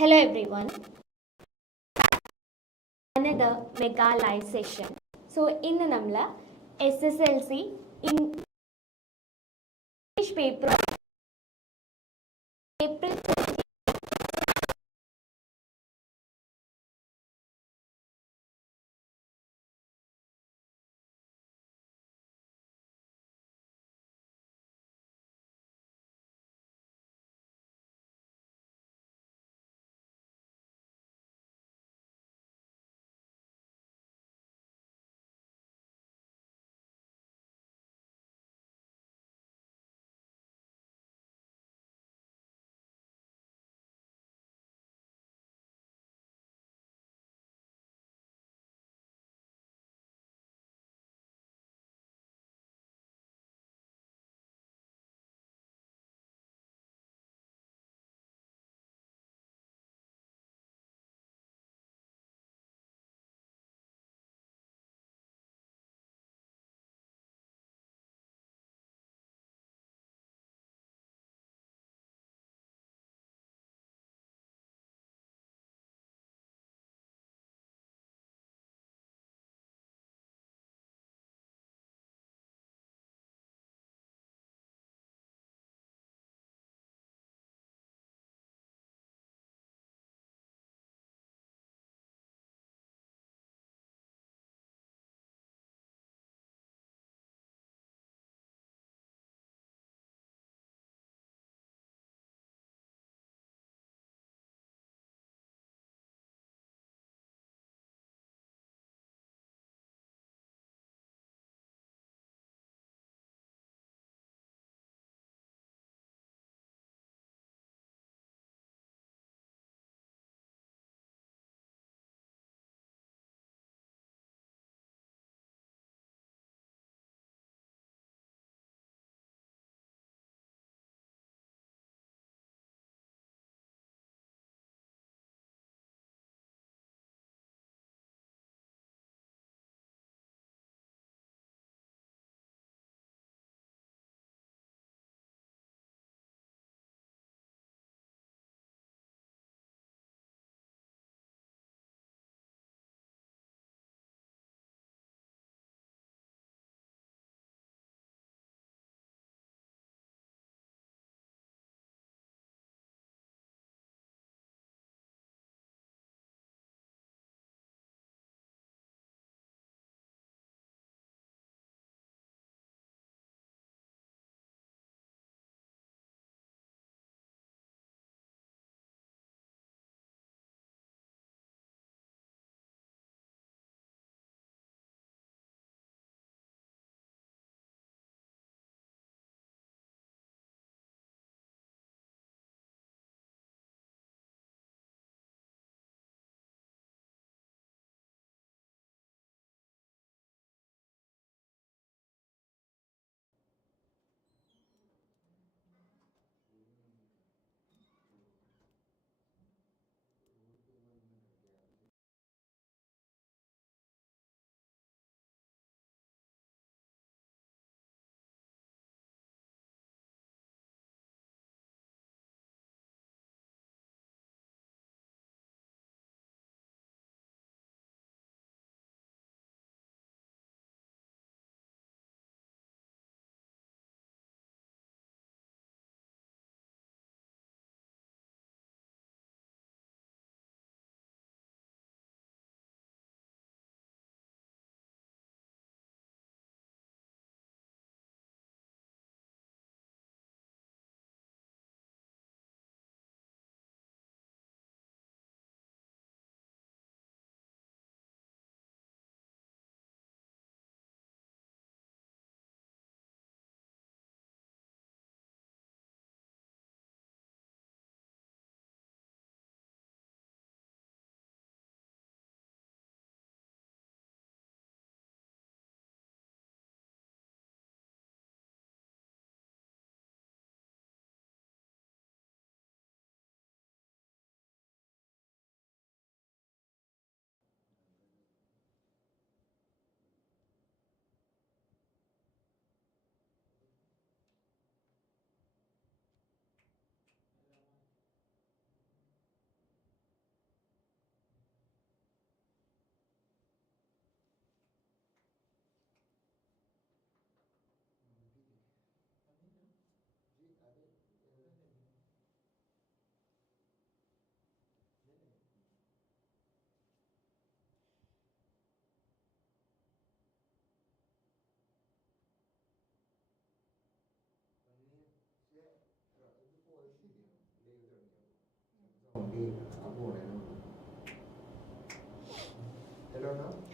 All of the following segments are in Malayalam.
Hello everyone, another mega live session. So ഇന്ന് നമ്മൾ SSLC English paper April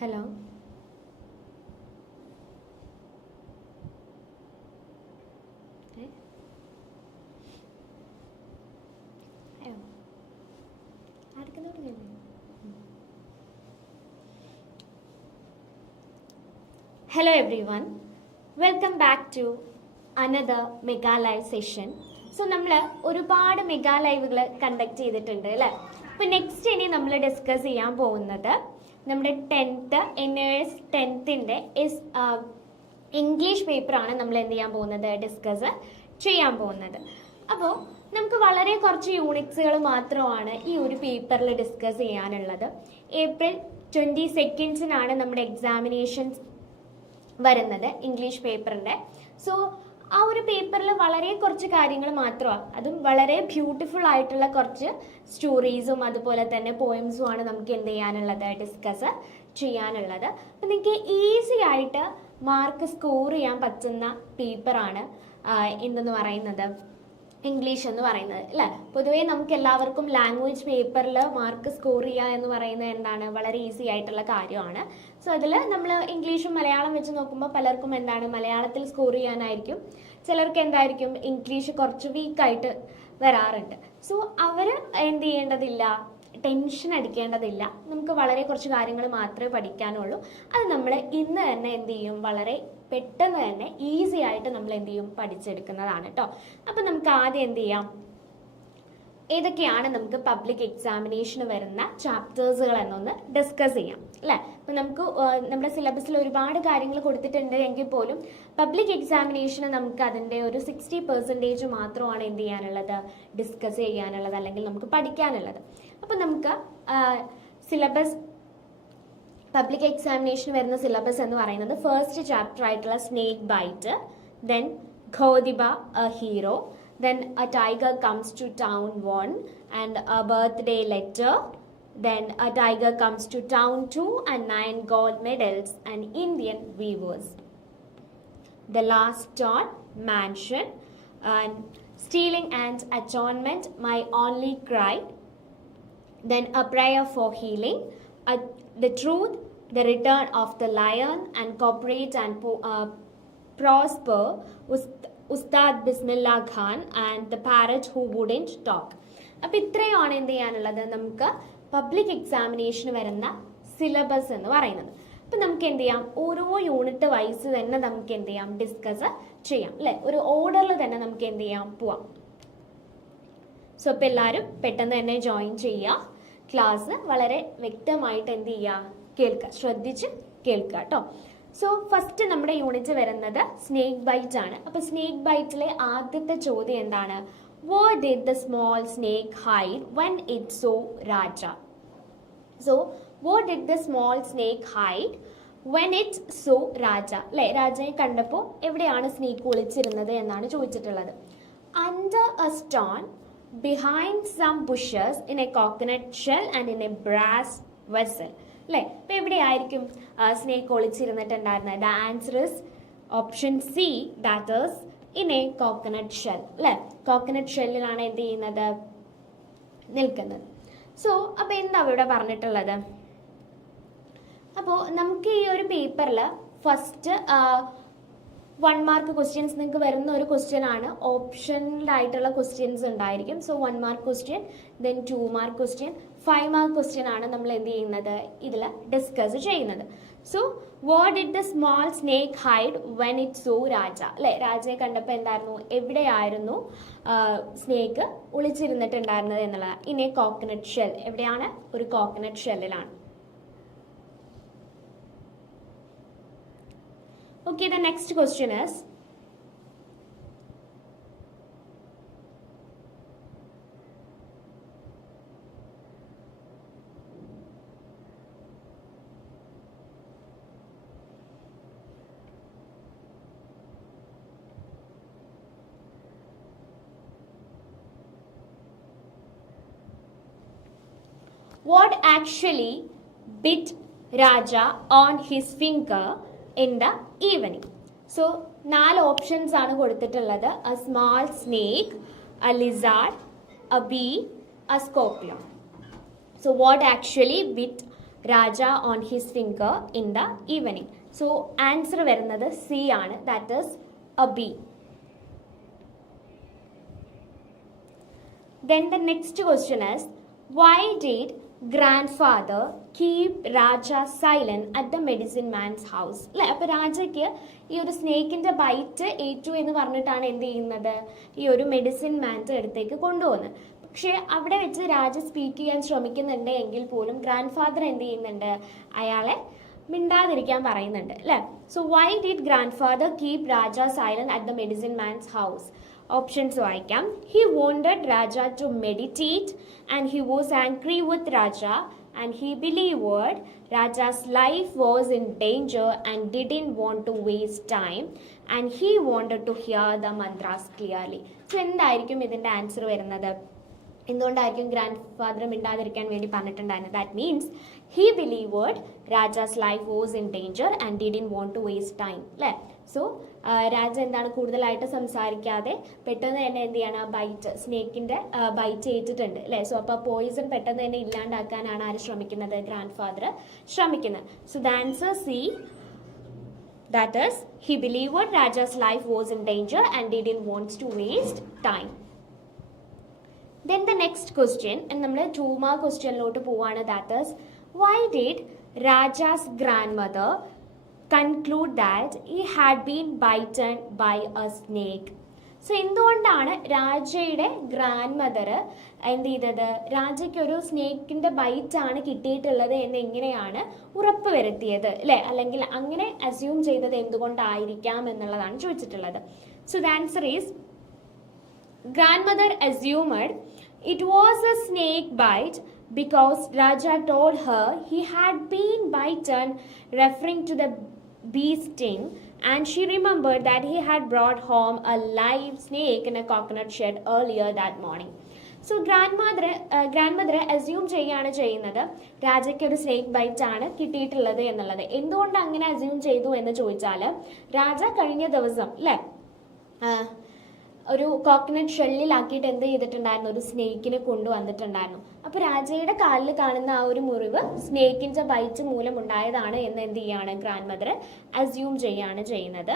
hello Hello everyone, welcome back to another mega live session. So നമ്മൾ ഒരുപാട് മെഗാ ലൈവുകൾ കണ്ടക്ട് ചെയ്തിട്ടുണ്ട് അല്ലേ. അപ്പോൾ നെക്സ്റ്റ് ഇനി നമ്മൾ ഡിസ്കസ് ചെയ്യാൻ പോകുന്നത് നമ്മുടെ 10th NIOS 10th ഇംഗ്ലീഷ് പേപ്പറാണ് നമ്മൾ എന്ത് ചെയ്യാൻ പോകുന്നത്, ഡിസ്കസ് ചെയ്യാൻ പോകുന്നത്. അപ്പോൾ നമുക്ക് വളരെ കുറച്ച് യൂണിറ്റ്സുകൾ മാത്രമാണ് ഈ ഒരു പേപ്പറിൽ ഡിസ്കസ് ചെയ്യാനുള്ളത്. April 22 നമ്മുടെ എക്സാമിനേഷൻസ് വരുന്നത് ഇംഗ്ലീഷ് പേപ്പറിൻ്റെ. സോ ആ ഒരു പേപ്പറിൽ വളരെ കുറച്ച് കാര്യങ്ങൾ മാത്രമാണ്, അതും വളരെ ബ്യൂട്ടിഫുൾ ആയിട്ടുള്ള കുറച്ച് സ്റ്റോറീസും അതുപോലെ തന്നെ പോയിംസും ആണ് നമുക്ക് എന്ത് ചെയ്യാനുള്ളത്, ഡിസ്കസ് ചെയ്യാനുള്ളത്. അപ്പം നിങ്ങൾക്ക് ഈസി ആയിട്ട് മാർക്ക് സ്കോർ ചെയ്യാൻ പറ്റുന്ന പേപ്പറാണ് എന്തെന്ന് പറയുന്നത്, ഇംഗ്ലീഷ് എന്ന് പറയുന്നത് അല്ലേ. പൊതുവേ നമുക്ക് എല്ലാവർക്കും ലാംഗ്വേജ് പേപ്പറിൽ മാർക്ക് സ്കോർ ചെയ്യുക എന്ന് പറയുന്നത് എന്താണ്, വളരെ ഈസി ആയിട്ടുള്ള കാര്യമാണ്. സോ അതിൽ നമ്മൾ ഇംഗ്ലീഷും മലയാളം വെച്ച് നോക്കുമ്പോൾ പലർക്കും എന്താണ് മലയാളത്തിൽ സ്കോർ ചെയ്യാനായിരിക്കും, ചിലർക്ക് എന്തായിരിക്കും ഇംഗ്ലീഷ് കുറച്ച് വീക്കായിട്ട് വരാറുണ്ട്. സോ അവർ എന്ത് ചെയ്യേണ്ടതില്ല, ടെൻഷൻ അടിക്കേണ്ടതില്ല. നമുക്ക് വളരെ കുറച്ച് കാര്യങ്ങൾ മാത്രമേ പഠിക്കാനുള്ളൂ. അത് നമ്മൾ ഇന്ന് തന്നെ എന്ത് ചെയ്യും, വളരെ പെട്ടെന്ന് തന്നെ ഈസി ആയിട്ട് നമ്മൾ എന്ത് ചെയ്യും, പഠിച്ചെടുക്കുന്നതാണ് കേട്ടോ. അപ്പം നമുക്ക് ആദ്യം എന്ത് ചെയ്യാം, ഏതൊക്കെയാണ് നമുക്ക് പബ്ലിക് എക്സാമിനേഷന് വരുന്ന ചാപ്റ്റേഴ്സുകൾ എന്നൊന്ന് ഡിസ്കസ് ചെയ്യാം അല്ലേ. അപ്പം നമുക്ക് നമ്മുടെ സിലബസിൽ ഒരുപാട് കാര്യങ്ങൾ കൊടുത്തിട്ടുണ്ട് എങ്കിൽ പോലും പബ്ലിക് എക്സാമിനേഷന് നമുക്ക് അതിൻ്റെ ഒരു 60% മാത്രമാണ് എന്ത് ചെയ്യാനുള്ളത്, ഡിസ്കസ് ചെയ്യാനുള്ളത് അല്ലെങ്കിൽ നമുക്ക് പഠിക്കാനുള്ളത്. അപ്പം നമുക്ക് സിലബസ് പബ്ലിക് എക്സാമിനേഷൻ വരുന്ന സിലബസ് എന്ന് പറയുന്നത് ഫസ്റ്റ് ചാപ്റ്റർ ആയിട്ടുള്ള സ്നേക്ക് ബൈറ്റ്, ദെൻ ഖോദിബ a hero, then a tiger comes to town 1 and a birthday letter, then a tiger comes to town 2 and 9 gold medals and Indian weavers. The last stone mansion and stealing and atonement, my only cry, then a prayer for healing, the truth, the return of the lion and cooperate and prosper, Ustad Bismillah Khan and the parrot who wouldn't talk. അപ്പം ഇത്രയാണ് എന്ത് ചെയ്യാനുള്ളത്, നമുക്ക് പബ്ലിക് എക്സാമിനേഷന് വരുന്ന സിലബസ് എന്ന് പറയുന്നത്. അപ്പം നമുക്ക് എന്ത് ചെയ്യാം, ഓരോ യൂണിറ്റ് വൈസ് തന്നെ നമുക്ക് എന്ത് ചെയ്യാം, ഡിസ്കസ് ചെയ്യാം അല്ലേ. ഒരു ഓർഡറിൽ തന്നെ നമുക്ക് എന്ത് ചെയ്യാം, പോവാം. സോ അപ്പോൾ എല്ലാവരും പെട്ടെന്ന് തന്നെ ജോയിൻ ചെയ്യുക. ക്ലാസ് വളരെ വ്യക്തമായിട്ട് എന്ത് ചെയ്യുക, കേൾക്കുക, ശ്രദ്ധിച്ച് കേൾക്കുക കേട്ടോ. സോ ഫസ്റ്റ് നമ്മുടെ യൂണിറ്റ് വരുന്നത് സ്നേക്ക് ബൈറ്റ് ആണ്. അപ്പോൾ സ്നേക്ക് ബൈറ്റിലെ ആദ്യത്തെ ചോദ്യം എന്താണ്, what did the small snake hide when it saw Raja. So what did the small snake hide when it saw Raja അല്ലേ. രാജയെ കണ്ടപ്പോൾ എവിടെയാണ് സ്നേക്ക് ഒളിച്ചിരുന്നത് എന്നാണ് ചോദിച്ചിട്ടുള്ളത്. Under a stone, behind some bushes, in a coconut shell and in a brass vessel അല്ലേ. ഇപ്പം എവിടെയായിരിക്കും സ്നേക്ക് ഒളിച്ചിരുന്നിട്ടുണ്ടായിരുന്നത്? The answer is option C, that is in a coconut shell അല്ലേ. കോക്കനട്ട് ഷെല്ലിലാണ് എന്ത് ചെയ്യുന്നത്, നിൽക്കുന്നത്. സോ അപ്പോൾ എന്താ ഇവിടെ പറഞ്ഞിട്ടുള്ളത്? അപ്പോൾ നമുക്ക് ഈ ഒരു പേപ്പറിൽ ഫസ്റ്റ് 1 മാർക്ക് ക്വസ്റ്റ്യൻസ് നിങ്ങൾക്ക് വരുന്ന ഒരു ക്വസ്റ്റ്യൻ ആണ്. ഓപ്ഷനിലായിട്ടുള്ള ക്വസ്റ്റ്യൻസ് ഉണ്ടായിരിക്കും. So 1 mark question, then 2 mark question, 5 mark question ആണ് നമ്മൾ എന്ത് ചെയ്യുന്നത്, ഇതിൽ ഡിസ്കസ് ചെയ്യുന്നത്. So what did the small snake hide when it saw Raja അല്ലേ. രാജയെ കണ്ടപ്പോൾ എന്തായിരുന്നു, എവിടെയായിരുന്നു സ്നേക്ക് ഒളിച്ചിരുന്നിട്ടുണ്ടായിരുന്നത് എന്നുള്ള, ഇൻ എ കോക്കനട്ട് ഷെൽ. എവിടെയാണ്, ഒരു coconut ഷെല്ലിലാണ്. Okay, the next question is, what actually bit Raja on his finger in the evening? So 4 options ആണ് കൊടുത്തിട്ടുള്ളത്. a small snake, a lizard, a bee, a scorpion. So what actually bit Raja on his finger in the evening. So answer വരുന്നത് C ആണ്, that is a B. Then the next question is, why did grandfather keep Raja silent at the medicine man's house? അല്ലേ, അപ്പോൾ രാജയ്ക്ക് ഈ ഒരു സ്നേക്കിൻ്റെ ബൈറ്റ് ഏറ്റു എന്ന് പറഞ്ഞിട്ടാണ് എന്ത് ചെയ്യുന്നത്, ഈ ഒരു മെഡിസിൻ മാൻ്റെ അടുത്തേക്ക് കൊണ്ടുപോകുന്നത്. പക്ഷേ അവിടെ വെച്ച് രാജ സ്പീക്ക് ചെയ്യാൻ ശ്രമിക്കുന്നുണ്ട് എങ്കിൽ പോലും ഗ്രാൻഡ് ഫാദർ എന്ത് ചെയ്യുന്നുണ്ട്, അയാളെ മിണ്ടാതിരിക്കാൻ പറയുന്നുണ്ട് അല്ലേ. So why did grandfather keep Raja silent at the medicine man's house? Options വായിക്കാം. He wanted Raja to meditate and he was angry with Raja and he believed Raja's life was in danger and didn't want to waste time and he wanted to hear the mantras clearly. So എന്തായിരിക്കും ഇതിൻ്റെ ആൻസർ വരുന്നത്? എന്തുകൊണ്ടായിരിക്കും ഗ്രാൻഡ് ഫാദർ മിണ്ടാതിരിക്കാൻ വേണ്ടി പറഞ്ഞിട്ടുണ്ടായിരുന്നത്? That means he believed Raja's life was in danger and didn't want to waste time അല്ലേ. സോ രാജ എന്താണ് കൂടുതലായിട്ട് സംസാരിക്കാതെ പെട്ടെന്ന് തന്നെ എന്ത് ചെയ്യണം, ബൈറ്റ് സ്നേക്കിൻ്റെ ബൈറ്റ് ഏറ്റിട്ടുണ്ട് അല്ലേ. സോ അപ്പോൾ പോയിസൺ പെട്ടെന്ന് തന്നെ ഇല്ലാണ്ടാക്കാനാണ് ആര് ശ്രമിക്കുന്നത്, ഗ്രാൻഡ് ഫാദർ ശ്രമിക്കുന്നത്. So the answer C, that is he believed Raja's life was in danger and didn't want to waste time. Then the next question, and നമ്മൾ 2 mark ക്വസ്റ്റ്യനിലോട്ട് പോവാണ്. that is, why did Raja's grandmother conclude that he had been bitten by a snake? So എന്തുകൊണ്ടാണ് രാജയുടെ ഗ്രാൻഡ് മദർ എന്ത് ചെയ്തത്, രാജയ്ക്കൊരു സ്നേക്കിൻ്റെ ബൈറ്റാണ് കിട്ടിയിട്ടുള്ളത് എന്ന് എങ്ങനെയാണ് ഉറപ്പ് വരുത്തിയത് അല്ലേ, അല്ലെങ്കിൽ അങ്ങനെ അസ്യൂം ചെയ്തത് എന്തുകൊണ്ടായിരിക്കാം എന്നുള്ളതാണ് ചോദിച്ചിട്ടുള്ളത്. So the answer is, grandmother assumed it was a snake bite because Raja told her he had been bitten, referring to the bee sting, and she remembered that he had brought home a live snake in a coconut shed earlier that morning. So grand mother assume ചെയ്യുകയാണ് ചെയ്യുന്നത് രാജയ്ക്ക് ഒരു സ്നേക്ക് ബൈറ്റ് ആണ് കിട്ടിയിട്ടുള്ളത് എന്നുള്ളത്. എന്തുകൊണ്ട് അങ്ങനെ അസ്യൂം ചെയ്തു എന്ന് ചോദിച്ചാൽ, രാജ കഴിഞ്ഞ ദിവസം അല്ലേ ഒരു കോക്കനട്ട് ഷെല്ലിലാക്കിയിട്ട് എന്ത് ചെയ്തിട്ടുണ്ടായിരുന്നു, ഒരു സ്നേക്കിനെ കൊണ്ടുവന്നിട്ടുണ്ടായിരുന്നു. അപ്പോൾ രാജയുടെ കാലിൽ കാണുന്ന ആ ഒരു മുറിവ് സ്നേക്കിൻ്റെ ബൈറ്റ് മൂലം ഉണ്ടായതാണ് എന്ന് എന്ത് ചെയ്യാണ്, ഗ്രാൻഡ് മദർ അസ്യൂം ചെയ്യുകയാണ് ചെയ്യുന്നത്.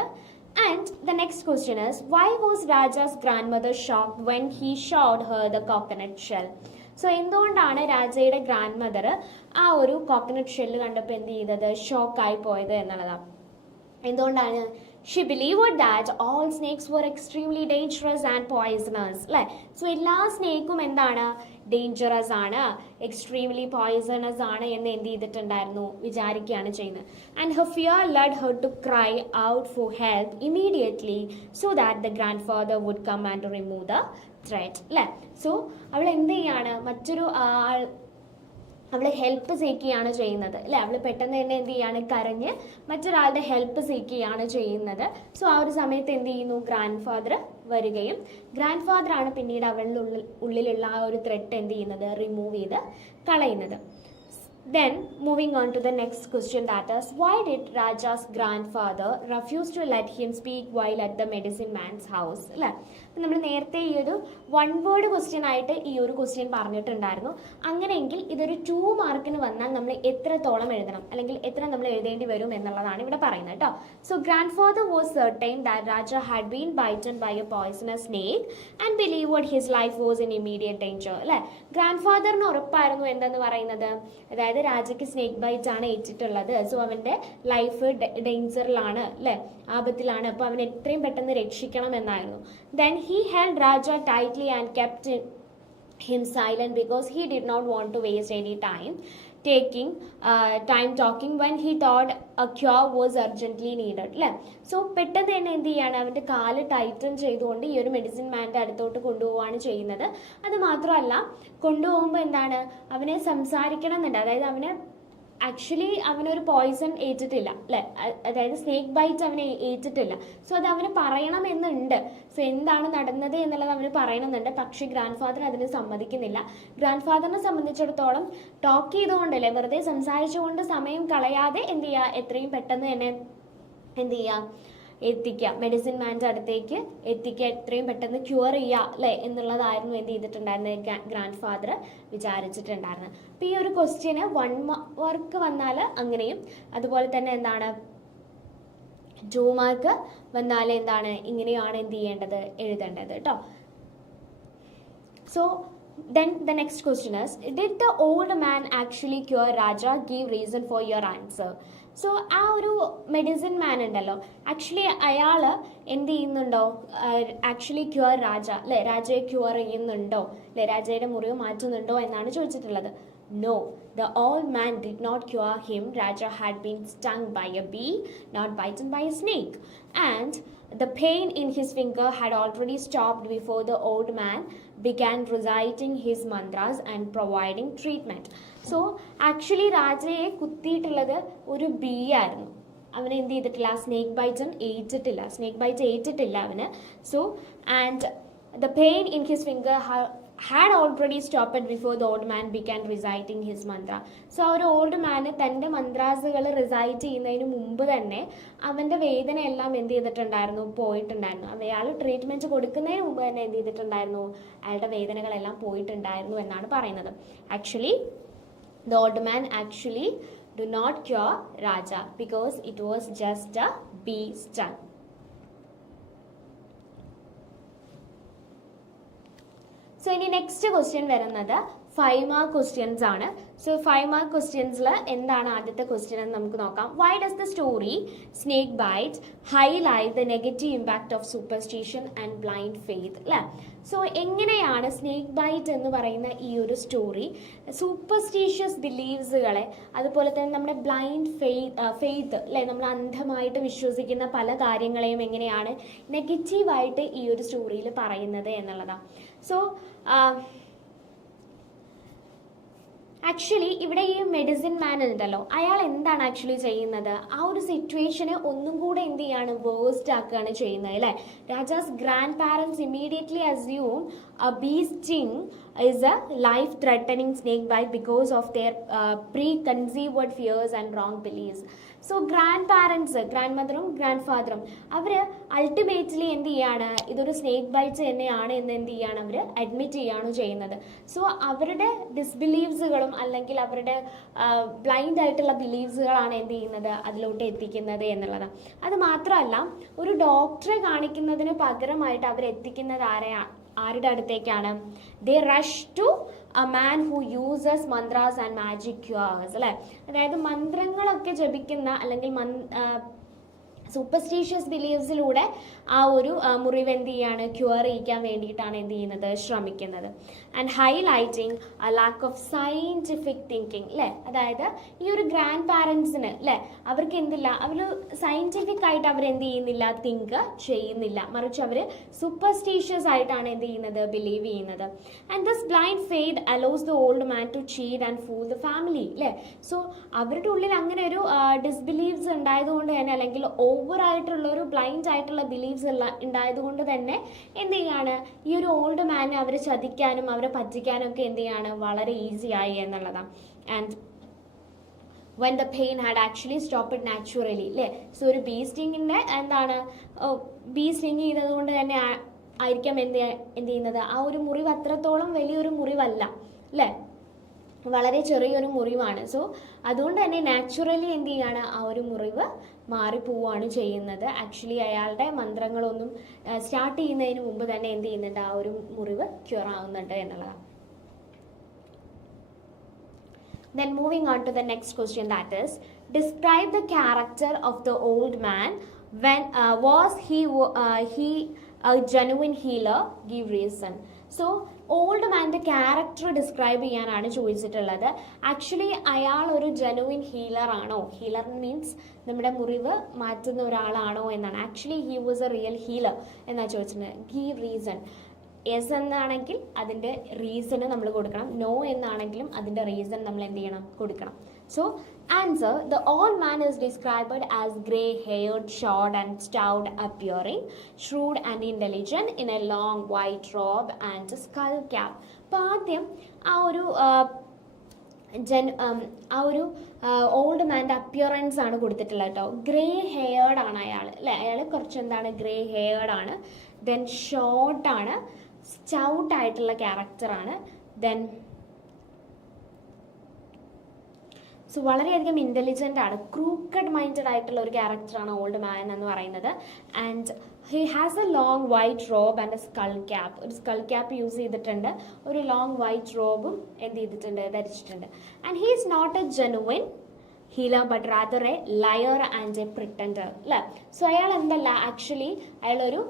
And the next question is, why was Raja's grand mother shocked when he showed her the coconut shell? So എന്തുകൊണ്ടാണ് രാജയുടെ ഗ്രാൻഡ് മദർ ആ ഒരു കോക്കനട്ട് ഷെല്ല് കണ്ടപ്പോൾ എന്ത് ചെയ്തത്, ഷോക്കായി പോയത് എന്നുള്ളതാണ്. എന്തുകൊണ്ടാണ്? She believed that all snakes were extremely dangerous and poisonous അല്ലേ. സോ എല്ലാ സ്നേക്കും എന്താണ്, ഡേഞ്ചറസ് ആണ്, എക്സ്ട്രീംലി പോയിസണസ് ആണ് എന്ന് എന്ത് ചെയ്തിട്ടുണ്ടായിരുന്നു, വിചാരിക്കുകയാണ് ചെയ്യുന്നത്. And her fear led her to cry out for help immediately so that the grandfather would come and remove the threat അല്ലേ. സോ അവൾ എന്ത് ചെയ്യാണ്, മറ്റൊരു അവൾ ഹെൽപ്പ് സീക്കുകയാണ് ചെയ്യുന്നത് അല്ലേ. അവൾ പെട്ടെന്ന് തന്നെ എന്ത് ചെയ്യാണ്, കരഞ്ഞ് മറ്റൊരാളുടെ ഹെൽപ്പ് സീക്കുകയാണ് ചെയ്യുന്നത്. സോ ആ ഒരു സമയത്ത് എന്ത് ചെയ്യുന്നു, ഗ്രാൻഡ് ഫാദർ വരികയും ഗ്രാൻഡ് ഫാദറാണ് പിന്നീട് അവളുടെ ഉള്ളിലുള്ള ആ ഒരു ത്രെട്ട് എന്ത് ചെയ്യുന്നത്, റിമൂവ് ചെയ്ത് കളയുന്നത്. Then moving on to the next question, that is, why did Raja's grandfather refuse to let him speak while at the medicine man's house? അല്ലേ, അപ്പം നമ്മൾ നേരത്തെ ഈ ഒരു 1 word ക്വസ്റ്റ്യൻ ആയിട്ട് ഈ ഒരു ക്വസ്റ്റ്യൻ പറഞ്ഞിട്ടുണ്ടായിരുന്നു. അങ്ങനെയെങ്കിൽ ഇതൊരു 2 മാർക്കിന് വന്നാൽ നമ്മൾ എത്രത്തോളം എഴുതണം അല്ലെങ്കിൽ എത്ര നമ്മൾ എഴുതേണ്ടി വരും എന്നുള്ളതാണ് ഇവിടെ പറയുന്നത് കേട്ടോ. So grandfather was certain that Raja had been bitten by a poisonous snake and believed his life was in immediate danger. അല്ലേ, ഗ്രാൻഡ് ഫാദറിന് ഉറപ്പായിരുന്നു എന്തെന്ന് പറയുന്നത്, അതായത് രാജയ്ക്ക് സ്നേക്ക് ബൈറ്റ് ആണ് ഏറ്റിട്ടുള്ളത്. സോ അവൻ്റെ ലൈഫ് ഡേഞ്ചറിലാണ് അല്ലേ, ആപത്തിലാണ്. അപ്പോൾ അവൻ എത്രയും പെട്ടെന്ന് രക്ഷിക്കണം എന്നായിരുന്നു. Then he held Raja tightly and kept him silent because he did not want to waste any time talking when he thought a cure was urgently needed അല്ലേ. സോ പെട്ടെന്ന് തന്നെ എന്ത് ചെയ്യാണ്, അവൻ്റെ കാല് ടൈറ്റൻ ചെയ്തുകൊണ്ട് ഈ ഒരു മെഡിസിൻ മാൻ്റെ അടുത്തോട്ട് കൊണ്ടുപോവുകയാണ് ചെയ്യുന്നത്. അത് മാത്രമല്ല കൊണ്ടുപോകുമ്പോൾ എന്താണ്, അവനെ സംസാരിക്കണം എന്നുണ്ട്, അതായത് അവന് ആക്ച്വലി അവനൊരു പോയിസൺ ഏറ്റിട്ടില്ല അല്ലേ, അതായത് സ്നേക്ക് ബൈറ്റ് അവനെ ഏറ്റിട്ടില്ല. സോ അത് അവന് പറയണമെന്നുണ്ട്. സോ എന്താണ് നടന്നത് എന്നുള്ളത് അവന് പറയണമെന്നുണ്ട്. പക്ഷേ ഗ്രാൻഡ് ഫാദർ അതിന് സമ്മതിക്കുന്നില്ല. ഗ്രാൻഡ് ഫാദറിനെ സംബന്ധിച്ചിടത്തോളം ടോക്ക് ചെയ്തുകൊണ്ടല്ലേ, വെറുതെ സംസാരിച്ചുകൊണ്ട് സമയം കളയാതെ എന്ത് ചെയ്യുക, എത്രയും പെട്ടെന്ന് തന്നെ എന്ത് ചെയ്യുക, എത്തിക്കുക, മെഡിസിൻ മാൻ്റെ അടുത്തേക്ക് എത്തിക്കുക, എത്രയും പെട്ടെന്ന് ക്യൂർ ചെയ്യുക അല്ലേ എന്നുള്ളതായിരുന്നു എന്ത് ചെയ്തിട്ടുണ്ടായിരുന്നത് ഗ്രാൻഡ് ഫാദർ വിചാരിച്ചിട്ടുണ്ടായിരുന്നത്. അപ്പോൾ ഈ ഒരു ക്വസ്റ്റ്യന് 1 മാർക്ക് വന്നാൽ അങ്ങനെയും, അതുപോലെ തന്നെ എന്താണ് 2 മാർക്ക് വന്നാൽ എന്താണ് ഇങ്ങനെയാണ് എന്ത് ചെയ്യേണ്ടത് എഴുതേണ്ടത് കേട്ടോ. So then the next question is, did the old man actually cure Raja? Give reason for your answer. So ആ ഒരു മെഡിസിൻ മാൻ ഉണ്ടല്ലോ, ആക്ച്വലി അയാൾ എന്ത് ചെയ്യുന്നുണ്ടോ, ആക്ച്വലി ക്യൂർ രാജ അല്ലെ, രാജയെ ക്യൂർ ചെയ്യുന്നുണ്ടോ അല്ലെ, രാജയുടെ മുറിവ് മാറ്റുന്നുണ്ടോ എന്നാണ് ചോദിച്ചിട്ടുള്ളത്. No, the old man did not cure him. Raja had been stung by a bee, not bitten by a snake. And the pain in his finger had already stopped before the old man began reciting his mantras and providing treatment. So, actually, രാജയെ കുത്തിയിട്ടുള്ളത് ഒരു ബീ ആയിരുന്നു. അവന് എന്ത് ചെയ്തിട്ടില്ല, സ്നേക്ക് ബൈറ്റ് ഏറ്റിട്ടില്ല അവന്. So and the pain in his finger had already stopped before the old man began reciting his mantra. So ആ ഒരു ഓൾഡ് മാന് തൻ്റെ മന്ത്രാസുകൾ റിസൈറ്റ് ചെയ്യുന്നതിന് മുമ്പ് തന്നെ അവൻ്റെ വേദനയെല്ലാം എന്ത് ചെയ്തിട്ടുണ്ടായിരുന്നു, പോയിട്ടുണ്ടായിരുന്നു. അയാൾ ട്രീറ്റ്മെൻറ്റ് കൊടുക്കുന്നതിന് മുമ്പ് തന്നെ എന്ത് ചെയ്തിട്ടുണ്ടായിരുന്നു, അയാളുടെ വേദനകളെല്ലാം പോയിട്ടുണ്ടായിരുന്നു എന്നാണ് പറയുന്നത്. Actually the old man actually do not cure Raja because it was just a bee stung. So ഇനി നെക്സ്റ്റ് ക്വസ്റ്റ്യൻ വരുന്നത് 5 മാർക്ക് ക്വസ്റ്റ്യൻസ് ആണ്. സോ 5 മാർക്ക് ക്വസ്റ്റ്യൻസിൽ എന്താണ് ആദ്യത്തെ ക്വസ്റ്റ്യൻ എന്ന് നമുക്ക് നോക്കാം. Why does the story snake bite highlight the negative impact of superstition and blind faith അല്ലേ. സോ എങ്ങനെയാണ് സ്നേക്ക് ബൈറ്റ് എന്ന് പറയുന്ന ഈ ഒരു സ്റ്റോറി സൂപ്പർസ്റ്റിഷ്യസ് ബിലീവ്സുകളെ, അതുപോലെ തന്നെ നമ്മുടെ ബ്ലൈൻഡ് ഫെയ്ത്ത് അല്ലേ, നമ്മൾ അന്ധമായിട്ട് വിശ്വസിക്കുന്ന പല കാര്യങ്ങളെയും എങ്ങനെയാണ് നെഗറ്റീവായിട്ട് ഈ ഒരു സ്റ്റോറിയിൽ പറയുന്നത് എന്നുള്ളതാണ്. സോ ആക്ച്വലി ഇവിടെ ഈ മെഡിസിൻ മാൻ ഉണ്ടല്ലോ, അയാൾ എന്താണ് ആക്ച്വലി ചെയ്യുന്നത്, ആ ഒരു സിറ്റുവേഷനെ ഒന്നും കൂടെ എന്ത് ചെയ്യാണ്, വേഴ്സ്റ്റ് ആക്കുകയാണ് ചെയ്യുന്നത് അല്ലേ. Rajas grand parents immediately assume a bee sting is a life threatening snake bite because of their preconceived fears and wrong beliefs. So grandparents, ഗ്രാൻഡ് മദറും ഗ്രാൻഡ് ഫാദറും അവർ അൾട്ടിമേറ്റ്ലി എന്ത് ചെയ്യാണ്, ഇതൊരു സ്നേക്ക് ബൈറ്റ്സ് തന്നെയാണ് എന്ന് എന്ത് ചെയ്യാണ്, അവർ അഡ്മിറ്റ് ചെയ്യാണ് ചെയ്യുന്നത്. സോ അവരുടെ ഡിസ്ബിലീവ്സുകളും അല്ലെങ്കിൽ അവരുടെ ബ്ലൈൻഡ് ആയിട്ടുള്ള ബിലീവ്സുകളാണ് എന്ത് ചെയ്യുന്നത്, അതിലോട്ട് എത്തിക്കുന്നത് എന്നുള്ളതാണ്. അത് മാത്രമല്ല, ഒരു ഡോക്ടറെ കാണിക്കുന്നതിന് പകരമായിട്ട് അവർ എത്തിക്കുന്നത് ആരുടെ അടുത്തേക്കാണ്, they rush to a man who uses mantras and magic cures അല്ലേ. അതായത് മന്ത്രങ്ങളൊക്കെ ജപിക്കുന്ന അല്ലെങ്കിൽ സൂപ്പർസ്റ്റീഷ്യസ് ബിലീവ്സിലൂടെ ആ ഒരു മുറിവ് എന്ത് ചെയ്യാണ്, ക്യൂർ ചെയ്യിക്കാൻ വേണ്ടിയിട്ടാണ് എന്ത് ചെയ്യുന്നത്, ശ്രമിക്കുന്നത്. And highlighting A lack of scientific thinking അല്ലേ. അതായത് ഈ ഒരു ഗ്രാൻഡ് പാരൻസിന് അല്ലേ, അവർക്ക് എന്തില്ല, അവർ സയൻറ്റിഫിക് ആയിട്ട് അവരെന്ത് ചെയ്യുന്നില്ല, തിങ്ക് ചെയ്യുന്നില്ല, മറിച്ച് അവർ സൂപ്പർസ്റ്റീഷ്യസ് ആയിട്ടാണ് എന്ത് ചെയ്യുന്നത്, ബിലീവ് ചെയ്യുന്നത്. And this blind faith allows the old man to cheat and fool the family അല്ലേ. സോ അവരുടെ ഉള്ളിൽ അങ്ങനെ ഒരു ഡിസ്ബിലീവ്സ് ഉണ്ടായതുകൊണ്ട് തന്നെ, അല്ലെങ്കിൽ ഓവറായിട്ടുള്ള ഒരു ബ്ലൈൻഡ് ആയിട്ടുള്ള ബിലീവ്സ് ഉണ്ടായതുകൊണ്ട് തന്നെ എന്ത് ചെയ്യാണ്, ഈ ഒരു ഓൾഡ് മാനെ അവർ ചതിക്കാനും അവരെ പറ്റിക്കാനും ഒക്കെ എന്ത് ചെയ്യാണ്, വളരെ ഈസി ആയി എന്നുള്ളതാണ്. And when the pain had actually stopped naturally അല്ലേ. സോ ഒരു ബീ സ്റ്റിങ്ങിൻ്റെ എന്താണ്, ബീ സ്റ്റിങ് ചെയ്തത് കൊണ്ട് തന്നെ ആയിരിക്കാം എന്ത് ചെയ്യുന്നത്, ആ ഒരു മുറിവ് അത്രത്തോളം വലിയൊരു മുറിവല്ല അല്ലേ, വളരെ ചെറിയൊരു മുറിവാണ്. സോ അതുകൊണ്ട് തന്നെ നാച്ചുറലി എന്ത് ചെയ്യാണ്, ആ ഒരു മുറിവ് മാറിപ്പോവുകയാണ് ചെയ്യുന്നത്. ആക്ച്വലി അയാളുടെ മന്ത്രങ്ങളൊന്നും സ്റ്റാർട്ട് ചെയ്യുന്നതിന് മുമ്പ് തന്നെ എന്ത് ചെയ്യുന്നുണ്ട്, ആ ഒരു മുറിവ് ക്യൂർ ആവുന്നുണ്ട് എന്നുള്ളതാണ്. Then moving on to the next question, that is, describe the character of the old man. When was he a genuine healer? Give reason. So old മാൻ്റെ ക്യാരക്ടർ ഡിസ്ക്രൈബ് ചെയ്യാനാണ് ചോദിച്ചിട്ടുള്ളത്. ആക്ച്വലി അയാൾ ഒരു ജെനുവിൻ ഹീലർ ആണോ, ഹീലർ മീൻസ് നമ്മുടെ മുറിവ് മാറ്റുന്ന ഒരാളാണോ എന്നാണ്. Actually he was a real healer എന്നാണ് ചോദിച്ചിട്ടുള്ളത്. Give reason. യെസ് എന്നാണെങ്കിൽ അതിൻ്റെ റീസണ് നമ്മൾ കൊടുക്കണം, നോ എന്നാണെങ്കിലും അതിൻ്റെ റീസൺ നമ്മൾ എന്ത് ചെയ്യണം, കൊടുക്കണം. So answer, the old man is described as grey-haired, short and stout appearing, shrewd and intelligent in a long white robe and a skull cap. അപ്പോൾ ആദ്യം ആ ഒരു ആ ഒരു ഓൾഡ് മാൻ്റെ അപ്പിയറൻസ് ആണ് കൊടുത്തിട്ടുള്ളത് കേട്ടോ. ഗ്രേ ഹെയർഡ് ആണ് അയാൾ അല്ലേ. അയാൾ കുറച്ച് എന്താണ് ഗ്രേ ഹെയർഡ് ആണ്. ദെൻ ഷോർട്ടാണ്, സ്റ്റൗട്ട് ആയിട്ടുള്ള ക്യാരക്ടറാണ്. ദെൻ സോ വളരെയധികം ഇൻ്റലിജൻ്റ് ആണ്. ക്രൂക്കഡ് മൈൻഡഡ് ആയിട്ടുള്ള ഒരു ക്യാരക്ടറാണ് ഓൾഡ് മാൻ എന്ന് പറയുന്നത്. And he has a long white robe and a skull cap. ഒരു സ്കൾ ക്യാപ്പ് യൂസ് ചെയ്തിട്ടുണ്ട്, ഒരു ലോങ് വൈറ്റ് റോബും എന്ത് ചെയ്തിട്ടുണ്ട്, ധരിച്ചിട്ടുണ്ട്. And he is not a genuine healer but rather a liar and a pretender അല്ലേ. സോ അയാൾ എന്തല്ല, ആക്ച്വലി അയാളൊരു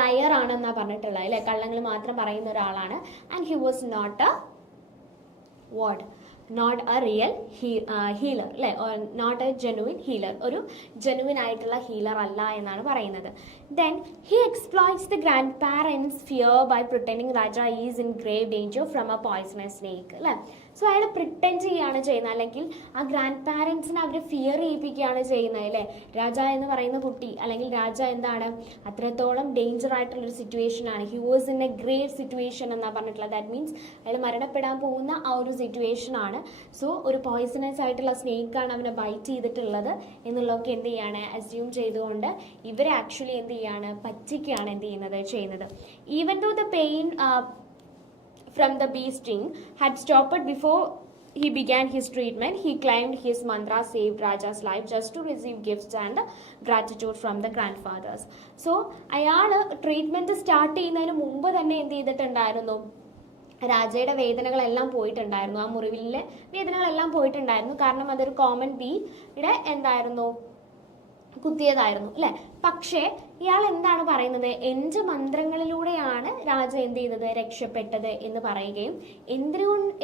ലയർ ആണെന്നാണ് പറഞ്ഞിട്ടുള്ളത് അല്ലേ. കള്ളങ്ങൾ മാത്രം പറയുന്ന ഒരാളാണ്. And he was not a what, not a real healer അല്ലേ, നോട്ട് എ ജെനുവിൻ ഹീലർ, ഒരു ജെനുവിൻ ആയിട്ടുള്ള ഹീലർ അല്ല എന്നാണ് പറയുന്നത്. Then he exploits the grandparents fear by pretending Raja is in grave danger from a poisonous snake അല്ലേ. സോ അയാൾ പ്രിറ്റൻഡ് ചെയ്യുകയാണ് ചെയ്യുന്നത്, അല്ലെങ്കിൽ ആ ഗ്രാൻഡ് പാരൻസിനെ അവർ ഫിയർ ചെയ്യിപ്പിക്കുകയാണ് ചെയ്യുന്നത് അല്ലേ. രാജ എന്ന് പറയുന്ന കുട്ടി അല്ലെങ്കിൽ രാജ എന്താണ്, അത്രത്തോളം ഡേഞ്ചർ ആയിട്ടുള്ളൊരു സിറ്റുവേഷൻ ആണ്. He was in A grave situation എന്നാണ് പറഞ്ഞിട്ടുള്ളത്. ദാറ്റ് മീൻസ് അയാൾ മരണപ്പെടാൻ പോകുന്ന ആ ഒരു സിറ്റുവേഷൻ ആണ്. സോ ഒരു പോയ്സണസ് ആയിട്ടുള്ള സ്നേക്കാണ് അവനെ ബൈറ്റ് ചെയ്തിട്ടുള്ളത് എന്നുള്ളതൊക്കെ എന്ത് ചെയ്യാണ്, അസ്യൂം ചെയ്തുകൊണ്ട് ഇവരെ ആക്ച്വലി എന്ത് ചെയ്യാണ്, പറ്റിക്കുകയാണ് എന്ത് ചെയ്യുന്നത്. Even though the pain from the bee sting had stopped before he began his treatment, he claimed his mantra saved Raja's life just to receive gifts and gratitude from the grandfathers. So അയാൾ ട്രീറ്റ്മെൻറ്റ് സ്റ്റാർട്ട് ചെയ്യുന്നതിന് മുമ്പ് തന്നെ എന്ത് ചെയ്തിട്ടുണ്ടായിരുന്നു, രാജയുടെ വേദനകളെല്ലാം പോയിട്ടുണ്ടായിരുന്നു, ആ മുറിവിലെ വേദനകളെല്ലാം പോയിട്ടുണ്ടായിരുന്നു. കാരണം അതൊരു കോമൺ ബീയുടെ എന്തായിരുന്നു, കുത്തിയതായിരുന്നു അല്ലേ. പക്ഷേ ഇയാൾ എന്താണ് പറയുന്നത്, എൻ്റെ മന്ത്രങ്ങളിലൂടെയാണ് രാജ എന്ത് ചെയ്തത്, രക്ഷപ്പെട്ടത് എന്ന് പറയുകയും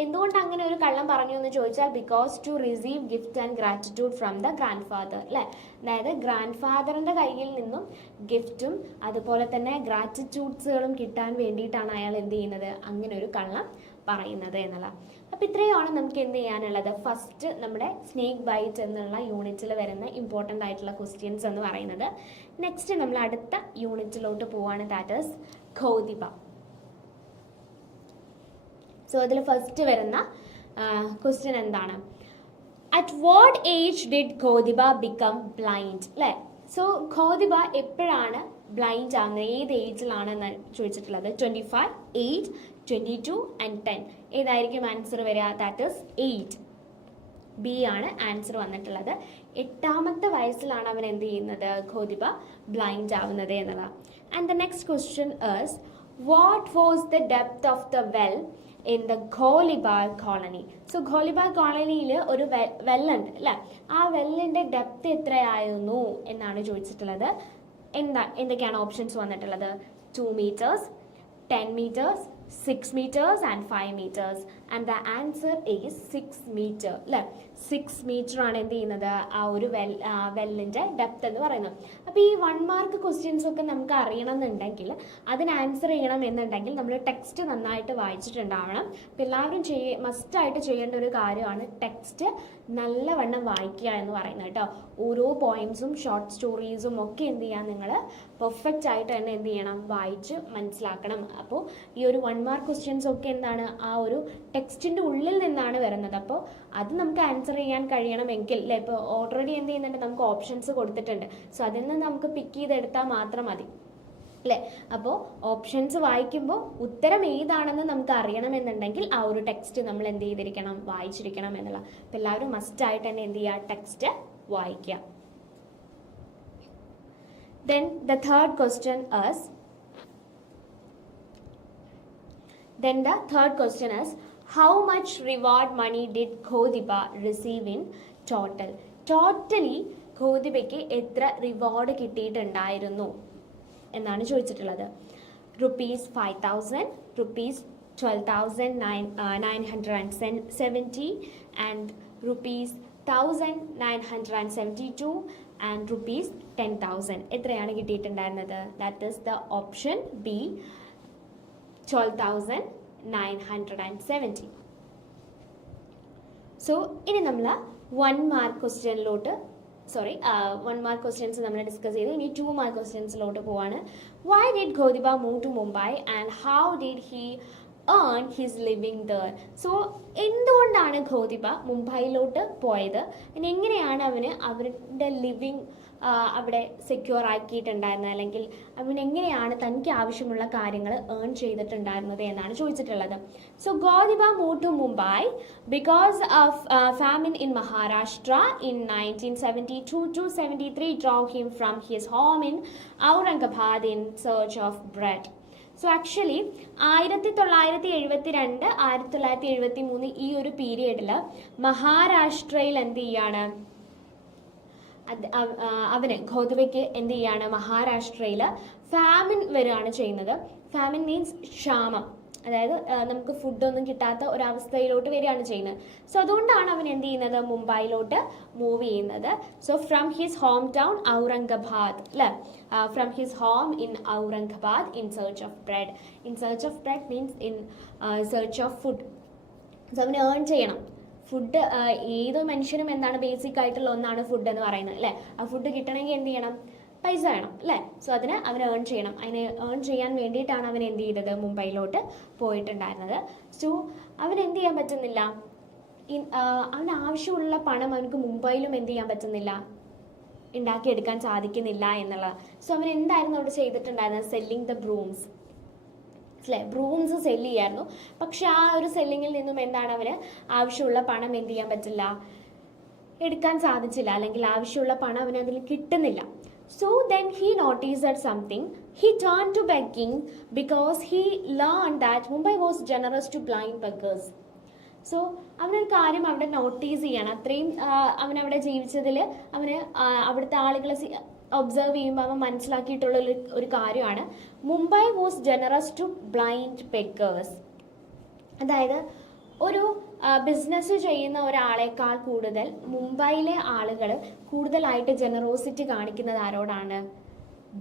എന്തുകൊണ്ട് അങ്ങനെ ഒരു കള്ളം പറഞ്ഞു എന്ന് ചോദിച്ചാൽ because to receive gift and gratitude from the grand father അല്ലേ. അതായത് ഗ്രാൻഡ് ഫാദറിൻ്റെ കയ്യിൽ നിന്നും ഗിഫ്റ്റും അതുപോലെ തന്നെ ഗ്രാറ്റിറ്റ്യൂഡ്സുകളും കിട്ടാൻ വേണ്ടിയിട്ടാണ് അയാൾ എന്ത് ചെയ്യുന്നത്, അങ്ങനെ ഒരു കള്ളം പറയുന്നത് എന്നുള്ള. അപ്പോൾ ഇത്രയുമാണ് നമുക്ക് എന്ത് ചെയ്യാനുള്ളത്, ഫസ്റ്റ് നമ്മുടെ സ്നേക്ക് ബൈറ്റ് എന്നുള്ള യൂണിറ്റിൽ വരുന്ന ഇമ്പോർട്ടൻ്റ് ആയിട്ടുള്ള ക്വസ്റ്റ്യൻസ് എന്ന് പറയുന്നത്. നെക്സ്റ്റ് നമ്മൾ അടുത്ത യൂണിറ്റിലോട്ട് പോവാണ്, ദാറ്റ് ഈസ് ഖോദിബ. സോ അതിൽ ഫസ്റ്റ് വരുന്ന ക്വസ്റ്റ്യൻ എന്താണ്, at what age did Khodiba become blind അല്ലേ. സോ ഖോദിബ എപ്പോഴാണ് ബ്ലൈൻഡ് ആകുന്നത്, ഏത് ഏജിലാണെന്ന് ചോദിച്ചിട്ടുള്ളത്. 25, 8, 22 and 10. ഏതായിരിക്കും ആൻസർ വരിക, ദാറ്റ് ഈസ് 8. ബി ആണ് ആൻസർ വന്നിട്ടുള്ളത്. 8ാമത്തെ വയസ്സിലാണ് അവൻ എന്ത് ചെയ്യുന്നത്, ഖോദിബ ബ്ലൈൻഡ് ആവുന്നത് എന്നുള്ളത്. And the next question is what was the depth of the well in the Kholibar colony. So Kholibar കോളനിയിൽ ഒരു വെല്ലുണ്ട് അല്ലേ. ആ വെല്ലിൻ്റെ ഡെപ്ത് എത്രയായിരുന്നു എന്നാണ് ചോദിച്ചിട്ടുള്ളത്. എന്തൊക്കെയാണ് ഓപ്ഷൻസ് വന്നിട്ടുള്ളത്, 2 meters, 10 meters, 6 meters and 5 meters. And the answer is 6 meter അല്ലേ. 6 meter ആണ് എന്ത് ചെയ്യുന്നത്, ആ ഒരു വെല്ലിൻ്റെ ഡെപ്ത് എന്ന് പറയുന്നത്. അപ്പോൾ ഈ 1 മാർക്ക് ക്വസ്റ്റ്യൻസ് ഒക്കെ നമുക്ക് അറിയണമെന്നുണ്ടെങ്കിൽ, അതിന് ആൻസർ ചെയ്യണം എന്നുണ്ടെങ്കിൽ നമ്മൾ ടെക്സ്റ്റ് നന്നായിട്ട് വായിച്ചിട്ടുണ്ടാവണം. അപ്പോൾ എല്ലാവരും മസ്റ്റായിട്ട് ചെയ്യേണ്ട ഒരു കാര്യമാണ് ടെക്സ്റ്റ് നല്ലവണ്ണം വായിക്കുക എന്ന് പറയുന്നത് കേട്ടോ. ഓരോ പോയിൻസും ഷോർട്ട് സ്റ്റോറീസും ഒക്കെ എന്ത് ചെയ്യാൻ നിങ്ങൾ പെർഫെക്റ്റ് ആയിട്ട് തന്നെ എന്ത് ചെയ്യണം, വായിച്ച് മനസ്സിലാക്കണം. അപ്പോൾ ഈ ഒരു 1 മാർക്ക് ക്വസ്റ്റ്യൻസ് ഒക്കെ എന്താണ്, ആ ഒരു ടെക്സ്റ്റിൻ്റെ ഉള്ളിൽ നിന്നാണ് വരുന്നത്. അപ്പോൾ അത് നമുക്ക് ആൻസർ ചെയ്യാൻ കഴിയണമെങ്കിൽ അല്ലേ, ഇപ്പോൾ ഓൾറെഡി എന്ത് ചെയ്യുന്നുണ്ട്, നമുക്ക് ഓപ്ഷൻസ് കൊടുത്തിട്ടുണ്ട്. സോ അതിൽ നിന്ന് നമുക്ക് പിക്ക് ചെയ്തെടുത്താൽ മാത്രം മതി അല്ലേ. അപ്പോൾ ഓപ്ഷൻസ് വായിക്കുമ്പോൾ ഉത്തരം ഏതാണെന്ന് നമുക്ക് അറിയണമെന്നുണ്ടെങ്കിൽ ആ ഒരു ടെക്സ്റ്റ് നമ്മൾ എന്ത് ചെയ്തിരിക്കണം, വായിച്ചിരിക്കണം എന്നുള്ള. അപ്പോൾ എല്ലാവരും മസ്റ്റായിട്ട് തന്നെ എന്ത് ചെയ്യുക, ടെക്സ്റ്റ് വായിക്കുക. Then the third question is how much reward money did Khodiba receive in total? Totally ഖോദിബയ്ക്ക് എത്ര റിവാർഡ് കിട്ടിയിട്ടുണ്ടായിരുന്നു എന്നാണ് ചോദിച്ചിട്ടുള്ളത്. ₹5,000, ₹12,970 and ₹1,972 and ₹10,000. എത്രയാണ് കിട്ടിയിട്ടുണ്ടായിരുന്നത്, that is the option B, 12,970. So ഇനി നമ്മൾ 1 മാർക്ക് ക്വസ്റ്റ്യനിലോട്ട് 1 മാർക്ക് ക്വസ്റ്റ്യൻസ് നമ്മൾ ഡിസ്കസ് ചെയ്തു. ഇനി 2 മാർക്ക് ക്വസ്റ്റ്യൻസിലോട്ട് പോവാണ്. Why did Khodiba move to Mumbai and how did he earn his living there. So എന്തുകൊണ്ടാണ് ഖോദിബ മുംബൈയിലോട്ട് പോയത്, പിന്നെ എങ്ങനെയാണ് അവരുടെ ലിവിങ് അവിടെ സെക്യൂർ ആക്കിയിട്ടുണ്ടായിരുന്നത്, അല്ലെങ്കിൽ അവൻ എങ്ങനെയാണ് തനിക്ക് ആവശ്യമുള്ള കാര്യങ്ങൾ ഏൺ ചെയ്തിട്ടുണ്ടായിരുന്നത് എന്നാണ് ചോദിച്ചിട്ടുള്ളത്. So Godiba move to Mumbai because of famine in Maharashtra in 1972-73 drove him from his home in Aurangabad in search of bread. So actually 1972 1973 ഈ ഒരു പീരിയഡിൽ മഹാരാഷ്ട്രയിൽ എന്ത് ചെയ്യാണ്, അവന് ഖോദിബയ്ക്ക് എന്ത് ചെയ്യാണ്, മഹാരാഷ്ട്രയിൽ ഫാമിൻ വരികയാണ് ചെയ്യുന്നത്. ഫാമിൻ മീൻസ് ക്ഷാമം, അതായത് നമുക്ക് ഫുഡൊന്നും കിട്ടാത്ത ഒരവസ്ഥയിലോട്ട് വരികയാണ് ചെയ്യുന്നത്. സോ അതുകൊണ്ടാണ് അവൻ എന്ത് ചെയ്യുന്നത്, മുംബൈയിലോട്ട് മൂവ് ചെയ്യുന്നത്. So from his home town Aurangabad, അല്ലേ, from his home in Aurangabad in search of bread. In search of bread means in search of food. So അവന് ഏൺ ചെയ്യണം ഫുഡ്. ഏതോ മനുഷ്യനും എന്താണ് ബേസിക് ആയിട്ടുള്ള ഒന്നാണ് ഫുഡ് എന്ന് പറയുന്നത്, അല്ലേ. ആ ഫുഡ് കിട്ടണമെങ്കിൽ എന്ത് ചെയ്യണം, പൈസ വേണം, അല്ലേ. സോ അതിന് അവന് ഏൺ ചെയ്യണം. അതിന് ഏൺ ചെയ്യാൻ വേണ്ടിയിട്ടാണ് അവൻ എന്ത് ചെയ്തത്, മുംബൈയിലോട്ട് പോയിട്ടുണ്ടായിരുന്നത്. സോ അവന് എന്ത് ചെയ്യാൻ പറ്റുന്നില്ല, അവന് ആവശ്യമുള്ള പണം അവനക്ക് മുംബൈയിലും എന്ത് ചെയ്യാൻ പറ്റുന്നില്ല, ഉണ്ടാക്കിയെടുക്കാൻ സാധിക്കുന്നില്ല എന്നുള്ളത്. സോ അവൻ എന്തായിരുന്നു അവിടെ ചെയ്തിട്ടുണ്ടായിരുന്നത്, സെല്ലിങ് ദ ബ്രൂംസ്, അല്ലേ, ബ്രൂംസ് സെല്ല് ചെയ്യായിരുന്നു. പക്ഷെ ആ ഒരു സെല്ലിങ്ങിൽ നിന്നും എന്താണ് അവന് ആവശ്യമുള്ള പണം എന്ത് ചെയ്യാൻ പറ്റില്ല, എടുക്കാൻ സാധിച്ചില്ല, അല്ലെങ്കിൽ ആവശ്യമുള്ള പണം അവന് അതിൽ കിട്ടുന്നില്ല. So then he noticed something. He turned to begging because he learned that Mumbai was generous to blind beggars. So അവനൊരു കാര്യം അവിടെ നോട്ടീസ് ചെയ്യണം. അത്രയും അവനവിടെ ജീവിച്ചതിൽ അവന് അവിടുത്തെ ആളുകളെ ഒബ്സർവ് ചെയ്യുമ്പോൾ അവൻ മനസ്സിലാക്കിയിട്ടുള്ള ഒരു കാര്യമാണ്, Mumbai was generous to blind beggars. അതായത് ഒരു ബിസിനസ് ചെയ്യുന്ന ഒരാളെക്കാൾ കൂടുതൽ മുംബൈയിലെ ആളുകൾ കൂടുതലായിട്ട് ജനറോസിറ്റി കാണിക്കുന്നത് ആരോടാണ്,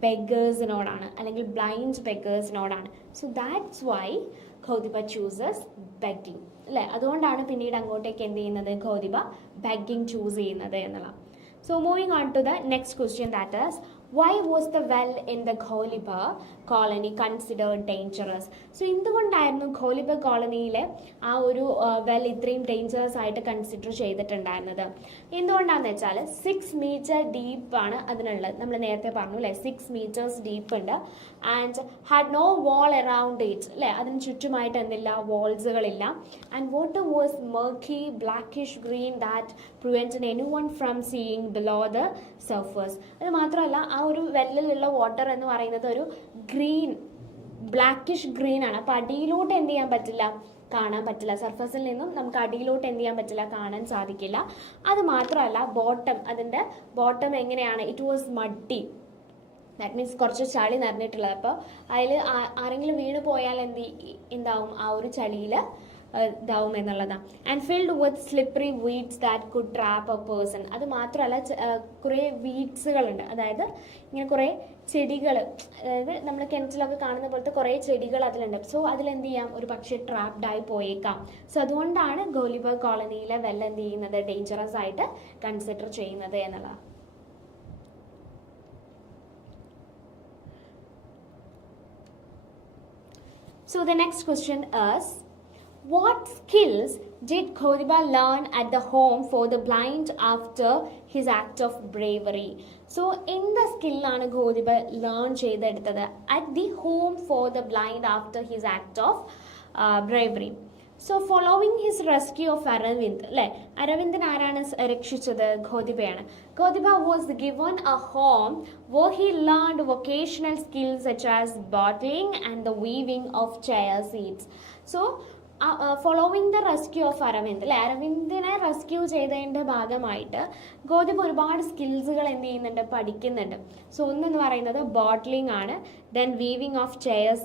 ബെഗേഴ്സിനോടാണ്, അല്ലെങ്കിൽ ബ്ലൈൻഡ് ബെഗേഴ്സിനോടാണ്. So that's why Khodiba chooses begging, അല്ലേ. അതുകൊണ്ടാണ് പിന്നീട് അങ്ങോട്ടേക്ക് എന്ത് ചെയ്യുന്നത്, ഖോദിബ ബെഗിങ് ചൂസ് ചെയ്യുന്നത് എന്നുള്ള. So moving on to the next question, that is, why was the well in the Gholiba colony considered dangerous? So എന്തുകൊണ്ടായിരുന്നു ഖോലിബ കോളനിയിലെ ആ ഒരു വെൽ ഇത്രയും ഡേഞ്ചറസ് ആയിട്ട് കൺസിഡർ ചെയ്തിട്ടുണ്ടായിരുന്നത്? എന്തുകൊണ്ടാണെന്ന് വെച്ചാൽ 6 മീറ്റർ ഡീപ്പ് ആണ് അതിനുള്ളത്. നമ്മൾ നേരത്തെ പറഞ്ഞു, അല്ലേ, 6 മീറ്റേഴ്സ് ഡീപ്പ് ഉണ്ട്. And had no wall around it, അല്ലേ, അതിന് ചുറ്റുമായിട്ട് എന്തില്ല, വാൾസുകളില്ല. And water was murky blackish green that prevented anyone from seeing below the surface. അത് മാത്രമല്ല, ആ ഒരു വെല്ലിലുള്ള വാട്ടർ എന്ന് പറയുന്നത് ഒരു ഗ്രീൻ, ബ്ലാക്കിഷ് ഗ്രീൻ ആണ്. അപ്പോൾ അടിയിലോട്ട് എന്ത് ചെയ്യാൻ പറ്റില്ല, കാണാൻ പറ്റില്ല. സർഫസിൽ നിന്നും നമുക്ക് അടിയിലോട്ട് എന്ത് ചെയ്യാൻ പറ്റില്ല, കാണാൻ സാധിക്കില്ല. അത് മാത്രമല്ല, അതിൻ്റെ ബോട്ടം എങ്ങനെയാണ്, it was muddy, that means കുറച്ച് ചളി നിറഞ്ഞിട്ടുള്ളത്. അപ്പോൾ അതിൽ ആരെങ്കിലും വീണ് പോയാൽ എന്താവും, ആ ഒരു ചളിയിൽ ഇതാവും എന്നുള്ളതാണ്. And filled with slippery weeds that could trap A person. അത് മാത്രമല്ല, കുറേ വീഡ്സുകളുണ്ട്, അതായത് ഇങ്ങനെ കുറേ ചെടികൾ, അതായത് നമ്മൾ കിണറ്റിലൊക്കെ കാണുന്ന പോലത്തെ കുറേ ചെടികൾ അതിലുണ്ട്. സോ അതിലെന്ത് ചെയ്യാം, ഒരു പക്ഷേ ട്രാപ്ഡായി പോയേക്കാം. സോ അതുകൊണ്ടാണ് ഖോലിബ കോളനിയിലെ വെള്ളം എന്ത് ചെയ്യുന്നത്, ഡേഞ്ചറസ് ആയിട്ട് കൺസിഡർ ചെയ്യുന്നത് എന്നുള്ളത്. So the next question is, what skills did Gholiba learn at the home for the blind after his act of bravery? So എന്ത് സ്കില്ലാണ് ഖോദിബ ലേൺ ചെയ്തെടുത്തത് at the home for the blind after his act of bravery? So following his rescue of Aravind, അല്ലേ, അരവിന്ദൻ ആരാണ് രക്ഷിച്ചത്, ഖോദിബയാണ്. ഖോദിബ was given a home where he learned vocational skills such as bottling and the weaving of chair seats. So following the rescue of Aravind, അല്ലെ, അരവിന്ദിനെ റെസ്ക്യൂ ചെയ്തതിൻ്റെ ഭാഗമായിട്ട് ഖോദിബ ഒരുപാട് സ്കിൽസുകൾ എന്ത് ചെയ്യുന്നുണ്ട്, പഠിക്കുന്നുണ്ട്. സോ ഒന്നെന്ന് പറയുന്നത് ബോട്ട്ലിംഗ് ആണ്. ദെൻ വീവിങ് ഓഫ് ചെയർ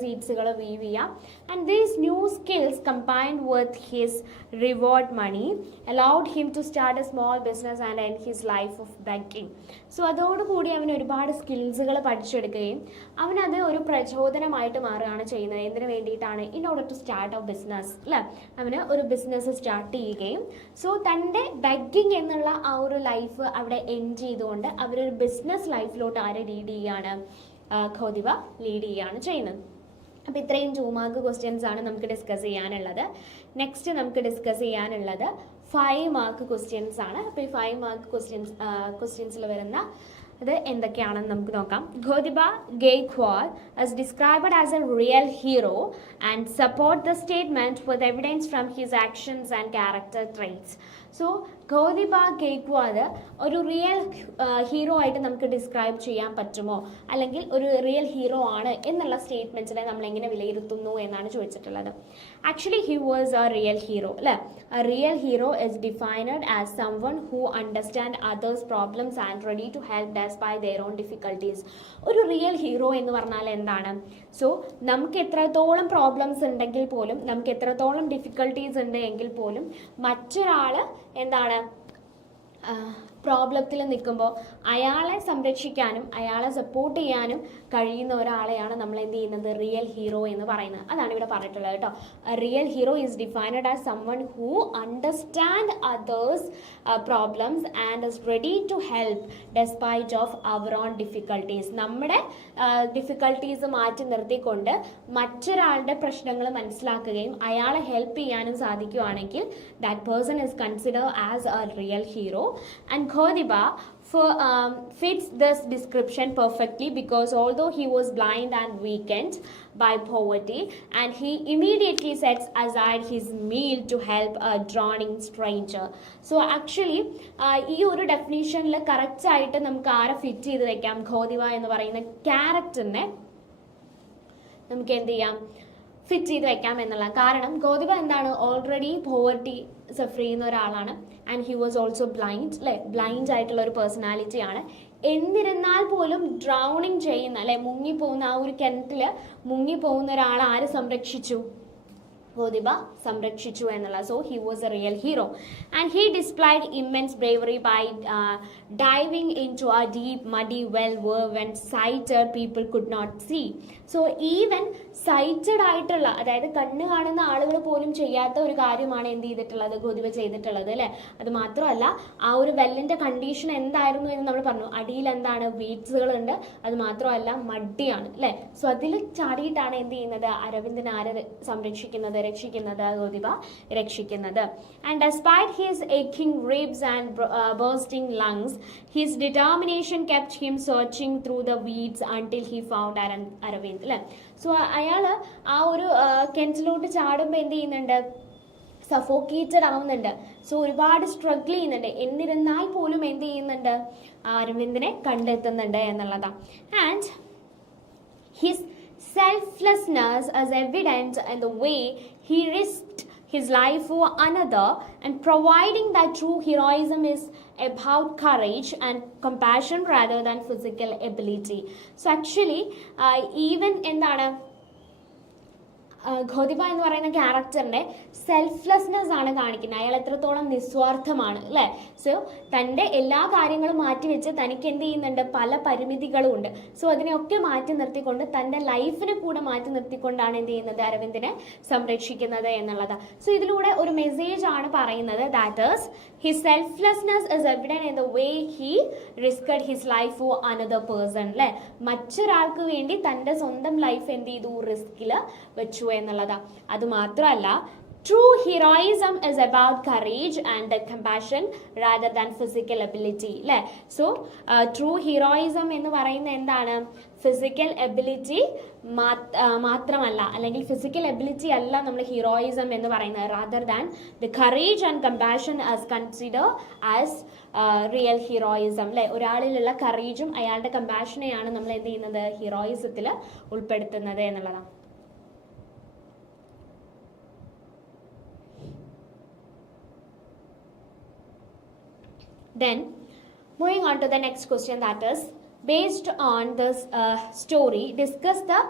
സീറ്റ്സുകൾ വീവ് ചെയ്യാം. And these new skills combined with his reward money allowed him to start a small business and end his life of ബെങ്കിങ്. സോ അതോടുകൂടി അവൻ ഒരുപാട് സ്കിൽസുകൾ പഠിച്ചെടുക്കുകയും അവനത് ഒരു പ്രചോദനമായിട്ട് മാറുകയാണ് ചെയ്യുന്നത്. എന്തിനു വേണ്ടിയിട്ടാണ്, in order to start a business, അല്ലേ, അവന് ഒരു ബിസിനസ് സ്റ്റാർട്ട് ചെയ്യുകയും സോ തൻ്റെ ബെങ്കിങ് എന്നുള്ള ആ ഒരു ലൈഫ് അവിടെ എൻഡ് ചെയ്തുകൊണ്ട് അവരൊരു ബിസിനസ് ലൈഫിലോട്ട് ആരെ ലീഡ് ചെയ്യുകയാണ്, ഖോദിബ ലീഡ് ചെയ്യുകയാണ് ചെയ്യുന്നത്. അപ്പോൾ ഇത്രയും 2 മാർക്ക് ക്വസ്റ്റ്യൻസ് ആണ് നമുക്ക് ഡിസ്കസ് ചെയ്യാനുള്ളത്. നെക്സ്റ്റ് നമുക്ക് ഡിസ്കസ് ചെയ്യാനുള്ളത് 5 മാർക്ക് ക്വസ്റ്റ്യൻസ് ആണ്. അപ്പോൾ ഈ 5 മാർക്ക് ക്വസ്റ്റ്യൻസിൽ വരുന്ന അത് എന്തൊക്കെയാണെന്ന് നമുക്ക് നോക്കാം. ഗോദിബ Gaikwad is described as a real hero and support the statement with evidence from his actions and character traits. So Godiba Gaikwad ഒരു റിയൽ ഹീറോ ആയിട്ട് നമുക്ക് ഡിസ്ക്രൈബ് ചെയ്യാൻ പറ്റുമോ, അല്ലെങ്കിൽ ഒരു റിയൽ ഹീറോ ആണ് എന്നുള്ള സ്റ്റേറ്റ്മെൻറ്റ്സിനെ നമ്മൾ എങ്ങനെ വിലയിരുത്തുന്നു എന്നാണ് ചോദിച്ചിട്ടുള്ളത്. Actually he was a real hero അല്ലേ. A real hero is defined as someone who understand others problems and ready to help despite their own difficulties. ഒരു റിയൽ ഹീറോ എന്ന് പറഞ്ഞാൽ എന്താണ്? സോ നമുക്ക് എത്രത്തോളം പ്രോബ്ലംസ് ഉണ്ടെങ്കിൽ പോലും, നമുക്ക് എത്രത്തോളം ഡിഫിക്കൽട്ടീസ് ഉണ്ട് എങ്കിൽ പോലും മറ്റൊരാൾ എന്താണ് പ്രോബ്ലത്തിൽ നിൽക്കുമ്പോൾ അയാളെ സംരക്ഷിക്കാനും അയാളെ സപ്പോർട്ട് ചെയ്യാനും കഴിയുന്ന ഒരാളെയാണ് നമ്മൾ എന്ത് ചെയ്യുന്നത്, റിയൽ ഹീറോ എന്ന് പറയുന്നത്. അതാണ് ഇവിടെ പറഞ്ഞിട്ടുള്ളത് കേട്ടോ. Real hero is defined as someone who understand others problems and is ready to help despite of our own difficulties. നമ്മുടെ ഡിഫിക്കൽട്ടീസ് മാറ്റി നിർത്തിക്കൊണ്ട് മറ്റൊരാളുടെ പ്രശ്നങ്ങൾ മനസ്സിലാക്കുകയും അയാളെ ഹെൽപ്പ് ചെയ്യാനും സാധിക്കുകയാണെങ്കിൽ that person is consider as a real hero. And Godiba fits this description perfectly because although he was blind and weakened by poverty, and he immediately sets aside his meal to help a drowning stranger. So actually ഈ ഒരു ഡെഫിനിഷനിൽ കറക്റ്റ് ആയിട്ട് നമുക്ക് ആരെ ഫിറ്റ് ചെയ്ത് വെക്കാം? ഗോദിബ എന്ന് പറയുന്ന ക്യാരക്ടറിനെ നമുക്ക് എന്ത് ചെയ്യാം, ഫിറ്റ് ചെയ്ത് വെക്കാം എന്നുള്ള. കാരണം ഗോദിബ എന്താണ്, ഓൾറെഡി പോവർട്ടി സഫർ ചെയ്യുന്ന ഒരാളാണ്. And he was also blind അല്ലേ, ബ്ലൈൻഡ് ആയിട്ടുള്ള ഒരു പേഴ്സണാലിറ്റിയാണ്. എന്നിരുന്നാൽ പോലും ഡ്രൗണിങ് ചെയ്യുന്ന അല്ലെ, മുങ്ങിപ്പോകുന്ന ആ ഒരു കിണറ്റിൽ മുങ്ങിപ്പോകുന്ന ഒരാളെ ആര് സംരക്ഷിച്ചു? ഗോദിബ സംരക്ഷിച്ചു എന്നുള്ള. So he was a real hero and he displayed immense bravery by diving into a deep muddy well when sighted people could not see. So even sighted ആയിട്ടുള്ള, അതായത് കണ്ണ് കാണുന്ന ആളുകൾ പോലും ചെയ്യാത്ത ഒരു കാര്യമാണ് എന്ത് ചെയ്തിട്ടുള്ളത്, ഗോദിബ ചെയ്തിട്ടുള്ളത് അല്ലേ. അത് മാത്രമല്ല ആ ഒരു വെല്ലിൻ്റെ കണ്ടീഷൻ എന്തായിരുന്നു എന്ന് നമ്മൾ പറഞ്ഞു. അടിയിൽ എന്താണ്, വീഡ്സുകളുണ്ട്. അത് മാത്രമല്ല മഡിയാണ് അല്ലേ. സോ അതിൽ ചാടിയിട്ടാണ് എന്ത് ചെയ്യുന്നത്, അരവിന്ദൻ ആരെ സംരക്ഷിക്കുന്നത്, രക്ഷിക്കുന്നത്, ഗോദിബ രക്ഷിക്കുന്നത്. And despite his aching ribs and bursting lungs, his determination kept him searching through the weeds until he found Aravind അല്ലേ. സോ അയാൾ ആ ഒരു കിണറ്റിലോട്ട് ചാടുമ്പോൾ എന്ത് ചെയ്യുന്നുണ്ട്, സഫോക്കേറ്റഡ് ആവുന്നുണ്ട്. സോ ഒരുപാട് സ്ട്രഗിൾ ചെയ്യുന്നുണ്ട്. എന്നിരുന്നാൽ പോലും എന്ത് ചെയ്യുന്നുണ്ട്, അരവിന്ദിനെ കണ്ടെത്തുന്നുണ്ട് എന്നുള്ളതാണ്. And his selflessness is evident in the way he risked his life for another, and providing that true heroism is about courage and compassion rather than physical ability. So actually even എന്താണ്, ഗോദിബ എന്ന് പറയുന്ന ക്യാരക്ടറിൻ്റെ സെൽഫ്ലെസ്നെസ് ആണ് കാണിക്കുന്നത്. അയാൾ എത്രത്തോളം നിസ്വാർത്ഥമാണ് അല്ലേ. സോ തൻ്റെ എല്ലാ കാര്യങ്ങളും മാറ്റിവെച്ച് തനിക്ക് എന്ത് ചെയ്യുന്നുണ്ട്, പല പരിമിതികളും ഉണ്ട്. സോ അതിനെയൊക്കെ മാറ്റി നിർത്തിക്കൊണ്ട് തൻ്റെ ലൈഫിനെ കൂടെ മാറ്റി നിർത്തിക്കൊണ്ടാണ് എന്ത് ചെയ്യുന്നത്, അരവിന്ദിനെ സംരക്ഷിക്കുന്നത് എന്നുള്ളത്. സോ ഇതിലൂടെ ഒരു മെസ്സേജ് ആണ് പറയുന്നത്, that is his selflessness is evident in the way he risked his life for another person അല്ലേ. മറ്റൊരാൾക്ക് വേണ്ടി തൻ്റെ സ്വന്തം ലൈഫ് എന്ത് ചെയ്തു, റിസ്കിൽ വെച്ചു എന്നുള്ളതാ. അത് മാത്രമല്ല, true heroism is about courage and compassion rather than physical ability അല്ലേ. സോ true heroism എന്ന് പറയുന്നത് എന്താണ്, ഫിസിക്കൽ എബിലിറ്റി മാത്രമല്ല, അല്ലെങ്കിൽ ഫിസിക്കൽ എബിലിറ്റി അല്ല നമ്മൾ ഹീറോയിസം എന്ന് പറയുന്നത്. Rather than the courage and compassion as consider as real heroism അല്ലേ. ഒരാളിലുള്ള കറേജും അയാളുടെ കമ്പാഷനെയാണ് നമ്മൾ എന്ത് ചെയ്യുന്നത്, ഹീറോയിസത്തിൽ ഉൾപ്പെടുത്തുന്നത് എന്നുള്ളതാണ്. Then moving on to the next question, that is based on this story, discuss the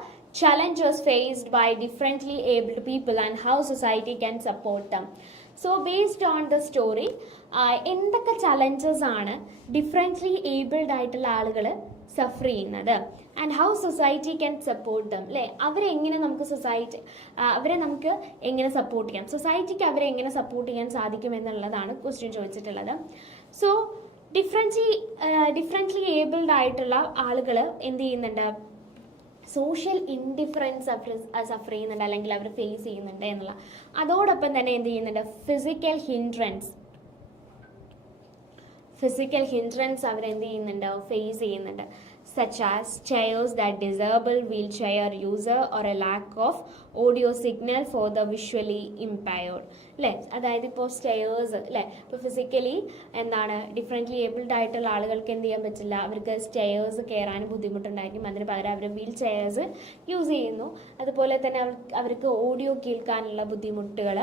challenges faced by differently abled people and how society can support them. So based on the story, എന്തൊക്കെ ചലഞ്ചസ് ആണ് ഡിഫറെൻ്റ്ലി ഏബിൾഡ് ആയിട്ടുള്ള ആളുകൾ സഫർ ചെയ്യുന്നത്, and how society can support them അല്ലേ. അവരെ എങ്ങനെ നമുക്ക് അവരെ നമുക്ക് എങ്ങനെ സപ്പോർട്ട് ചെയ്യാം, സൊസൈറ്റിക്ക് അവരെ എങ്ങനെ സപ്പോർട്ട് ചെയ്യാൻ സാധിക്കും എന്നുള്ളതാണ് ക്വസ്റ്റ്യൻ ചോദിച്ചിട്ടുള്ളത്. സോ ഡിഫറെൻ്റ്ലി ഏബിൾഡ് ആയിട്ടുള്ള ആളുകൾ എന്ത് ചെയ്യുന്നുണ്ട്, സോഷ്യൽ ഇൻഡിഫറൻസ് സഫർ ചെയ്യുന്നുണ്ട്, അല്ലെങ്കിൽ അവർ ഫേസ് ചെയ്യുന്നുണ്ട് എന്നുള്ള. അതോടൊപ്പം തന്നെ എന്ത് ചെയ്യുന്നുണ്ട്, ഫിസിക്കൽ ഹിൻഡ്രൻസ് അവരെന്ത് ചെയ്യുന്നുണ്ട്, ഫേസ് ചെയ്യുന്നുണ്ട്. such as chairs that disable wheelchair user or a lack of audio signal for the visually impaired. അല്ലേ, അതായത് ഇപ്പോൾ സ്റ്റെയേഴ്സ് അല്ലേ, ഇപ്പോൾ ഫിസിക്കലി എന്താണ് ഡിഫറെൻ്റ്ലി ഏബിൾഡ് ആയിട്ടുള്ള ആളുകൾക്ക് എന്ത് ചെയ്യാൻ പറ്റില്ല, അവർക്ക് സ്റ്റെയേഴ്സ് കയറാൻ ബുദ്ധിമുട്ടുണ്ടായിരിക്കും. അതിന് പകരം അവർ വീൽ ചെയേഴ്സ് യൂസ് ചെയ്യുന്നു. അതുപോലെ തന്നെ അവർക്ക് ഓഡിയോ കേൾക്കാനുള്ള ബുദ്ധിമുട്ടുകൾ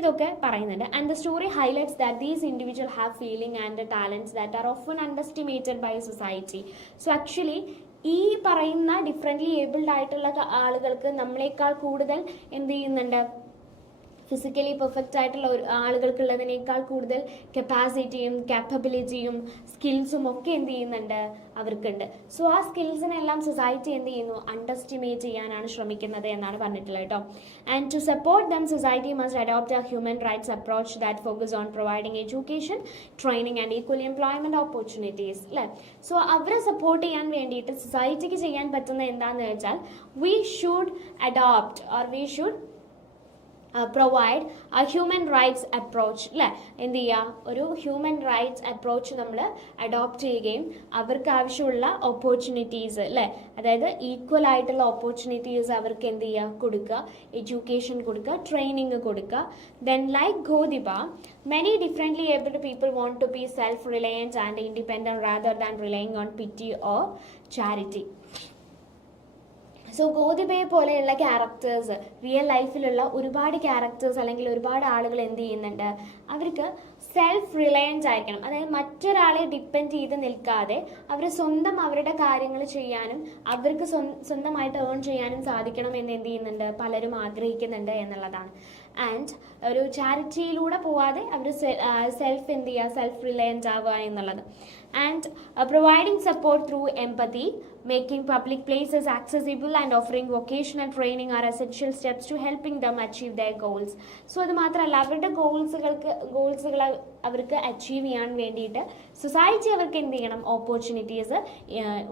ഇതൊക്കെ പറയുന്നുണ്ട്. And the story highlights that these individual have feeling and talents that are often underestimated by society. So actually ഈ പറയുന്ന ഡിഫറെൻ്റ്ലി ഏബിൾഡ് ആയിട്ടുള്ള ആളുകൾക്ക് നമ്മളെക്കാൾ കൂടുതൽ എന്ത് ചെയ്യുന്നുണ്ട്, ഫിസിക്കലി പെർഫെക്റ്റ് ആയിട്ടുള്ള ആളുകൾക്കുള്ളതിനേക്കാൾ കൂടുതൽ കപ്പാസിറ്റിയും കാപ്പബിലിറ്റിയും സ്കിൽസും ഒക്കെ എന്ത് ചെയ്യുന്നുണ്ട്, അവർക്കുണ്ട്. സോ ആ സ്കിൽസിനെല്ലാം സൊസൈറ്റി എന്ത് ചെയ്യുന്നു, അണ്ടർഎസ്റ്റിമേറ്റ് ചെയ്യാനാണ് ശ്രമിക്കുന്നത് എന്നാണ് പറഞ്ഞിട്ടുള്ളത് കേട്ടോ. And to support them society must adopt a human rights approach that focus on providing education, training and equal employment opportunities. അല്ലേ, സോ അവരെ സപ്പോർട്ട് ചെയ്യാൻ വേണ്ടിയിട്ട് സൊസൈറ്റിക്ക് ചെയ്യാൻ പറ്റുന്ന എന്താണെന്ന് വെച്ചാൽ we should adopt or we should provide a human rights approach. അല്ലേ, എന്ത് ചെയ്യുക, ഒരു ഹ്യൂമൻ റൈറ്റ്സ് അപ്രോച്ച് നമ്മൾ അഡോപ്റ്റ് ചെയ്യുകയും അവർക്ക് ആവശ്യമുള്ള ഓപ്പർച്യൂണിറ്റീസ് അല്ലേ, അതായത് ഈക്വൽ ആയിട്ടുള്ള ഓപ്പർച്യൂണിറ്റീസ് അവർക്ക് എന്ത് ചെയ്യുക, കൊടുക്കുക, എഡ്യൂക്കേഷൻ കൊടുക്കുക, ട്രെയിനിങ് കൊടുക്കുക. Then like Godiba, many differently abled people want to be self-reliant and independent rather than relying on pity or charity. So ഗോദിബയെ പോലെയുള്ള ക്യാരക്ടേഴ്സ്, റിയൽ ലൈഫിലുള്ള ഒരുപാട് ക്യാരക്ടേഴ്സ് അല്ലെങ്കിൽ ഒരുപാട് ആളുകൾ എന്ത് ചെയ്യുന്നുണ്ട്, അവർക്ക് സെൽഫ് റിലയൻസ് ആയിരിക്കണം. അതായത് മറ്റൊരാളെ ഡിപ്പെൻഡ് ചെയ്ത് നിൽക്കാതെ അവർ സ്വന്തം അവരുടെ കാര്യങ്ങൾ ചെയ്യാനും അവർക്ക് സ്വന്തമായിട്ട് ഏൺ ചെയ്യാനും സാധിക്കണം എന്ന് എന്ത് ചെയ്യുന്നുണ്ട്, പലരും ആഗ്രഹിക്കുന്നുണ്ട് എന്നുള്ളതാണ്. ആൻഡ് ഒരു ചാരിറ്റിയിലൂടെ പോവാതെ അവർ സെൽഫ് എന്ത് ചെയ്യുക, സെൽഫ് റിലയൻസ് ആവുക എന്നുള്ളത്. And providing support through empathy, making public places accessible and offering vocational training are essential steps to helping them achieve their goals. So അത് മാത്രമല്ല, അവരുടെ ഗോൾസുകൾ അവർക്ക് അച്ചീവ് ചെയ്യാൻ വേണ്ടിയിട്ട് സൊസൈറ്റി അവർക്ക് എന്ത് ചെയ്യണം, ഓപ്പർച്യൂണിറ്റീസ്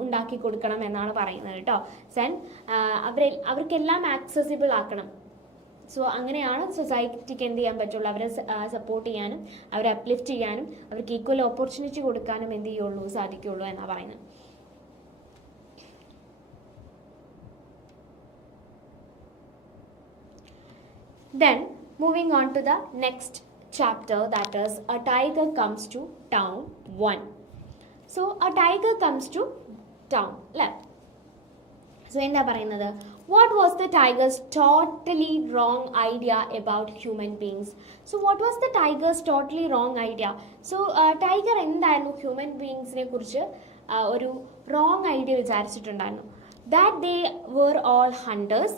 ഉണ്ടാക്കി കൊടുക്കണം എന്നാണ് പറയുന്നത് കേട്ടോ. അവർക്കെല്ലാം ആക്സസിബിൾ ആക്കണം. സോ അങ്ങനെയാണ് സൊസൈറ്റിക്ക് എന്ത് ചെയ്യാൻ പറ്റുള്ളൂ, അവരെ സപ്പോർട്ട് ചെയ്യാനും അവരെ അപ്ലിഫ്റ്റ് ചെയ്യാനും അവർക്ക് ഈക്വൽ ഓപ്പർച്യൂണിറ്റി കൊടുക്കാനും എന്ത് ചെയ്യുള്ളൂ, സാധിക്കുള്ളൂ എന്നാണ് പറയുന്നത്. Then moving on to the next chapter, that is a tiger comes to town 1. So a tiger comes to town. So എന്താ പറയുന്നത്, what was the tiger's totally wrong idea about human beings? So what was the tiger's totally wrong idea? So tiger എന്തായിരുന്നു ഹ്യൂമൻ ബീയിങ്സിനെ കുറിച്ച് ഒരു റോങ് ഐഡിയ വിചാരിച്ചിട്ടുണ്ടായിരുന്നു. That they were all hunters,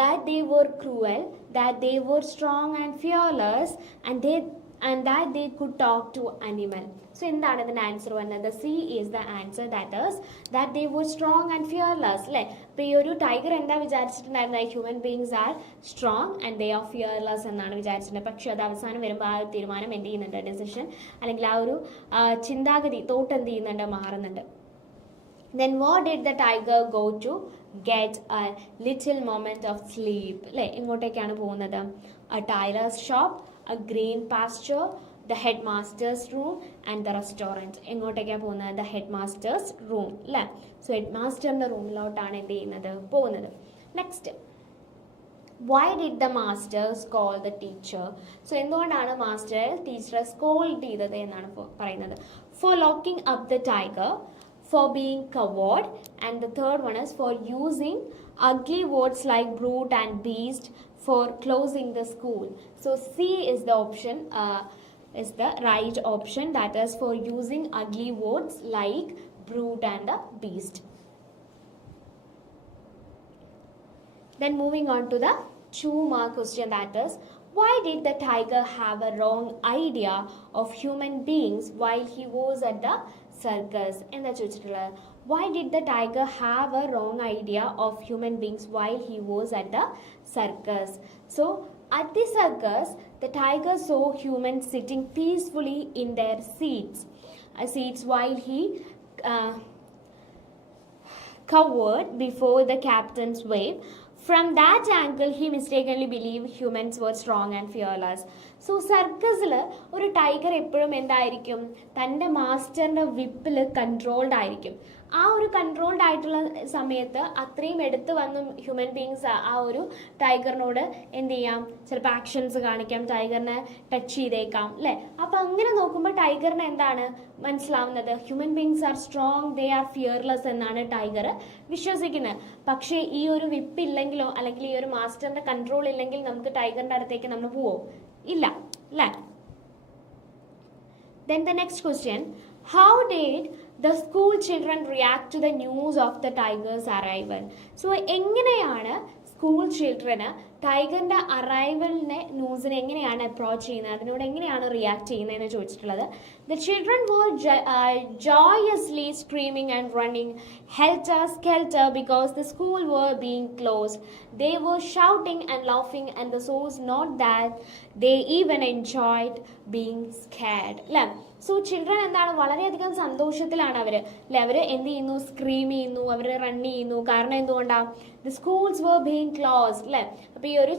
that they were cruel, that they were strong and fearless, and that they could talk to animal. So എന്താണ് ഇതിന്റെ ആൻസർ വന്നത്, C is the answer, that they were strong and fearless. അല്ലേ, അപ്പോൾ ഈ ഒരു ടൈഗർ എന്താ വിചാരിച്ചിട്ടുണ്ടായിരുന്നത്, human beings are strong and they are fearless എന്നാണ് വിചാരിച്ചിട്ടുള്ളത്. പക്ഷേ അത് അവസാനം വരുമ്പോൾ ആ തീരുമാനം എന്ത് ചെയ്യുന്നുണ്ട്, ഡെസിഷൻ അല്ലെങ്കിൽ ആ ഒരു ചിന്താഗതി തോട്ട് എന്ത് ചെയ്യുന്നുണ്ട്, മാറുന്നുണ്ട്. Then what did the tiger go to get a little moment of sleep? അല്ലേ, ഇങ്ങോട്ടേക്കാണ് പോകുന്നത്. A tailor's shop, a green pasture, the headmaster's room and the restaurant. എങ്ങോട്ടേക്കാണ് പോകുന്നത്, the headmaster's room. അല്ലേ, സോ ഹെഡ്മാസ്റ്ററിൻ്റെ റൂമിലോട്ടാണ് എന്ത് ചെയ്യുന്നത്, പോകുന്നത്. Next, why did the masters call the teacher? So എന്തുകൊണ്ടാണ് മാസ്റ്റർ ടീച്ചറെ സ്കോൾഡ് ചെയ്തത് എന്നാണ് പറയുന്നത്. For locking up the tiger, for being coward, and the third one is for using ugly words like brute and beast, for closing the school. So C is the option, is the right option, that is for using ugly words like brute and the beast. Then moving on to the 2-mark question, that is, why did the tiger have a wrong idea of human beings while he was at the circus? എന്താ ചോദിച്ചിട്ടുള്ളത്, why did the tiger have a wrong idea of human beings while he was at the circus? So at the circus, the tiger saw humans sitting peacefully in their seats while he cowered before the captain's wave. From that angle, he mistakenly believed humans were strong and fearless. So സർക്കസിൽ ഒരു ടൈഗർ എപ്പോഴും എന്തായിരിക്കും, തൻ്റെ മാസ്റ്ററിൻ്റെ വിപ്പിൽ കൺട്രോൾഡ് ആയിരിക്കും. ആ ഒരു കൺട്രോൾഡ് ആയിട്ടുള്ള സമയത്ത് അത്രയും എടുത്ത് വന്ന് ഹ്യൂമൻ ബീങ്സ് ആ ഒരു ടൈഗറിനോട് എന്ത് ചെയ്യാം, ചിലപ്പോൾ ആക്ഷൻസ് കാണിക്കാം, ടൈഗറിനെ ടച്ച് ചെയ്തേക്കാം അല്ലേ. അപ്പോൾ അങ്ങനെ നോക്കുമ്പോൾ ടൈഗറിന് എന്താണ് മനസ്സിലാവുന്നത്, human beings are strong, they are fearless എന്നാണ് ടൈഗർ വിശ്വസിക്കുന്നത്. പക്ഷേ ഈ ഒരു വിപ്പ് ഇല്ലെങ്കിലോ അല്ലെങ്കിൽ ഈ ഒരു മാസ്റ്ററിൻ്റെ കൺട്രോൾ ഇല്ലെങ്കിൽ നമുക്ക് ടൈഗറിൻ്റെ അടുത്തേക്ക് നമ്മൾ പോവോ, ഇല്ല അല്ലേ. Then the next question, how did the school children react to the news of the tiger's arrival? So എങ്ങനെയാണ് സ്കൂൾ ചിൽഡ്രന് ടൈഗറിൻ്റെ അറൈവലിനെ ന്യൂസിനെ എങ്ങനെയാണ് അപ്രോച്ച് ചെയ്യുന്നത്, അതിനോട് എങ്ങനെയാണ് റിയാക്ട് ചെയ്യുന്നതെന്ന് ചോദിച്ചിട്ടുള്ളത്. The children were joyously screaming and running helter-skelter because the school were being closed. They were shouting and laughing, and the source not that they even enjoyed being scared. അല്ലേ. സോ ചിൽഡ്രൻ എന്താണ്, വളരെയധികം സന്തോഷത്തിലാണ് അവർ അല്ലെ. അവർ എന്ത് ചെയ്യുന്നു, സ്ക്രീം ചെയ്യുന്നു, അവർ റൺ ചെയ്യുന്നു. കാരണം എന്തുകൊണ്ടാണ്, the schools were being closed അല്ലേ. അപ്പോൾ ഈ ഒരു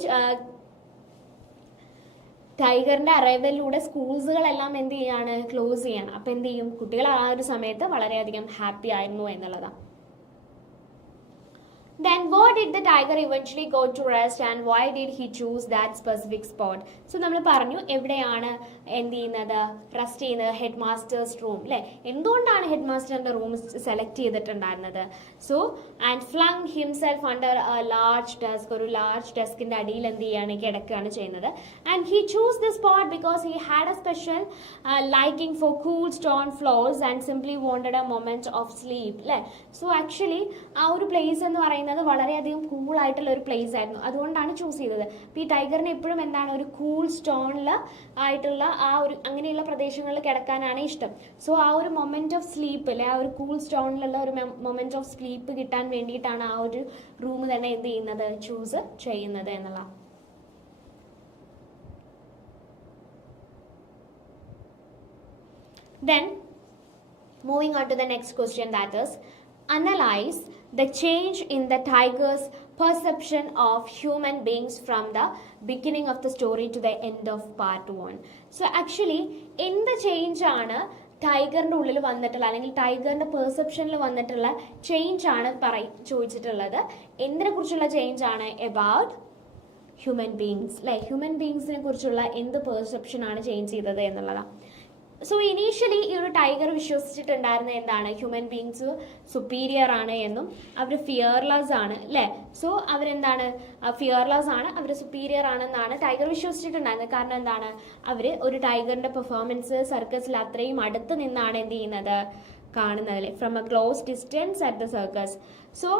ടൈഗറിൻ്റെ അറൈവലിലൂടെ സ്കൂൾസുകളെല്ലാം എന്ത് ചെയ്യാണ്, ക്ലോസ് ചെയ്യണം. അപ്പോൾ എന്ത് ചെയ്യും, കുട്ടികൾ ആ ഒരു സമയത്ത് വളരെയധികം ഹാപ്പി ആയിരുന്നു എന്നുള്ളതാണ്. Then where did the tiger eventually go to rest and why did he choose that specific spot? So നമ്മൾ പറഞ്ഞു എവിടെയാണ് എന്ത് ചെയ്യുന്നത്, റെസ്റ്റ് ചെയ്യുന്നത്, ഹെഡ് മാസ്റ്റേഴ്സ് റൂം അല്ലേ. എന്തുകൊണ്ടാണ് ഹെഡ് മാസ്റ്ററിൻ്റെ റൂം സെലക്ട് ചെയ്തിട്ടുണ്ടായിരുന്നത്? So and flung himself under a large desk, ഒരു ലാർജ് ഡെസ്കിൻ്റെ അടിയിൽ എന്ത് ചെയ്യാണ്, കിടക്കുകയാണ് ചെയ്യുന്നത്. And he chose the spot because he had a special liking for cool stone floors and simply wanted a moment of sleep അല്ലേ. സോ ആക്ച്വലി ആ ഒരു പ്ലേസ് എന്ന് പറയുന്നത് വളരെയധികം കൂളായിട്ടുള്ള ഒരു പ്ലേസ് ആയിരുന്നു, അതുകൊണ്ടാണ് ചൂസ് ചെയ്തത്. അപ്പോൾ ഈ ടൈഗറിന് എപ്പോഴും എന്താണ്, ഒരു കൂൾ സ്റ്റോണിൽ ആയിട്ടുള്ള ആ ഒരു അങ്ങനെയുള്ള പ്രദേശങ്ങളിൽ കിടക്കാനാണ് ഇഷ്ടം. സോ ആ ഒരു മൊമെന്റ് ഓഫ് സ്ലീപ്പ് അല്ലെ, ആ ഒരു കൂൾ സ്റ്റോണിലുള്ള ഒരു മൊമെന്റ് ഓഫ് സ്ലീപ്പ് കിട്ടാൻ വേണ്ടിയിട്ടാണ് ആ ഒരു റൂം തന്നെ എന്ത് ചെയ്യുന്നത്, ചൂസ് ചെയ്യുന്നത് എന്നുള്ള. Then moving on to the next question, that is analyze the change in the tiger's perception of human beings from the beginning of the story to the end of part 1. So actually എന്ത് ചേഞ്ച് ആണ് ടൈഗറിൻ്റെ ഉള്ളിൽ വന്നിട്ടുള്ള, അല്ലെങ്കിൽ ടൈഗറിൻ്റെ പെർസെപ്ഷനിൽ വന്നിട്ടുള്ള ചേഞ്ച് ആണ് ചോദിച്ചിട്ടുള്ളത്. എന്തിനെ കുറിച്ചുള്ള ചേഞ്ച് ആണ്, എബൌട്ട് ഹ്യൂമൻ ബീങ്സ് അല്ലേ. ഹ്യൂമൻ ബീങ്സിനെ കുറിച്ചുള്ള എന്ത് പെർസെപ്ഷൻ ആണ് ചേഞ്ച് ചെയ്തത് എന്നുള്ളതാണ്. സോ ഇനീഷ്യലി ഈ ഒരു ടൈഗർ വിശ്വസിച്ചിട്ടുണ്ടായിരുന്നത് എന്താണ്, ഹ്യൂമൻ ബീങ്സ് സുപ്പീരിയർ ആണ് എന്നും അവർ ഫിയർലെസ് ആണ് അല്ലേ. സോ അവരെന്താണ്, ഫിയർലെസ് ആണ്, അവർ സുപ്പീരിയർ ആണെന്നാണ് ടൈഗർ വിശ്വസിച്ചിട്ടുണ്ടായിരുന്നത്. കാരണം എന്താണ്, അവർ ഒരു ടൈഗറിൻ്റെ പെർഫോമൻസ് സർക്കസിൽ അത്രയും അടുത്ത് നിന്നാണ് എന്ത് ചെയ്യുന്നത്, കാണുന്നത്, from A close distance at the circus. So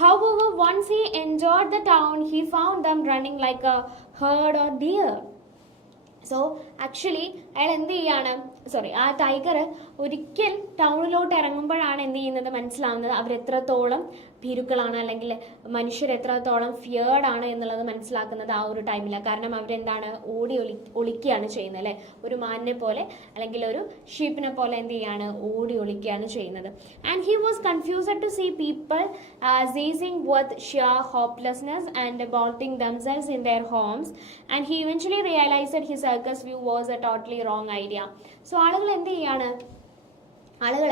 however once he entered the town he found them running like a herd or deer. So actually അയാൾ എന്ത് ചെയ്യാണ്, ആ ടൈഗർ ഒരിക്കൽ ടൗണിലോട്ട് ഇറങ്ങുമ്പോഴാണ് എന്ത് ചെയ്യുന്നത്, മനസ്സിലാവുന്നത് അവരെത്രത്തോളം ഭീരുക്കളാണ്, അല്ലെങ്കിൽ മനുഷ്യർ എത്രത്തോളം ഫിയേർഡ് ആണ് എന്നുള്ളത് മനസ്സിലാക്കുന്നത് ആ ഒരു ടൈമിലാണ്. കാരണം അവരെന്താണ്, ഒളിക്കുകയാണ് ചെയ്യുന്നത് അല്ലേ. ഒരു മാനിനെ പോലെ അല്ലെങ്കിൽ ഒരു ഷീപ്പിനെ പോലെ എന്ത് ചെയ്യാണ്, ഒളിക്കുകയാണ് ചെയ്യുന്നത്. And he was confused to see people seizing with sheer hopelessness and bolting themselves in their homes, and he eventually realized that his circus view was a totally wrong idea. So ആളുകൾ എന്ത് ചെയ്യാണ്, ആളുകൾ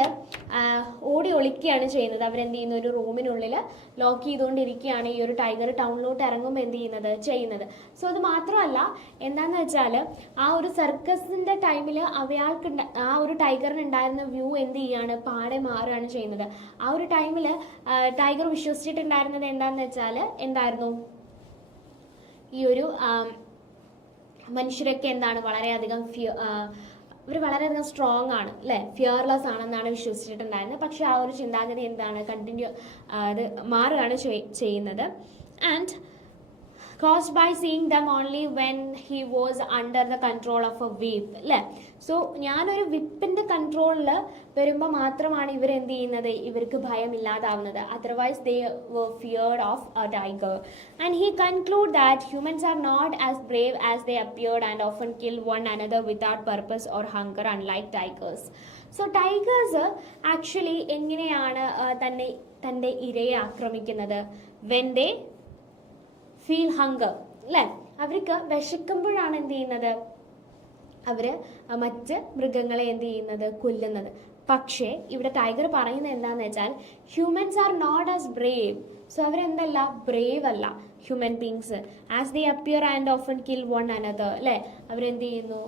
ഒളിക്കുകയാണ് ചെയ്യുന്നത്. അവരെന്ത് ചെയ്യുന്നു, ഒരു റൂമിനുള്ളിൽ ലോക്ക് ചെയ്തുകൊണ്ടിരിക്കുകയാണ് ഈ ഒരു ടൈഗർ ടൗണിലോട്ട് ഇറങ്ങുമ്പോൾ എന്ത് ചെയ്യുന്നത്. സോ അത് മാത്രമല്ല, എന്താണെന്ന് വെച്ചാൽ ആ ഒരു സർക്കസിൻ്റെ ടൈമിൽ അയാൾക്ക് ആ ഒരു ടൈഗറിന് ഉണ്ടായിരുന്ന വ്യൂ എന്ത് ചെയ്യാണ്, പാടെ മാറുകയാണ് ചെയ്യുന്നത്. ആ ഒരു ടൈമിൽ ടൈഗർ വിശ്വസിച്ചിട്ടുണ്ടായിരുന്നത് എന്താണെന്ന് വെച്ചാൽ എന്തായിരുന്നു, ഈ ഒരു മനുഷ്യരൊക്കെ എന്താണ്, വളരെയധികം ഇവർ വളരെയധികം സ്ട്രോങ് ആണ് അല്ലേ, ഫിയർലെസ് ആണെന്നാണ് വിശ്വസിച്ചിട്ടുണ്ടായിരുന്നത്. പക്ഷേ ആ ഒരു ചിന്താഗതി എന്താണ്, അത് മാറുകയാണ് ചെയ്യുന്നത്. And caused by seeing them only when he was under the control of a whip. അല്ലേ? സോ ഞാനൊരു വിപ്പിൻ്റെ കൺട്രോളിൽ വരുമ്പോൾ മാത്രമാണ് ഇവർ എന്ത് ചെയ്യുന്നത്, ഇവർക്ക് ഭയമില്ലാതാവുന്നത്. Otherwise they were feared of a tiger. And he conclude that humans are not as brave as they appeared and often kill one another without purpose or hunger, unlike tigers. So tigers actually എങ്ങനെയാണ് തൻ്റെ ഇരയെ ആക്രമിക്കുന്നത്? വെൻ ദേ ഫീൽ ഹങ്കർ, അല്ലേ? അവർക്ക് വിശക്കുമ്പോഴാണ് എന്ത് ചെയ്യുന്നത്, അവർ മറ്റ് മൃഗങ്ങളെ എന്ത് ചെയ്യുന്നത്, കൊല്ലുന്നത്. പക്ഷേ ഇവിടെ ടൈഗർ പറയുന്നത് എന്താണെന്ന് വെച്ചാൽ humans are not as brave. So അവരെന്തല്ല, ബ്രേവ് അല്ല human beings. As they appear and often kill one another, അല്ലേ? അവരെന്ത് ചെയ്യുന്നു,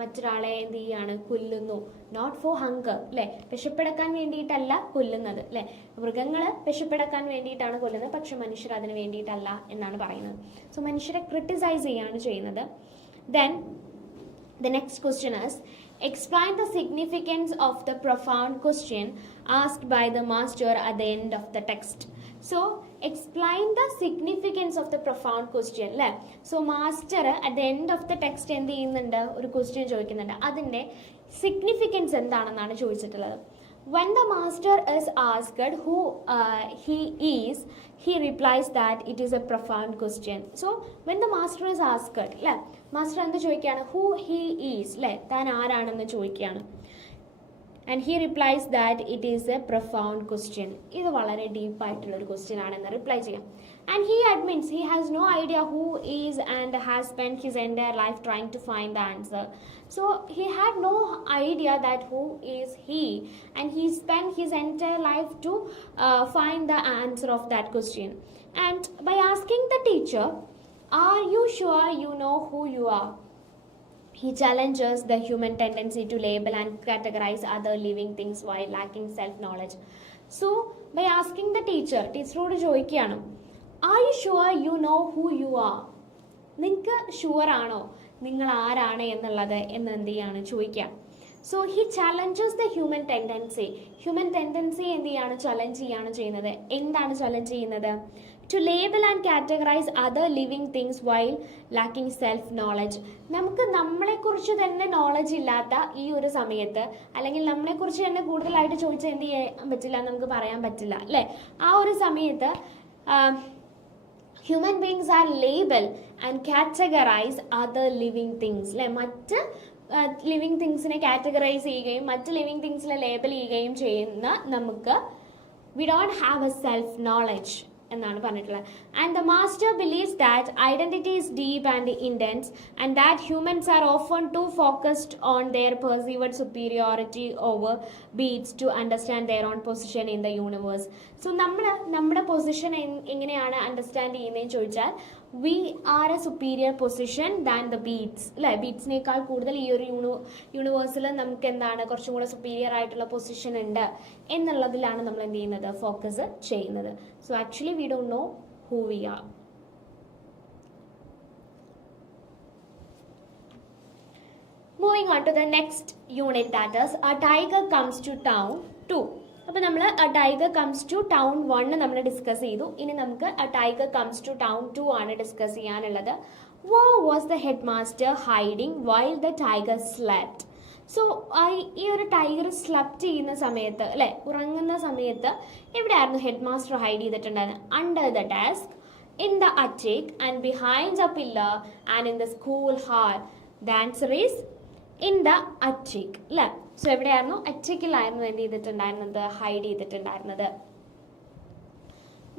മറ്റൊരാളെ എന്ത് ചെയ്യാണ്, കൊല്ലുന്നു. നോട്ട് ഫോർ ഹങ്കർ, അല്ലേ? വിശപ്പടക്കാൻ വേണ്ടിയിട്ടല്ല കൊല്ലുന്നത്, അല്ലേ? മൃഗങ്ങൾ വിശപ്പടക്കാൻ വേണ്ടിയിട്ടാണ് കൊല്ലുന്നത്, പക്ഷെ മനുഷ്യർ അതിന് വേണ്ടിയിട്ടല്ല എന്നാണ് പറയുന്നത്. സോ മനുഷ്യരെ ക്രിട്ടിസൈസ് ചെയ്യാണ് ചെയ്യുന്നത്. Then the next question is, explain the significance of the profound question asked by the master at the end of the text. So explain the significance of the profound question, അല്ലേ? So master at the end of the text എന്ത് ചെയ്യുന്നുണ്ട്, ഒരു ക്വസ്റ്റ്യൻ ചോദിക്കുന്നുണ്ട്. അതിൻ്റെ സിഗ്നിഫിക്കൻസ് എന്താണെന്നാണ് ചോദിച്ചിട്ടുള്ളത്. When the master is asked who he is, he replies that it is a profound question. So when the master is asked, അല്ലേ, മാസ്റ്റർ എന്ത് ചോദിക്കുകയാണ്, who he is, അല്ലേ, താൻ ആരാണെന്ന് ചോദിക്കുകയാണ്. And he replies that it is a profound question. ഇത് വളരെ ഡീപ്പായിട്ടുള്ളൊരു ക്വസ്റ്റ്യൻ ആണെന്ന് റിപ്ലൈ ചെയ്യാം. And he admits he has no idea who is and has spent his entire life trying to find the answer. So he had no idea that who is he, and he spent his entire life to find the answer of that question. And by asking the teacher, are you sure you know who you are? He challenges the human tendency to label and categorize other living things while lacking self-knowledge. So by asking the teacher, ടീച്ചറോട് ചോദിക്കുകയാണ്, are you sure you know who you are? നിങ്ങൾക്ക് ഷുവർ ആണോ നിങ്ങൾ ആരാണ് എന്നുള്ളത് എന്ന് എന്ത് ചെയ്യാണ് ചോദിക്കുക. So he challenges the human tendency. Human tendency എന്ത് ചെയ്യാണ്, ചലഞ്ച് ചെയ്യാണ് ചെയ്യുന്നത്. എന്താണ് ചലഞ്ച് ചെയ്യുന്നത്? To label and categorise other living things while lacking self knowledge. നമുക്ക് നമ്മളെക്കുറിച്ച് തന്നെ നോളജ് ഇല്ലാത്ത ഈ ഒരു സമയത്ത്, അല്ലെങ്കിൽ നമ്മളെക്കുറിച്ച് തന്നെ കൂടുതലായിട്ട് ചോദിച്ചാൽ എന്ത് ചെയ്യാൻ പറ്റില്ല, നമുക്ക് പറയാൻ പറ്റില്ല, അല്ലേ? ആ ഒരു സമയത്ത് human beings are label and categorise other living things, അല്ലേ? മറ്റ് ലിവിങ് തിങ്സിനെ കാറ്റഗറൈസ് ചെയ്യുകയും മറ്റ് ലിവിങ് തിങ്സിനെ ലേബൽ ചെയ്യുകയും ചെയ്യുന്ന നമുക്ക് we don't have a self knowledge എന്നാണ് പറഞ്ഞിട്ടുള്ളത്. And the master believes that identity is deep and intense and that humans are often too focused on their perceived superiority over beasts to understand their own position in the universe. So നമ്മുടെ പൊസിഷൻ എങ്ങനെയാണ് അണ്ടർസ്റ്റാൻഡ് ചെയ്യുന്നതെന്ന് ചോദിച്ചാൽ we are a superior position than the beasts, അല്ലേ? ബീറ്റ്സിനേക്കാൾ കൂടുതൽ ഈ ഒരു യൂണിവേഴ്സിൽ നമുക്ക് എന്താണ് കുറച്ചും കൂടെ സുപ്പീരിയർ ആയിട്ടുള്ള പൊസിഷൻ ഉണ്ട് എന്നുള്ളതിലാണ് നമ്മൾ എന്ത് ചെയ്യുന്നത്, ഫോക്കസ് ചെയ്യുന്നത്. So actually we don't know who we are. Moving on to the next unit, that is a tiger comes to town 2. അപ്പോൾ നമ്മൾ a tiger comes to town 1 നമ്മൾ ഡിസ്കസ് ചെയ്തു. ഇനി നമുക്ക് a tiger comes to town 2 ആണ് ഡിസ്കസ് ചെയ്യാനുള്ളത്. Where was the headmaster hiding while the tiger slept? So ഈ ഒരു ടൈഗർ സ്ലപ്റ്റ് ചെയ്യുന്ന സമയത്ത്, അല്ലെ, ഉറങ്ങുന്ന സമയത്ത് എവിടെയായിരുന്നു ഹെഡ് മാസ്റ്റർ ഹൈഡ് ചെയ്തിട്ടുണ്ടായിരുന്നത്? Under the desk, in the attic and behind A pillar and in the school hall. The answer is in the attic, അല്ലേ? സോ എവിടെയായിരുന്നു? അറ്റിക്കിലായിരുന്നു എന്ത് ചെയ്തിട്ടുണ്ടായിരുന്നത്, ഹൈഡ് ചെയ്തിട്ടുണ്ടായിരുന്നത്.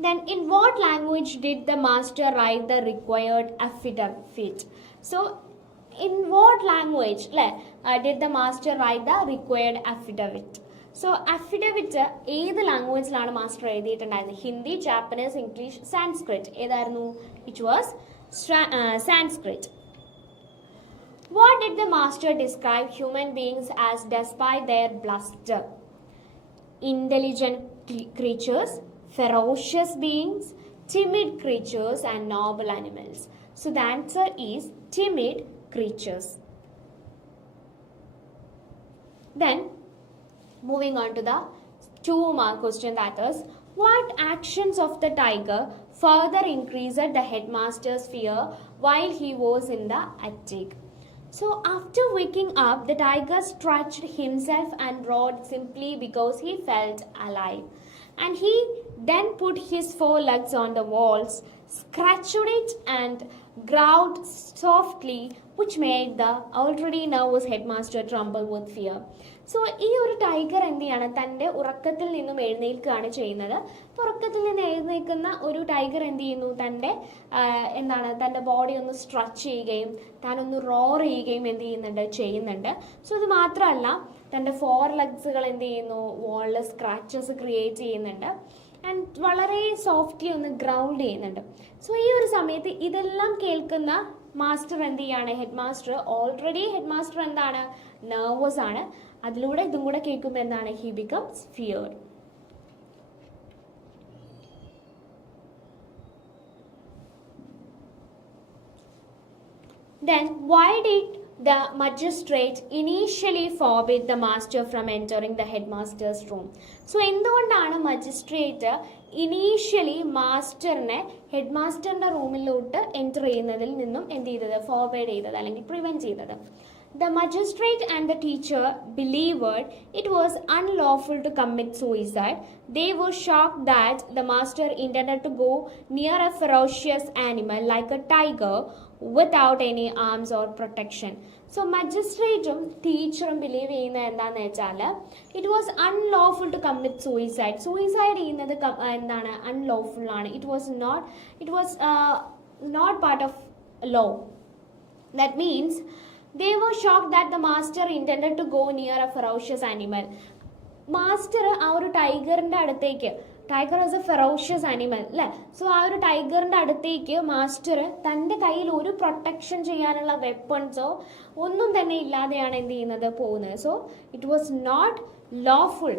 Then in what language did the master write the required affidavit? So in what language did the master write the required affidavit? So affidavit ഏത് ലാംഗ്വേജിലാണ് മാസ്റ്റർ എഴുതിയിട്ടുണ്ടായിരുന്നത്? Hindi, Japanese, English, Sanskrit. ഏതായിരുന്നു? It was Sanskrit. What did the master describe human beings as despite their bluster? Intelligent creatures, ferocious beings, timid creatures and noble animals. So the answer is timid creatures. Then moving on to the 2-mark question, that is, what actions of the tiger further increased the headmaster's fear while he was in the attic. So after waking up, the tiger stretched himself and roared simply because he felt alive. And he then put his forelegs on the walls, scratched it and growled softly, which made the already nervous headmaster tremble with fear. So ഈ ഒരു ടൈഗർ എന്ത് ചെയ്യാണ്, തൻ്റെ ഉറക്കത്തിൽ നിന്നും എഴുന്നേൽക്കുകയാണ് ചെയ്യുന്നത്. ഉറക്കത്തിൽ നിന്ന് എഴുന്നേൽക്കുന്ന ഒരു ടൈഗർ എന്ത് ചെയ്യുന്നു, തൻ്റെ ബോഡി ഒന്ന് സ്ട്രെച്ച് ചെയ്യുകയും താനൊന്ന് റോർ ചെയ്യുകയും ചെയ്യുന്നുണ്ട്. സോ ഇത് മാത്രമല്ല, തൻ്റെ ഫോർ ലെഗ്സുകൾ എന്ത് ചെയ്യുന്നു, വാളിൽ സ്ക്രാച്ചസ് ക്രിയേറ്റ് ചെയ്യുന്നുണ്ട് ആൻഡ് വളരെ സോഫ്റ്റ്ലി ഒന്ന് ഗ്രൗണ്ട് ചെയ്യുന്നുണ്ട്. സോ ഈ ഒരു സമയത്ത് ഇതെല്ലാം കേൾക്കുന്ന മാസ്റ്റർ എന്ത് ചെയ്യാണ്, ഹെഡ് മാസ്റ്റർ എന്താണ്, നെർവസ് ആണ്. അതിലൂടെ ഇതും കൂടെ കേൾക്കുമ്പോൾ എന്താണ്, he becomes feared. Then why did the magistrate initially forbid the master from entering the headmaster's room? So എന്തുകൊണ്ടാണ് മജിസ്ട്രേറ്റ് ഇനീഷ്യലി മാസ്റ്ററിനെ ഹെഡ് മാസ്റ്ററിന്റെ റൂമിലോട്ട് എൻ്റർ ചെയ്യുന്നതിൽ നിന്നും എന്ത് ചെയ്തത്, ഫോർവേഡ് ചെയ്തത് അല്ലെങ്കിൽ പ്രിവെന്റ് ചെയ്തത്? The magistrate and the teacher believed it was unlawful to commit suicide. They were shocked that the master intended to go near a ferocious animal like a tiger without any arms or protection. So magistrateum teacherum believe ചെയ്യുന്ന എന്താണെന്ന് വെച്ചാൽ it was unlawful to commit suicide. Suicide ചെയ്യുന്നത് എന്താണ്, unlawful ആണ്. It was not part of law. That means they were shocked that the master intended to go near a ferocious animal. Master ആ ഒരു ടൈഗറിൻ്റെ അടുത്തേക്ക്, tiger is A ferocious animal അല്ലേ, സോ ആ ഒരു ടൈഗറിൻ്റെ അടുത്തേക്ക് മാസ്റ്റർ തൻ്റെ കയ്യിൽ ഒരു പ്രൊട്ടക്ഷൻ ചെയ്യാനുള്ള വെപ്പൺസോ ഒന്നും തന്നെ ഇല്ലാതെയാണ് എന്ത് ചെയ്യുന്നത്, പോകുന്നത്. So it was not lawful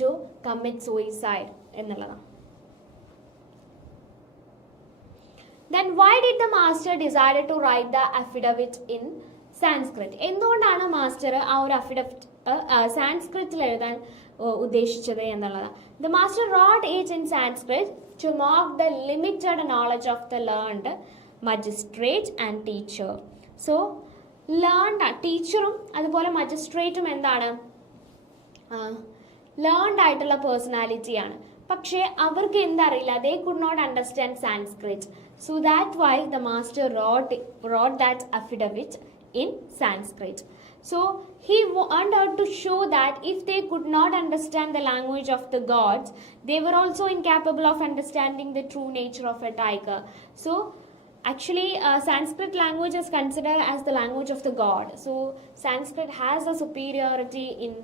to commit suicide എന്നുള്ളതാണ്. Then why did the master decide to write the affidavit in Sanskrit? എന്തുകൊണ്ടാണ് മാസ്റ്റർ ആ ഒരു അഫിഡവിറ്റ് സാൻസ്ക്രിറ്റിൽ എഴുതാൻ ഉദ്ദേശിച്ചത് എന്നുള്ളതാണ്. The master wrote it in Sanskrit to mark the limited knowledge of the learned magistrate and teacher. So learned ടീച്ചറും അതുപോലെ മജിസ്ട്രേറ്റും എന്താണ്, ലേൺഡ് ആയിട്ടുള്ള പേഴ്സണാലിറ്റിയാണ്. പക്ഷേ അവർക്ക് എന്തറിയില്ല, they could not understand Sanskrit. So that's why the master wrote that affidavit in Sanskrit. So he wanted to show that if they could not understand the language of the gods, they were also incapable of understanding the true nature of a tiger. So actually Sanskrit language is considered as the language of the god. So Sanskrit has a superiority in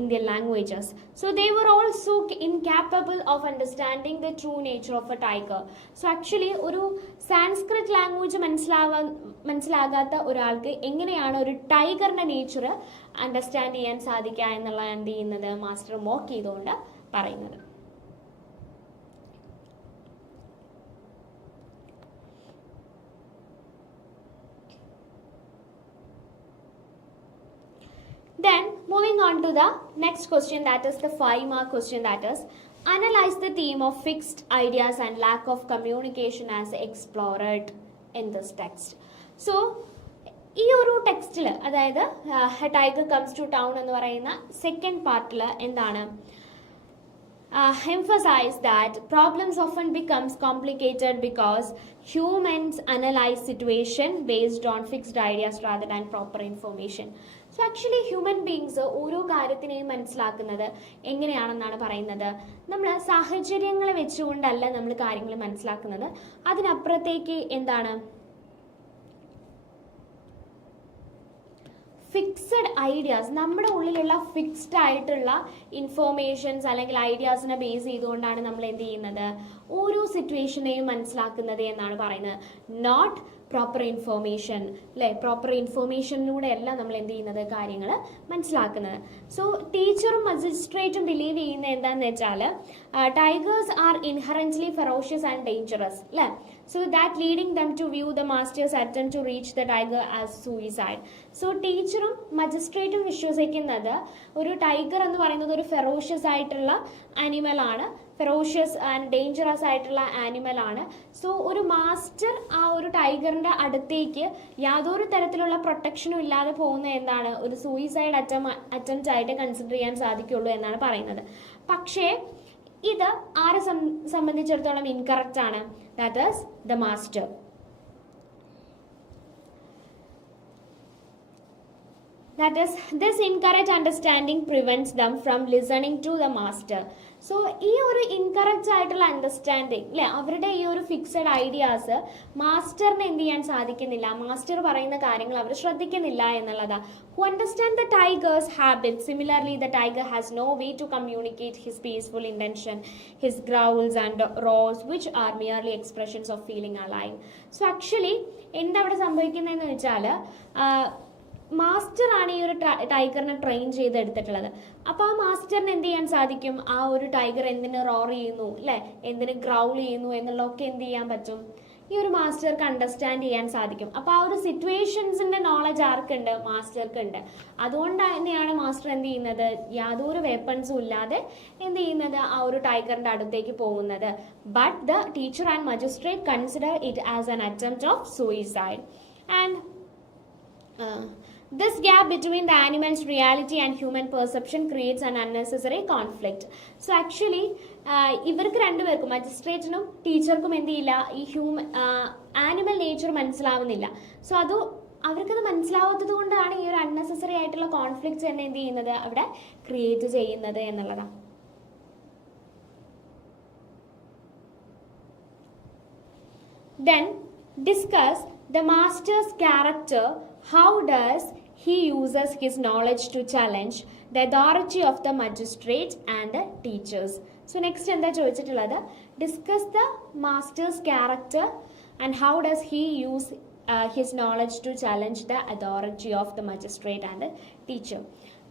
Indian languages. So they were also incapable of understanding the true nature of a tiger. So actually ഒരു സാൻസ്ക്രിറ്റ് ലാംഗ്വേജ് മനസ്സിലാകാത്ത ഒരാൾക്ക് എങ്ങനെയാണ് ഒരു ടൈഗറിന്റെ നേച്ചർ അണ്ടർസ്റ്റാൻഡ് ചെയ്യാൻ സാധിക്കുക എന്നുള്ള എന്ത് ചെയ്യുന്നത്, മാസ്റ്റർ മോക്ക് ചെയ്തുകൊണ്ട് പറയുന്നത്. Then moving on to the next question, that is the 5-mark question, that is analyze the theme of fixed ideas and lack of communication as explored in this text. So ഈ ഒരു ടെക്സ്റ്റിൽ, അതായത് ടൈഗർ കംസ് ടു ടൗൺ എന്ന് പറയുന്ന സെക്കൻഡ് പാർട്ടിൽ എന്താണ്, emphasize that problems often becomes complicated because humans analyze situation based on fixed ideas rather than proper information. So actually human beings ഓരോ കാര്യത്തിനെയും മനസ്സിലാക്കുന്നത് എങ്ങനെയാണെന്നാണ് പറയുന്നത്, നമ്മൾ സാഹചര്യങ്ങളെ വെച്ചുകൊണ്ടല്ല നമ്മൾ കാര്യങ്ങൾ മനസ്സിലാക്കുന്നത്, അതിനപ്പുറത്തേക്ക് എന്താണ്, ഫിക്സഡ് ഐഡിയാസ്, നമ്മുടെ ഉള്ളിലുള്ള ഫിക്സ്ഡ് ആയിട്ടുള്ള ഇൻഫോർമേഷൻസ് അല്ലെങ്കിൽ ഐഡിയാസിനെ ബേസ് ചെയ്തുകൊണ്ടാണ് നമ്മൾ എന്ത് ചെയ്യുന്നത്, ഓരോ സിറ്റുവേഷനെയും മനസ്സിലാക്കുന്നത് എന്നാണ് പറയുന്നത്. നോട്ട് പ്രോപ്പർ ഇൻഫോർമേഷൻ അല്ലേ, പ്രോപ്പർ ഇൻഫോർമേഷനിലൂടെ അല്ല നമ്മൾ എന്ത് ചെയ്യുന്നത്, കാര്യങ്ങൾ മനസ്സിലാക്കുന്നത്. സോ ടീച്ചറും മജിസ്ട്രേറ്റും ബിലീവ് ചെയ്യുന്നത് എന്താണെന്ന് വെച്ചാൽ tigers are inherently ferocious and dangerous അല്ലേ. so that leading them to view the master's attempt to reach the tiger as suicide. So ടീച്ചറും മജിസ്ട്രേറ്റും വിശ്വസിക്കുന്നത് ഒരു ടൈഗർ എന്ന് പറയുന്നത് ഒരു ഫെറോഷ്യസ് ആയിട്ടുള്ള ആനിമൽ ആണ്, ഫെറോഷ്യസ് ആൻഡ് ഡേഞ്ചറസ് ആയിട്ടുള്ള ആനിമൽ ആണ്. സോ ഒരു മാസ്റ്റർ ആ ഒരു ടൈഗറിന്റെ അടുത്തേക്ക് യാതൊരു തരത്തിലുള്ള പ്രൊട്ടക്ഷനും ഇല്ലാതെ പോകുന്ന എന്താണ് ഒരു സൂയിസൈഡ് അറ്റംപ്റ്റ് ആയിട്ട് കൺസിഡർ ചെയ്യാൻ സാധിക്കുള്ളൂ എന്നാണ് പറയുന്നത്. പക്ഷേ ഇത് ആരെ സംബന്ധിച്ചിടത്തോളം ഇൻകറക്റ്റ് ആണ്. That is the master. That is, this incorrect understanding prevents them from listening to the master. So ഈ ഒരു ഇൻകറക്റ്റ് ആയിട്ടുള്ള അണ്ടർസ്റ്റാൻഡിങ് അല്ലെ, അവരുടെ ഈ ഒരു ഫിക്സഡ് ഐഡിയാസ് മാസ്റ്ററിന് എന്ത് ചെയ്യാൻ സാധിക്കുന്നില്ല, മാസ്റ്റർ പറയുന്ന കാര്യങ്ങൾ അവർ ശ്രദ്ധിക്കുന്നില്ല എന്നുള്ളതാ. Who understand the tiger's habits. Similarly, the tiger has no way to communicate his peaceful intention, his growls and roars, which are merely expressions of feeling alive. So actually എന്താ അവിടെ സംഭവിക്കുന്നതെന്ന് വെച്ചാൽ മാസ്റ്റർ ആണ് ഈ ഒരു ടൈഗറിനെ ട്രെയിൻ ചെയ്തെടുത്തിട്ടുള്ളത്. അപ്പോൾ ആ മാസ്റ്ററിന് എന്ത് ചെയ്യാൻ സാധിക്കും, ആ ഒരു ടൈഗർ എന്തിന് റോർ ചെയ്യുന്നു അല്ലെ, എന്തിന് ഗ്രൗൾ ചെയ്യുന്നു എന്നുള്ളതൊക്കെ എന്ത് ചെയ്യാൻ പറ്റും, ഈ ഒരു മാസ്റ്റർക്ക് അണ്ടർസ്റ്റാൻഡ് ചെയ്യാൻ സാധിക്കും. അപ്പോൾ ആ ഒരു സിറ്റുവേഷൻസിന്റെ നോളജ് ആർക്കുണ്ട്, മാസ്റ്റർക്ക് ഉണ്ട്. അതുകൊണ്ട് തന്നെയാണ് മാസ്റ്റർ എന്ത് ചെയ്യുന്നത്, യാതൊരു വെപ്പൺസും ഇല്ലാതെ എന്ത് ചെയ്യുന്നത്, ആ ഒരു ടൈഗറിന്റെ അടുത്തേക്ക് പോകുന്നത്. But the teacher and magistrate consider it as an attempt of suicide. And this gap between the animal's reality and human perception creates an unnecessary conflict. So actually ഇവർക്ക് രണ്ടുപേർക്കും മജിസ്ട്രേറ്റിനും ടീച്ചർക്കും എന്ത് ചെയ്യില്ല, ഈ ആനിമൽ നേച്ചർ മനസ്സിലാവുന്നില്ല. സോ അവർക്കത് മനസ്സിലാവാത്തത് കൊണ്ടാണ് ഈ ഒരു അൺനെസസറി ആയിട്ടുള്ള കോൺഫ്ലിക്ട്സ് തന്നെ എന്ത് ചെയ്യുന്നത്, അവിടെ ക്രിയേറ്റ് ചെയ്യുന്നത് എന്നുള്ളതാണ്. Then discuss the master's character. How does he uses his knowledge to challenge the authority of the magistrate and the teachers? So next എന്താ ചോദിച്ചിട്ടുള്ളത്, discuss the master's character and how does he use his knowledge to challenge the authority of the magistrate and the teacher.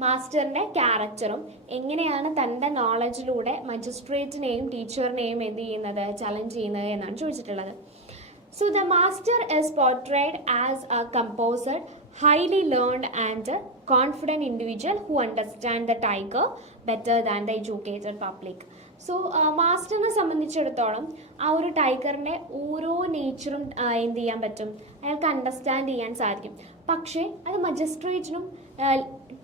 മാസ്റ്ററിന്റെ ക്യാരക്ടറും എങ്ങനെയാണ് തൻ്റെ നോളജിലൂടെ മജിസ്ട്രേറ്റിനെയും ടീച്ചറിനെയും എന്ത് ചെയ്യുന്നത്, ചലഞ്ച് ചെയ്യുന്നത് എന്നാണ് ചോദിച്ചിട്ടുള്ളത്. So the master is portrayed as a composed, highly learned and confident individual who understands the tiger better than the educated public. So മാസ്റ്ററിനെ സംബന്ധിച്ചിടത്തോളം ആ ഒരു ടൈഗറിൻ്റെ ഓരോ നേച്ചറും എന്ത് ചെയ്യാൻ പറ്റും, അയാൾക്ക് അണ്ടർസ്റ്റാൻഡ് ചെയ്യാൻ സാധിക്കും. പക്ഷേ അത് മജിസ്ട്രേറ്റിനും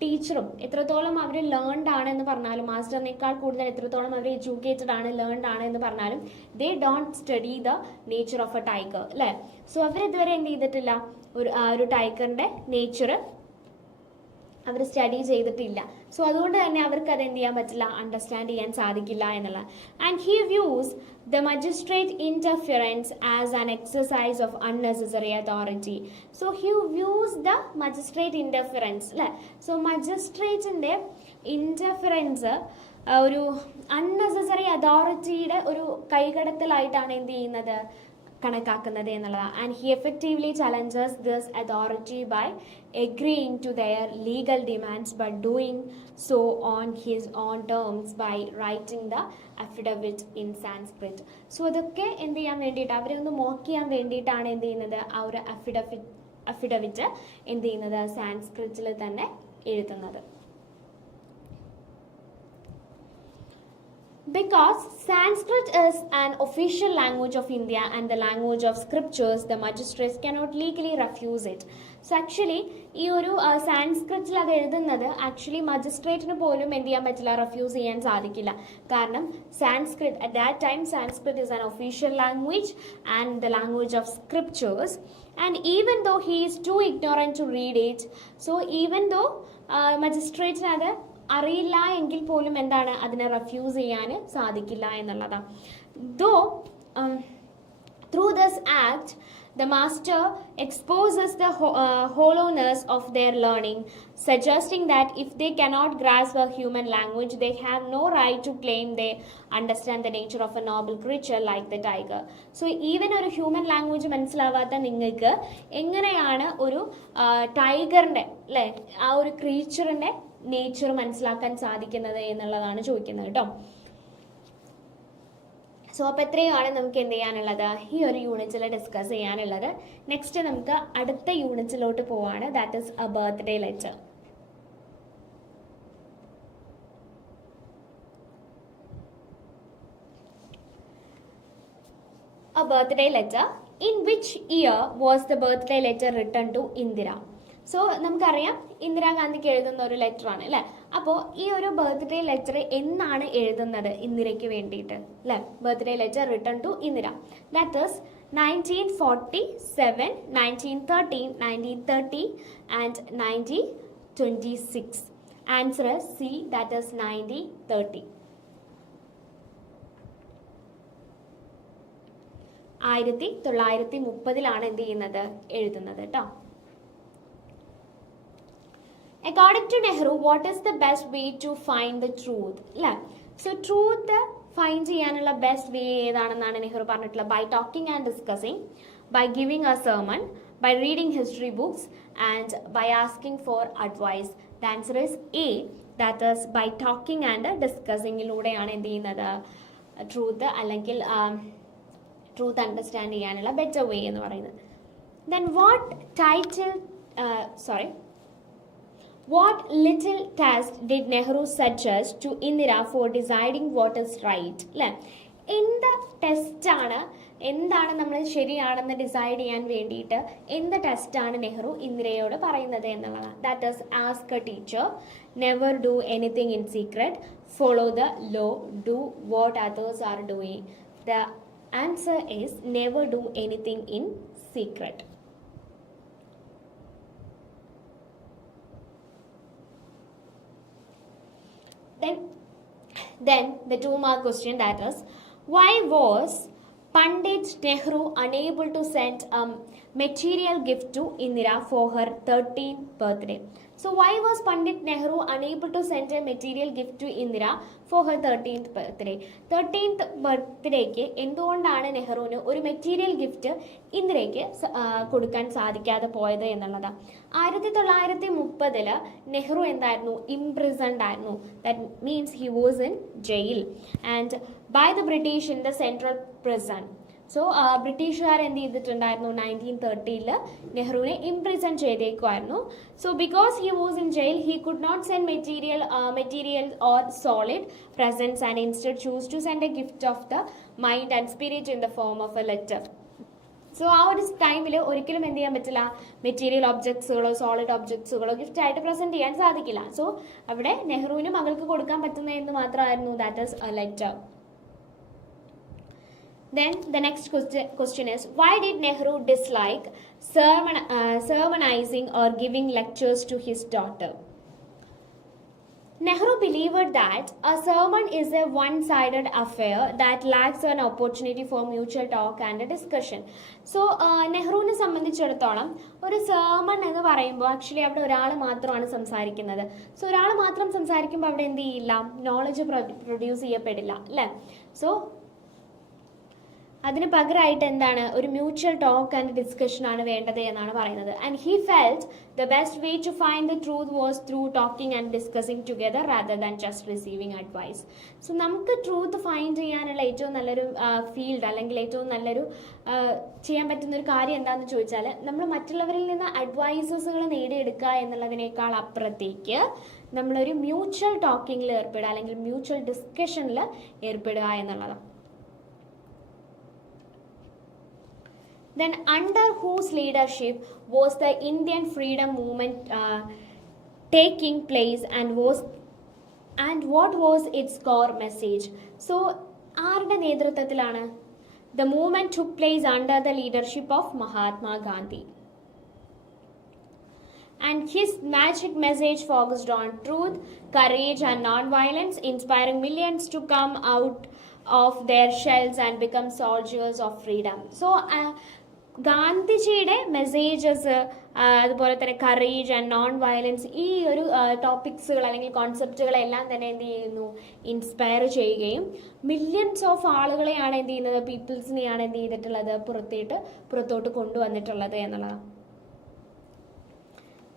ടീച്ചറും എത്രത്തോളം അവർ ലേൺഡ് ആണ് എന്ന് പറഞ്ഞാലും, മാസ്റ്ററിനേക്കാൾ കൂടുതൽ എത്രത്തോളം അവർ എഡ്യൂക്കേറ്റഡ് ആണ്, ലേൺഡ് ആണ് എന്ന് പറഞ്ഞാലും, they don't study the nature of A tiger അല്ലേ. സോ അവരിതുവരെ എന്ത് ചെയ്തിട്ടില്ല, ഒരു ടൈഗറിൻ്റെ നേച്ചർ അവർ സ്റ്റഡി ചെയ്തിട്ടില്ല. സോ അതുകൊണ്ട് തന്നെ അവർക്ക് അത് എന്ത് ചെയ്യാൻ പറ്റില്ല, അണ്ടർസ്റ്റാൻഡ് ചെയ്യാൻ സാധിക്കില്ല എന്നുള്ള. And he views the magistrate interference as an exercise of unnecessary authority. So he views the magistrate interference അല്ലേ. സോ മജിസ്ട്രേറ്റിൻ്റെ ഇൻ്റർഫിയറൻസ് ഒരു അൺനെസസറി അതോറിറ്റിയുടെ ഒരു കൈകടത്തലായിട്ടാണ് എന്ത് ചെയ്യുന്നത്, കണക്കാക്കുന്നത് എന്നുള്ളതാണ്. And he effectively challenges this authority by agreeing to their legal demands but doing so on his own terms by writing the affidavit in Sanskrit. So അതൊക്കെ എന്ത് ചെയ്യാൻ വേണ്ടിയിട്ട്, അവരെ ഒന്ന് മോക്ക് ചെയ്യാൻ വേണ്ടിയിട്ടാണ് എന്ത് ചെയ്യുന്നത്, ആ ഒരു അഫിഡവിറ്റ് എന്ത് ചെയ്യുന്നത്, സാൻസ്ക്രിറ്റിൽ തന്നെ എഴുതുന്നത്. Because Sanskrit is an official language of India and the language of scriptures, the magistrates cannot legally refuse it. So actually ഈ ഒരു സാൻസ്ക്രിറ്റിൽ അത് എഴുതുന്നത് ആക്ച്വലി മജിസ്ട്രേറ്റിന് പോലും എന്ത് ചെയ്യാൻ പറ്റില്ല, റെഫ്യൂസ് ചെയ്യാൻ സാധിക്കില്ല. കാരണം Sanskrit at that time Sanskrit is an official language and the language of scriptures, and even though he is too ignorant to read it, so even though മജിസ്ട്രേറ്റിന് അത് അറിയില്ല എങ്കിൽ പോലും എന്താണ്, അതിനെ റെഫ്യൂസ് ചെയ്യാൻ സാധിക്കില്ല എന്നുള്ളതാണ്. Though through this act the master exposes the hollowness of their learning, suggesting that if they cannot grasp a human language, they have no right to claim they understand the nature of a noble creature like the tiger. So even ഒരു ഹ്യൂമൻ ലാംഗ്വേജ് മനസ്സിലാവാത്ത നിങ്ങൾക്ക് എങ്ങനെയാണ് ഒരു ടൈഗറിൻ്റെ അല്ലേ, ആ ഒരു ക്രീച്ചറിൻ്റെ നേച്ചർ മനസ്സിലാക്കാൻ സാധിക്കുന്നത് എന്നുള്ളതാണ് ചോദിക്കുന്നത് കേട്ടോ. സോ അപ്പോൾ എത്രയുമാണ് നമുക്ക് എന്ത് ചെയ്യാനുള്ളത്, ഈ ഒരു യൂണിറ്റിൽ ഡിസ്കസ് ചെയ്യാനുള്ളത്. നെക്സ്റ്റ് നമുക്ക് അടുത്ത യൂണിറ്റിലോട്ട് പോവാണ്, that is A birthday letter. A birthday letter. In which year was the birthday letter written to Indira? So നമുക്കറിയാം ഇന്ദിരാഗാന്ധിക്ക് എഴുതുന്ന ഒരു ലെറ്റർ ആണ് അല്ലേ. അപ്പോൾ ഈ ഒരു ബർത്ത്ഡേ ലെറ്റർ എന്നാണ് എഴുതുന്നത് ഇന്ദിരയ്ക്ക് വേണ്ടിയിട്ട് അല്ലേ. Birthday letter return to Indira, that is 1947, 1913, 1930 and 1926. Answer C, that is 1930. 1930 എന്ത് ചെയ്യുന്നത്, എഴുതുന്നത് കേട്ടോ. According to Nehru, what is the best way to find the truth? അല്ലേ. സോ ട്രൂത്ത് ഫൈൻഡ് ചെയ്യാനുള്ള ബെസ്റ്റ് വേ ഏതാണെന്നാണ് നെഹ്റു പറഞ്ഞിട്ടുള്ളത്. By talking and discussing, by giving a sermon, by reading history books and by asking for advice. The answer is A, that is by talking and ഡിസ്കസിങ്ങിലൂടെയാണ് എന്ത് ചെയ്യുന്നത്, ട്രൂത്ത് അല്ലെങ്കിൽ ട്രൂത്ത് അണ്ടർസ്റ്റാൻഡ് ചെയ്യാനുള്ള ബെറ്റർ വേ എന്ന് പറയുന്നത്. Then what little task did Nehru suggest to Indira for deciding what is right? അല്ലേ, എന്ത് ടെസ്റ്റാണ്, എന്താണ് നമ്മൾ ശരിയാണെന്ന് ഡിസൈഡ് ചെയ്യാൻ വേണ്ടിയിട്ട് എന്ത് ടെസ്റ്റാണ് നെഹ്റു ഇന്ദിരയോട് പറയുന്നത് എന്നുള്ളതാണ്. That is ask a teacher, never do anything in secret, follow the law, do what others are doing. The answer is never do anything in secret. Then the 2-mark question, that is, why was Pandit Nehru unable to send a material gift to Indira for her 13th birthday? So why was Pandit Nehru unable to send a material gift to Indira for her 13th birthday? 13th ബർത്ത്ഡേക്ക് എന്തുകൊണ്ടാണ് നെഹ്റുവിന് ഒരു മെറ്റീരിയൽ ഗിഫ്റ്റ് ഇന്ദിരയ്ക്ക് കൊടുക്കാൻ സാധിക്കാതെ പോയത് എന്നുള്ളതാണ്. 1930 നെഹ്റു എന്തായിരുന്നു, ഇംപ്രിസൺഡ് ആയിരുന്നു. That means he was in jail and by the British in the central prison. So ബ്രിട്ടീഷുകാർ എന്ത് ചെയ്തിട്ടുണ്ടായിരുന്നു, 1930 നെഹ്റുവിനെ ഇംപ്രിസൺ ചെയ്തേക്കുമായിരുന്നു. So because he was in jail, he could not send material or solid presence and instead choose to send a gift of the mind and spirit in the form of a letter. So ആ ഒരു ടൈമിൽ ഒരിക്കലും എന്ത് ചെയ്യാൻ പറ്റില്ല, മെറ്റീരിയൽ ഒബ്ജക്ട്സുകളോ സോളിഡ് ഒബ്ജക്ട്സുകളോ ഗിഫ്റ്റ് ആയിട്ട് പ്രസന്റ് ചെയ്യാൻ സാധിക്കില്ല. സോ അവിടെ നെഹ്റുവിന് മകൾക്ക് കൊടുക്കാൻ പറ്റുന്ന എന്ന് മാത്രമായിരുന്നു, that is A letter. Then the next question is, why did Nehru dislike sermonizing or giving lectures to his daughter? Nehru believed that a sermon is a one-sided affair that lacks an opportunity for mutual talk and a discussion. So നെഹ്റുവിനെ സംബന്ധിച്ചിടത്തോളം ഒരു sermon എന്ന് പറയുമ്പോൾ ആക്ച്വലി അവിടെ ഒരാൾ മാത്രമാണ് സംസാരിക്കുന്നത്. സോ ഒരാൾ മാത്രം സംസാരിക്കുമ്പോൾ അവിടെ എന്ത് ചെയ്യില്ല, നോളജ് പ്രൊഡ്യൂസ് ചെയ്യപ്പെടില്ല അല്ലേ. സോ അതിന് പകരമായിട്ട് എന്താണ്, ഒരു മ്യൂച്വൽ ടോക്ക് ആൻഡ് ഡിസ്കഷൻ ആണ് വേണ്ടത് എന്നാണ് പറയുന്നത്. And he felt the best way to find the truth was through talking and discussing together rather than just receiving advice. So നമുക്ക് ട്രൂത്ത് ഫൈൻഡ് ചെയ്യാനുള്ള ഏറ്റവും നല്ലൊരു ഫീൽഡ് അല്ലെങ്കിൽ ഏറ്റവും നല്ലൊരു ചെയ്യാൻ പറ്റുന്ന ഒരു കാര്യം എന്താണെന്ന് ചോദിച്ചാൽ, നമ്മൾ മറ്റുള്ളവരിൽ നിന്ന് അഡ്വൈസസുകൾ നേടിയെടുക്കുക എന്നുള്ളതിനേക്കാൾ അപ്പുറത്തേക്ക് നമ്മളൊരു മ്യൂച്വൽ ടോക്കിങ്ങിൽ ഏർപ്പെടുക അല്ലെങ്കിൽ മ്യൂച്വൽ ഡിസ്കഷനിൽ ഏർപ്പെടുക എന്നുള്ളതാണ്. Then under whose leadership was the Indian freedom movement taking place and what was its core message? So ആരുടെ നേതൃത്വത്തിലാണ്? The movement took place under the leadership of Mahatma Gandhi. And his magic message focused on truth, courage and non-violence, inspiring millions to come out of their shells and become soldiers of freedom. So ഗാന്ധിജിയുടെ മെസ്സേജസ്, അതുപോലെ തന്നെ കറേജ് ആൻഡ് നോൺ വയലൻസ്, ഈ ഒരു ടോപ്പിക്സുകൾ അല്ലെങ്കിൽ കോൺസെപ്റ്റുകളെല്ലാം തന്നെ എന്ത് ചെയ്യുന്നു, ഇൻസ്പയർ ചെയ്യുകയും മില്യൺസ് ഓഫ് ആളുകളെയാണ് എന്ത് ചെയ്യുന്നത്, പീപ്പിൾസിനെയാണ് എന്ത് ചെയ്തിട്ടുള്ളത്, പുറത്തോട്ട് കൊണ്ടുവന്നിട്ടുള്ളത് എന്നുള്ളതാണ്.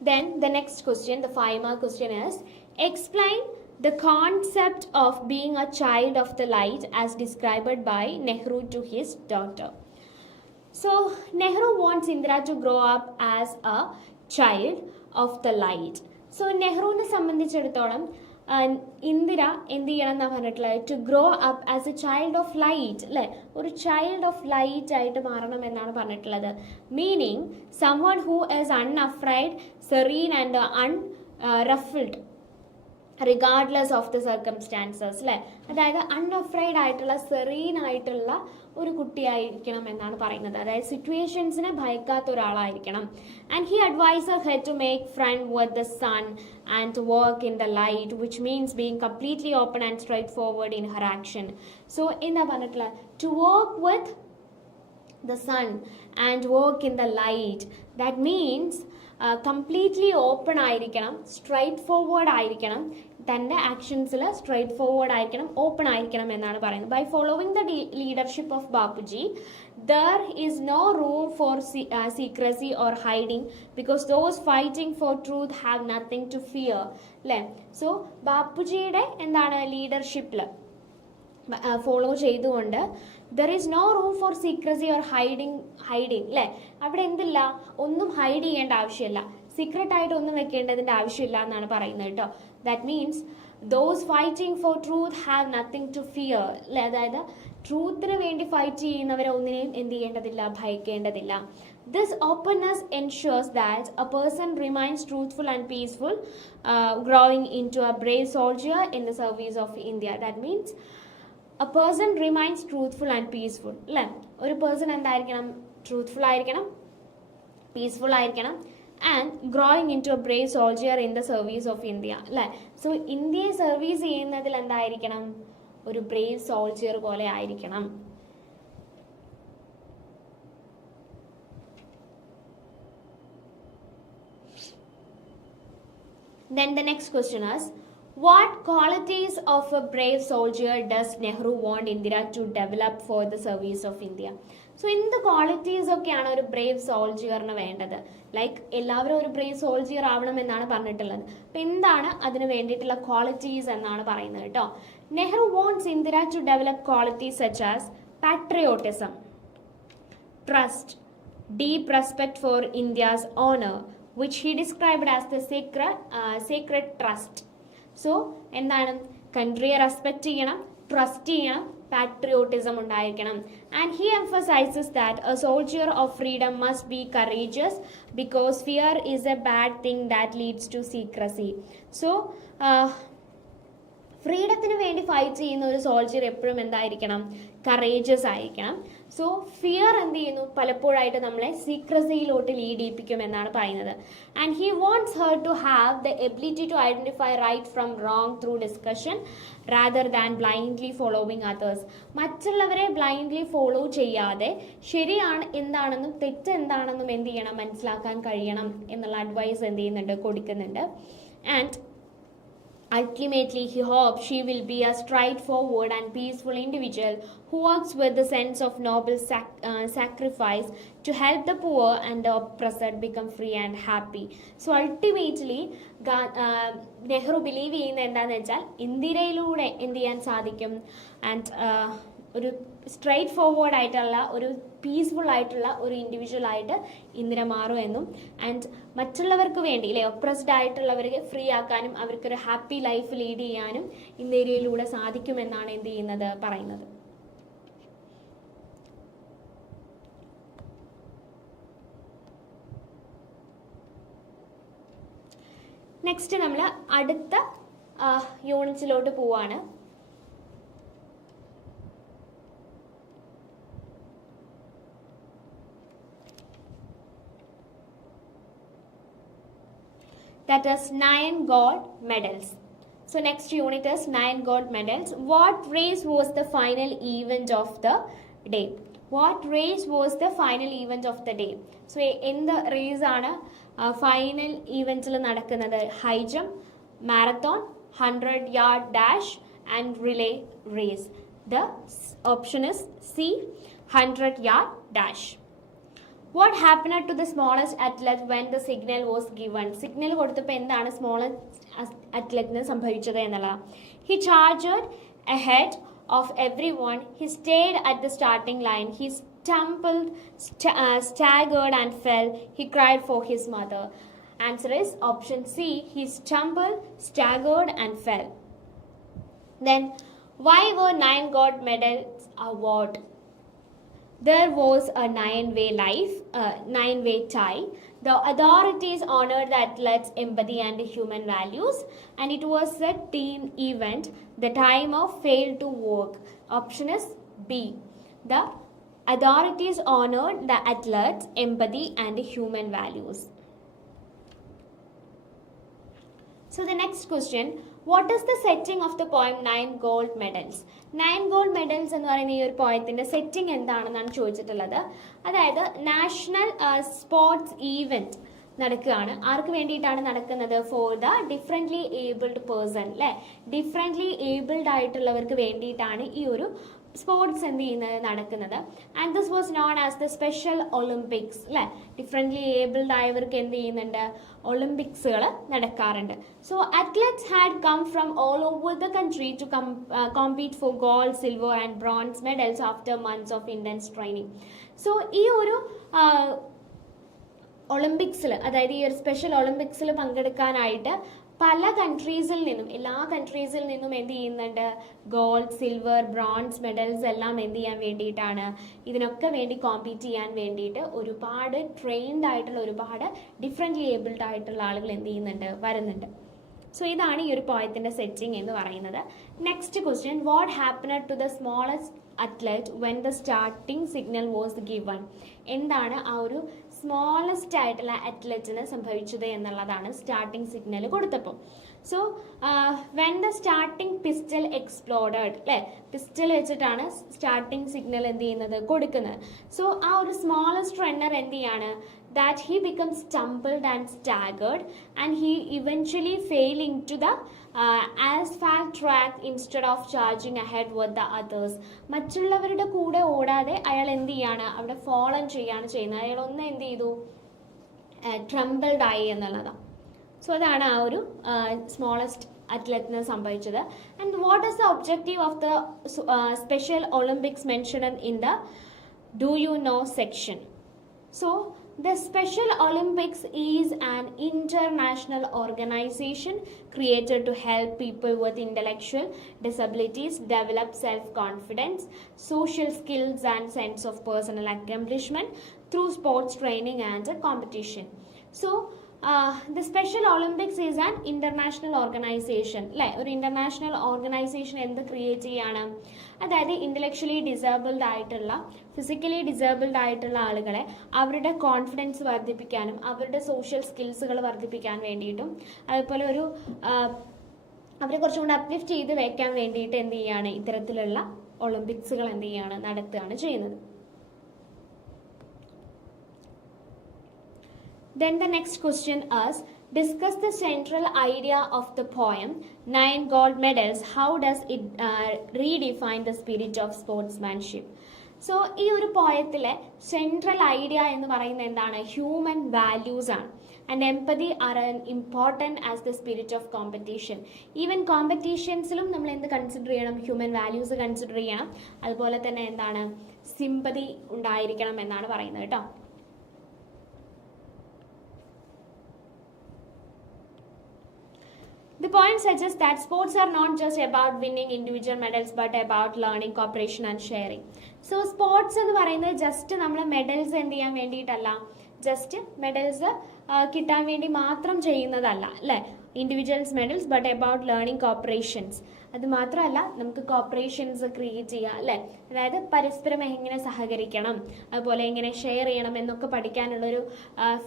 Then the next question, the 5-mark question is, explain the concept of being a child of the light as described by Nehru to his daughter. So Nehru wants Indira to grow up as a child of the light. So നെഹ്റുവിനെ സംബന്ധിച്ചിടത്തോളം ഇന്ദിര എന്ത് ചെയ്യണം എന്നാണ് പറഞ്ഞിട്ടുള്ളത്, to grow up as a child of light, അല്ലേ, ഒരു ചൈൽഡ് ഓഫ് ലൈറ്റ് ആയിട്ട് മാറണം എന്നാണ് പറഞ്ഞിട്ടുള്ളത്. Meaning someone who is unafraid, serene and unruffled regardless of the circumstances, അല്ലേ, അതായത് അൺഅഫ്രൈഡ് ആയിട്ടുള്ള സെറീൻ ആയിട്ടുള്ള ഒരു കുട്ടിയായിരിക്കണം എന്നാണ് പറയുന്നത്. അതായത് സിറ്റുവേഷൻസിനെ ഭയക്കാത്ത ഒരാളായിരിക്കണം. And he advisor her to make friend with the sun and work in the light, which means being completely open and straightforward in her action. So എന്താ പറഞ്ഞിട്ടുള്ളത്, to work with the sun and work in the light. That means completely open ആയിരിക്കണം, സ്ട്രൈറ്റ് ഫോർവേഡ് ആയിരിക്കണം, തൻ്റെ ആക്ഷൻസിൽ സ്ട്രൈറ്റ് ഫോർവേഡ് ആയിരിക്കണം, ഓപ്പൺ ആയിരിക്കണം എന്നാണ് പറയുന്നത്. By following the leadership of Bapuji there is no room for secrecy or hiding because those fighting for truth have nothing to fear, അല്ലേ. സോ ബാപ്പുജിയുടെ എന്താണ് ലീഡർഷിപ്പിൽ ഫോളോ ചെയ്തുകൊണ്ട് there is no room for secrecy or hiding അല്ലേ, അവിടെ എന്തില്ല, ഒന്നും ഹൈഡ് ചെയ്യേണ്ട ആവശ്യമില്ല, സീക്രട്ട് ആയിട്ട് ഒന്നും വെക്കേണ്ടതിൻ്റെ ആവശ്യമില്ല എന്നാണ് പറയുന്നത് കേട്ടോ. That means those fighting for truth have nothing to fear, അല്ലേ, അതായത് ട്രൂത്തിന് വേണ്ടി ഫൈറ്റ് ചെയ്യുന്നവരെ ഒന്നിനെയും എന്ത് ചെയ്യേണ്ടതില്ല, ഭയക്കേണ്ടതില്ല. This openness ensures that a person remains truthful and peaceful, growing into a brave soldier in the service of India. That means a person remains truthful and peaceful, അല്ലേ, ഒരു പേഴ്സൺ എന്തായിരിക്കണം, ട്രൂത്ത്ഫുൾ ആയിരിക്കണം, പീസ്ഫുൾ ആയിരിക്കണം, and growing into a brave soldier in the service of India, അല്ലേ. സോ ഇന്ത്യയെ സർവീസ് ചെയ്യുന്നതിൽ എന്തായിരിക്കണം, ഒരു ബ്രേവ് സോൾജിയർ പോലെ ആയിരിക്കണം. Then the next question is, what qualities of a brave soldier does Nehru want Indira to develop for the service of India? So എന്ത് ക്വാളിറ്റീസ് ഒക്കെയാണ് ഒരു ബ്രേവ് സോൾജിയറിന് വേണ്ടത്? ലൈക്ക് എല്ലാവരും ഒരു ബ്രേവ് സോൾജിയർ ആവണം എന്നാണ് പറഞ്ഞിട്ടുള്ളത്. അപ്പം എന്താണ് അതിന് വേണ്ടിയിട്ടുള്ള ക്വാളിറ്റീസ് എന്നാണ് പറയുന്നത് കേട്ടോ. Nehru wants Indira to develop qualities such as patriotism, trust, deep respect for India's honor, which he described as the sacred trust. So എന്താണ്, കൺട്രിയെ റെസ്പെക്റ്റ് ചെയ്യണം, ട്രസ്റ്റ് ചെയ്യണം, പാട്രിയോട്ടിസം ഉണ്ടായിരിക്കണം. And he emphasises that a soldier of freedom must be courageous because fear is a bad thing that leads to secrecy. So ഫ്രീഡത്തിന് വേണ്ടി ഫൈറ്റ് ചെയ്യുന്ന ഒരു സോൾജിയർ എപ്പോഴും എന്തായിരിക്കണം, കറേജസ് ആയിരിക്കണം. സോ ഫിയർ എന്ത് ചെയ്യുന്നു, പലപ്പോഴായിട്ട് നമ്മളെ സീക്രസിയിലോട്ട് ലീഡ് ചെയ്യിപ്പിക്കും എന്നാണ് പറയുന്നത്. And he wants her to have the ability to identify right from wrong through discussion rather than blindly following others. മറ്റുള്ളവരെ ബ്ലൈൻഡ്ലി ഫോളോ ചെയ്യാതെ ശരിയാണ് എന്താണെന്നും തെറ്റ് എന്താണെന്നും എന്ത് ചെയ്യണം, മനസ്സിലാക്കാൻ കഴിയണം എന്നുള്ള അഡ്വൈസ് എന്ത് ചെയ്യുന്നുണ്ട്, കൊടുക്കുന്നുണ്ട്. And ultimately, he hopes she will be a straightforward and peaceful individual who works with the sense of noble sacrifice to help the poor and the oppressed become free and happy. So ultimately, Nehru believe ചെയ്യുന്നത് എന്താണെന്ന് വെച്ചാൽ ഇന്ദിരയിലൂടെ എന്ത് ചെയ്യാൻ സാധിക്കും, ആൻഡ് ഒരു സ്ട്രൈറ്റ് ഫോർവേഡ് ആയിട്ടുള്ള ഒരു പീസ്ഫുൾ ആയിട്ടുള്ള ഒരു ഇൻഡിവിജ്വൽ ആയിട്ട് ഇന്ദിര മാറുമെന്നും ആൻഡ് മറ്റുള്ളവർക്ക് വേണ്ടി അല്ലെ ഒപ്രസ്ഡ് ആയിട്ടുള്ളവരെ ഫ്രീ ആക്കാനും അവർക്കൊരു ഹാപ്പി ലൈഫ് ലീഡ് ചെയ്യാനും ഇന്ത്യയിലൂടെ സാധിക്കുമെന്നാണ് എന്ത് ചെയ്യുന്നത് പറയുന്നത്. നെക്സ്റ്റ് നമ്മൾ അടുത്ത യൂണിറ്റിലോട്ട് പോവാണ്. That is 9 gold medals. So next unit is 9 gold medals. What race was the final event of the day? What race was the final event of the day? So in the race ആണ് final events നടക്കുന്നത് high jump, marathon, 100-yard dash and relay race. The option is C, 100-yard dash. What happened to the smallest athlete when the signal was given? Signal കൊടുത്തപ്പോൾ എന്താണ് smallest athlete സംഭവിച്ചത് എന്നുള്ളത്? He charged ahead of everyone. He stayed at the starting line. He stumbled, staggered and fell. He cried for his mother. Answer is option C. He stumbled, staggered and fell. Then, why were 9 gold medals awarded? There was a 9-way tie. The authorities honored the athletes' empathy and human values, and it was a team event. The timer failed to work. Option is B. The authorities honored the athletes' empathy and human values. So the next question, what is the setting of the poem 9 gold medals? 9 gold medals എന്ന് പറയുന്ന ഈ ഒരു പോയത്തിൻ്റെ സെറ്റിംഗ് എന്താണെന്നാണ് ചോദിച്ചിട്ടുള്ളത്. അതായത് നാഷണൽ സ്പോർട്സ് ഈവൻറ്റ് നടക്കുകയാണ്. ആർക്ക് വേണ്ടിയിട്ടാണ് നടക്കുന്നത്? For the differently abled person, അല്ലേ? ഡിഫറെൻ്റ്ലി ഏബിൾഡ് ആയിട്ടുള്ളവർക്ക് വേണ്ടിയിട്ടാണ് ഈ ഒരു സ്പോർട്സ് എന്ത് ചെയ്യുന്നത് നടക്കുന്നത്. And this was known as the special Olympics, അല്ലേ? ഡിഫറെൻ്റ്ലി ഏബിൾഡ് ആയവർക്ക് എന്ത് ചെയ്യുന്നുണ്ട്? ഒളിമ്പിക്സുകൾ നടക്കാറുണ്ട്. So athletes had come from all over the country to compete for gold, silver and bronze medals after months of intense training. So ഈ ഒരു ഒളിമ്പിക്സിൽ, അതായത് ഈ ഒരു സ്പെഷ്യൽ ഒളിമ്പിക്സിൽ പങ്കെടുക്കാനായിട്ട് പല കൺട്രീസിൽ നിന്നും, എല്ലാ കൺട്രീസിൽ നിന്നും എന്ത് ചെയ്യുന്നുണ്ട്? ഗോൾഡ്, സിൽവർ, ബ്രോൺസ് മെഡൽസ് എല്ലാം എന്ത് ചെയ്യാൻ വേണ്ടിയിട്ടാണ്? ഇതിനൊക്കെ വേണ്ടി കോമ്പീറ്റ് ചെയ്യാൻ വേണ്ടിയിട്ട് ഒരുപാട് ട്രെയിൻഡ് ആയിട്ടുള്ള, ഒരുപാട് ഡിഫറെൻ്റ്ലി ഏബിൾഡ് ആയിട്ടുള്ള ആളുകൾ എന്ത് ചെയ്യുന്നുണ്ട്? വരുന്നുണ്ട്. സോ ഇതാണ് ഈ ഒരു പോയത്തിൻ്റെ സെറ്റിംഗ് എന്ന് പറയുന്നത്. Next question, what happened to the smallest athlete when the starting signal was given? എന്താണ് ആ ഒരു സ്മോളസ്റ്റ് ആയിട്ടുള്ള അത്ലറ്റിന് സംഭവിച്ചത് എന്നുള്ളതാണ് സ്റ്റാർട്ടിംഗ് സിഗ്നൽ കൊടുത്തപ്പോൾ. So when the starting pistol exploded, അല്ലേ? പിസ്റ്റൽ വെച്ചിട്ടാണ് സ്റ്റാർട്ടിംഗ് സിഗ്നൽ എന്ത് ചെയ്യുന്നത്? കൊടുക്കുന്നത്. സോ ആ ഒരു സ്മോളസ്റ്റ് റണ്ണർ എന്ത് ചെയ്യാണ്? that he becomes stumbled and staggered and he eventually fell into the asphalt track instead of charging ahead with the others. മറ്റുള്ളവരുടെ കൂടെ ഓടാതെ അയാൾ എന്ത് ചെയ്യാണ്? അവിടെ ഫോളൻ ചെയ്യാണ് ചെയ്യുന്നത്. അയാൾ ഒന്ന് എന്ത് ചെയ്തു? ട്രംബിൾഡ് ആയി എന്നുള്ളതാണ്. സോ അതാണ് ആ ഒരു സ്മോളസ്റ്റ് അത്ലറ്റിന് സംഭവിച്ചത്. And what is the objective of the special Olympics mentioned in the do you know section? So the Special Olympics is an international organization created to help people with intellectual disabilities develop self-confidence, social skills and sense of personal accomplishment through sports training and competition. So, the Special Olympics is an international organization. അല്ലേ? ഒരു ഇൻ്റർനാഷണൽ ഓർഗനൈസേഷൻ എന്ത് ക്രിയേറ്റ് ചെയ്യാണ്? അതായത് ഇൻ്റലക്ച്വലി ഡിസേബിൾഡ് ആയിട്ടുള്ള, ഫിസിക്കലി ഡിസേബിൾഡ് ആയിട്ടുള്ള ആളുകളെ അവരുടെ കോൺഫിഡൻസ് വർദ്ധിപ്പിക്കാനും അവരുടെ സോഷ്യൽ സ്കിൽസുകൾ വർദ്ധിപ്പിക്കാൻ വേണ്ടിയിട്ടും അതുപോലെ ഒരു അവരെ കുറച്ചും കൂടി അപ്ലിഫ്റ്റ് ചെയ്ത് വയ്ക്കാൻ വേണ്ടിയിട്ട് എന്ത് ചെയ്യാണ്? ഇത്തരത്തിലുള്ള ഒളിമ്പിക്സുകൾ എന്ത് ചെയ്യാണ്? നടത്തുകയാണ് ചെയ്യുന്നത്. Then the next question is, discuss the central idea of the poem 9 gold medals. How does it redefine the spirit of sportsmanship? So ഈ ഒരു പോയത്തിലെ സെൻട്രൽ ഐഡിയ എന്ന് പറയുന്നത് എന്താണ്? ഹ്യൂമൻ വാല്യൂസ് ആണ്. And empathy are important as the spirit of competition. Even കോമ്പറ്റീഷൻസിലും നമ്മൾ എന്ത് കൺസിഡർ ചെയ്യണം? ഹ്യൂമൻ വാല്യൂസ് കൺസിഡർ ചെയ്യണം. അതുപോലെ തന്നെ എന്താണ്? സിമ്പതി ഉണ്ടായിരിക്കണം എന്നാണ് പറയുന്നത് കേട്ടോ. The poem suggests that sports are not just about winning individual medals but about learning, cooperation and sharing. So sports എന്ന് പറയുന്നത് ജസ്റ്റ് നമ്മൾ മെഡൽസ് എന്ത് ചെയ്യാൻ വേണ്ടിയിട്ടല്ല, ജസ്റ്റ് മെഡൽസ് കിട്ടാൻ വേണ്ടി മാത്രം ചെയ്യുന്നതല്ല, അല്ലേ? Individuals medals but about learning cooperations. അത് മാത്രമല്ല, നമുക്ക് കോപ്പറേഷൻസ് ക്രിയേറ്റ് ചെയ്യാം, അല്ലേ? അതായത് പരസ്പരം എങ്ങനെ സഹകരിക്കണം, അതുപോലെ എങ്ങനെ ഷെയർ ചെയ്യണം എന്നൊക്കെ പഠിക്കാനുള്ളൊരു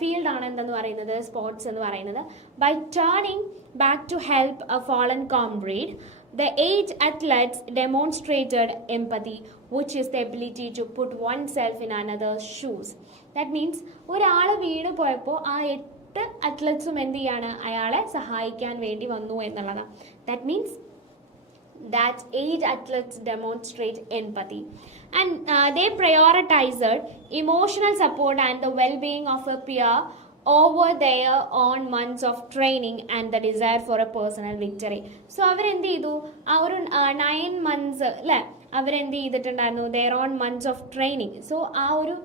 ഫീൽഡാണ് എന്തെന്ന് പറയുന്നത്? സ്പോർട്സ് എന്ന് പറയുന്നത്. By turning back to help a fallen comrade, the 8 athletes demonstrated empathy, which is the ability to put oneself in another's shoes. That means ഒരാൾ വീണ് പോയപ്പോൾ ആ 8 അത്ലറ്റ്സും എന്ത് ചെയ്യാണ്? അയാളെ സഹായിക്കാൻ വേണ്ടി വന്നു എന്നുള്ളതാണ്. That means that 8 athletes demonstrate empathy. And they prioritized emotional support and the well-being of a peer over their own months of training and the desire for a personal victory. So അവരെന്ത് ചെയ്തു, ആ ഒരു 9 months അല്ലേ, അവരെന്ത് ചെയ്തിട്ടുണ്ടായിരുന്നു, their own months of training. So ആ ഒരു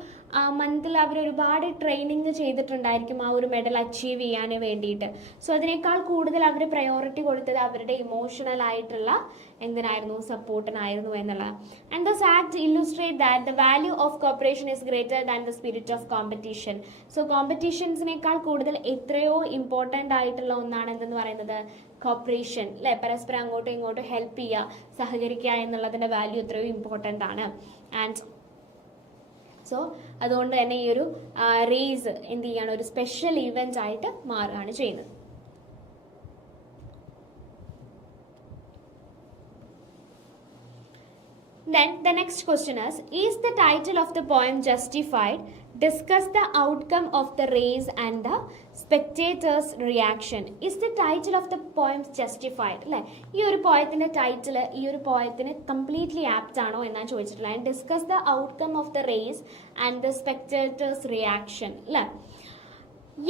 മന്തിൽ അവർ ഒരുപാട് ട്രെയിനിങ് ചെയ്തിട്ടുണ്ടായിരിക്കും ആ ഒരു മെഡൽ അച്ചീവ് ചെയ്യാൻ വേണ്ടിയിട്ട്. സോ അതിനേക്കാൾ കൂടുതൽ അവർ പ്രയോറിറ്റി കൊടുത്തത് അവരുടെ ഇമോഷണൽ ആയിട്ടുള്ള എന്തിനായിരുന്നു, സപ്പോർട്ടിനായിരുന്നു എന്നുള്ളത്. And this act illustrate that the value of cooperation is greater than the spirit of competition. So കോമ്പറ്റീഷൻസിനേക്കാൾ കൂടുതൽ എത്രയോ ഇമ്പോർട്ടൻ്റ് ആയിട്ടുള്ള ഒന്നാണ് എന്തെന്ന് പറയുന്നത്, കോപ്പറേഷൻ അല്ലേ, പരസ്പരം അങ്ങോട്ടും ഇങ്ങോട്ടും ഹെൽപ്പ് ചെയ്യുക, സഹകരിക്കുക എന്നുള്ളതിൻ്റെ വാല്യൂ എത്രയോ ഇമ്പോർട്ടൻ്റ് ആണ്. ആൻഡ് സോ അതുകൊണ്ട് തന്നെ ഈ ഒരു റേസ് എന്ത് ചെയ്യാണ്, ഒരു സ്പെഷ്യൽ ഇവന്റ് ആയിട്ട് മാറുകയാണ് ചെയ്യുന്നത്. Then the next question is the title of the poem justified? Discuss the outcome of the race and the spectators' reaction. Is the title of the poem justified? അല്ലേ, ഈ ഒരു പോയത്തിൻ്റെ ടൈറ്റിൽ ഈ ഒരു പോയത്തിന് കംപ്ലീറ്റ്ലി ആപ്റ്റ് ആണോ എന്നാണ് ചോദിച്ചിട്ടുള്ളത്. And discuss the outcome of the race and the spectators reaction. അല്ലേ,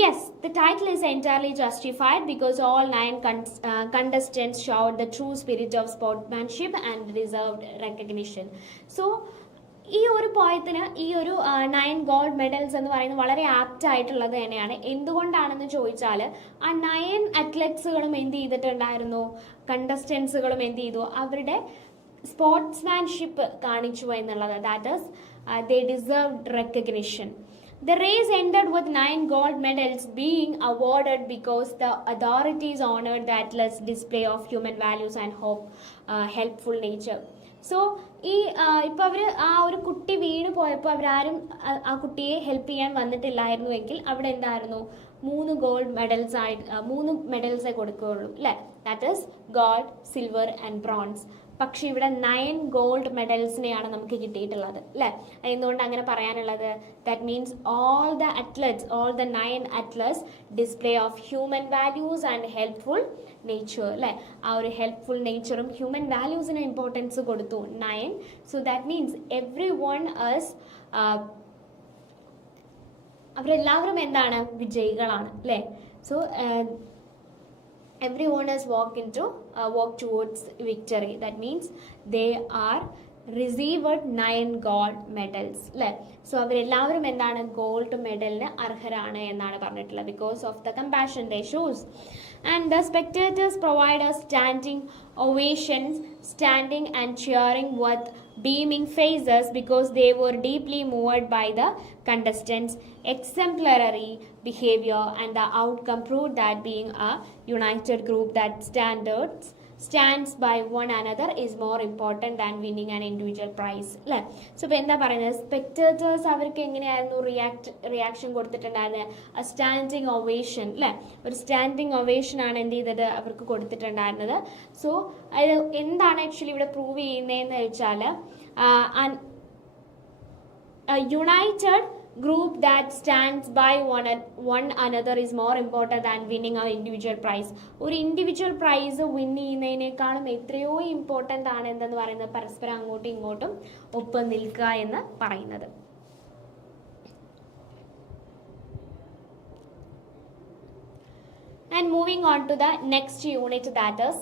yes, the title is entirely justified because all 9 contestants showed the true spirit of sportsmanship and deserved recognition. So ഈ ഒരു പോയത്തിന് ഈ ഒരു 9 ഗോൾഡ് മെഡൽസ് എന്ന് പറയുന്നത് വളരെ ആപ്റ്റ് ആയിട്ടുള്ളത് തന്നെയാണ്. എന്തുകൊണ്ടാണെന്ന് ചോദിച്ചാൽ ആ 9 അത്ലറ്റ്സുകളും എന്ത് ചെയ്തിട്ടുണ്ടായിരുന്നു, കണ്ടസ്റ്റൻസുകളും എന്ത് ചെയ്തു, അവരുടെ സ്പോർട്സ്മാൻഷിപ്പ് കാണിച്ചു എന്നുള്ളത്. That is they deserved recognition. The race ended with 9 gold medals being awarded because the authorities honored the athletes' display of human values and helpful nature. So ഈ ഇപ്പോൾ അവർ ആ ഒരു കുട്ടി വീണ് പോയപ്പോൾ അവരാരും ആ കുട്ടിയെ ഹെൽപ്പ് ചെയ്യാൻ വന്നിട്ടില്ലായിരുന്നുവെങ്കിൽ അവിടെ എന്തായിരുന്നു, 3 ഗോൾഡ് മെഡൽസ് ആയിട്ട് 3 മെഡൽസേ കൊടുക്കുകയുള്ളൂ അല്ലേ. That is gold, silver and bronze. പക്ഷേ ഇവിടെ 9 ഗോൾഡ് മെഡൽസിനെയാണ് നമുക്ക് കിട്ടിയിട്ടുള്ളത് അല്ലേ. എന്തുകൊണ്ട് അങ്ങനെ പറയാനുള്ളത്, that means all the athletes, all the 9 athletes display of human values and helpful nature അല്ലേ. ആ ഒരു ഹെൽപ്ഫുൾ നേച്ചറും ഹ്യൂമൻ വാല്യൂസിന് ഇമ്പോർട്ടൻസ് കൊടുത്തു 9. So that means everyone is, അവരെല്ലാവരും എന്താണ്, വിജയികളാണ് അല്ലേ. സോ everyone has walk towards victory. That means they are received 9 gold medals അല്ലേ. സോ അവരെല്ലാവരും എന്താണ്, ഗോൾഡ് മെഡലിന് അർഹരാണ് എന്നാണ് പറഞ്ഞിട്ടുള്ളത്, because of the compassion they shows. And the spectators provide us standing ovations, standing and cheering with beaming faces because they were deeply moved by the contestants' exemplary behavior, and the outcome proved that being a united group that stands by one another is more important than winning an individual prize അല്ലേ. സോ ഇപ്പോൾ എന്താ പറയുന്നത്, സ്പെക്ടേറ്റേഴ്സ് അവർക്ക് എങ്ങനെയായിരുന്നു റിയാക്ഷൻ കൊടുത്തിട്ടുണ്ടായിരുന്നത്, സ്റ്റാൻഡിങ് ഒവേഷൻ അല്ലേ. ഒരു സ്റ്റാൻഡിങ് ഒവേഷൻ ആണ് എന്ത് ചെയ്തത്, അവർക്ക് കൊടുത്തിട്ടുണ്ടായിരുന്നത്. സോ അത് എന്താണ് ആക്ച്വലി ഇവിടെ പ്രൂവ് ചെയ്യുന്നതെന്ന് വെച്ചാൽ, United group that stands by one another is more important than winning an individual prize. ഒരു ഇൻഡിവിജ്വൽ പ്രൈസ് വിൻ ചെയ്യുന്നതിനേക്കാളും എത്രയോ ഇമ്പോർട്ടൻ്റ് ആണ് എന്തെന്ന് പറയുന്നത്, പരസ്പരം അങ്ങോട്ടും ഇങ്ങോട്ടും ഒപ്പം നിൽക്കുക എന്ന് പറയുന്നത്. And moving on to the next unit, that is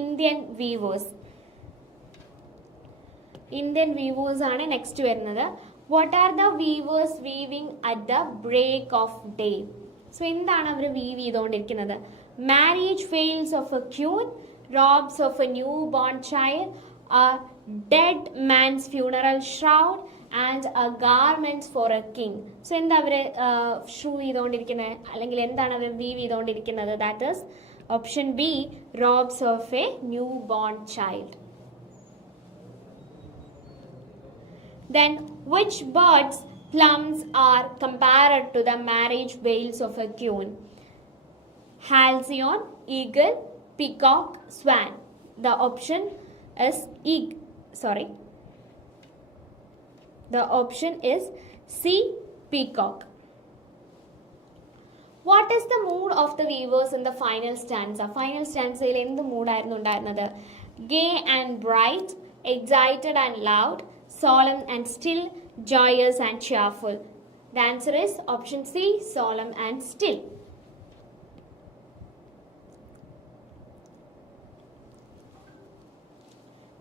Indian weavers. Indian weavers ആണ് നെക്സ്റ്റ് വരുന്നത്. What are the weavers weaving at the break of day? So എന്താണ് അവർ വീവ് ചെയ്തുകൊണ്ടിരിക്കുന്നത്? Marriage veils of a queen, robes of a newborn child, a dead man's funeral shroud, and a garments for a king. So എന്താ അവർ ഷൂ ചെയ്തുകൊണ്ടിരിക്കുന്നത്, അല്ലെങ്കിൽ എന്താണ് അവർ വീവ് ചെയ്തുകൊണ്ടിരിക്കുന്നത്? That is option B, robes of a newborn child. Then which birds' plums are compared to the marriage veils of a queen? Halcyon, eagle, peacock, swan. The option is The option is C, peacock. What is the mood of the weavers in the final stanza? Final stanza il endu mood aayirunnu undayirunathu? gay and bright, excited and loud, solemn and still, joyous and cheerful. The answer is option C, solemn and still.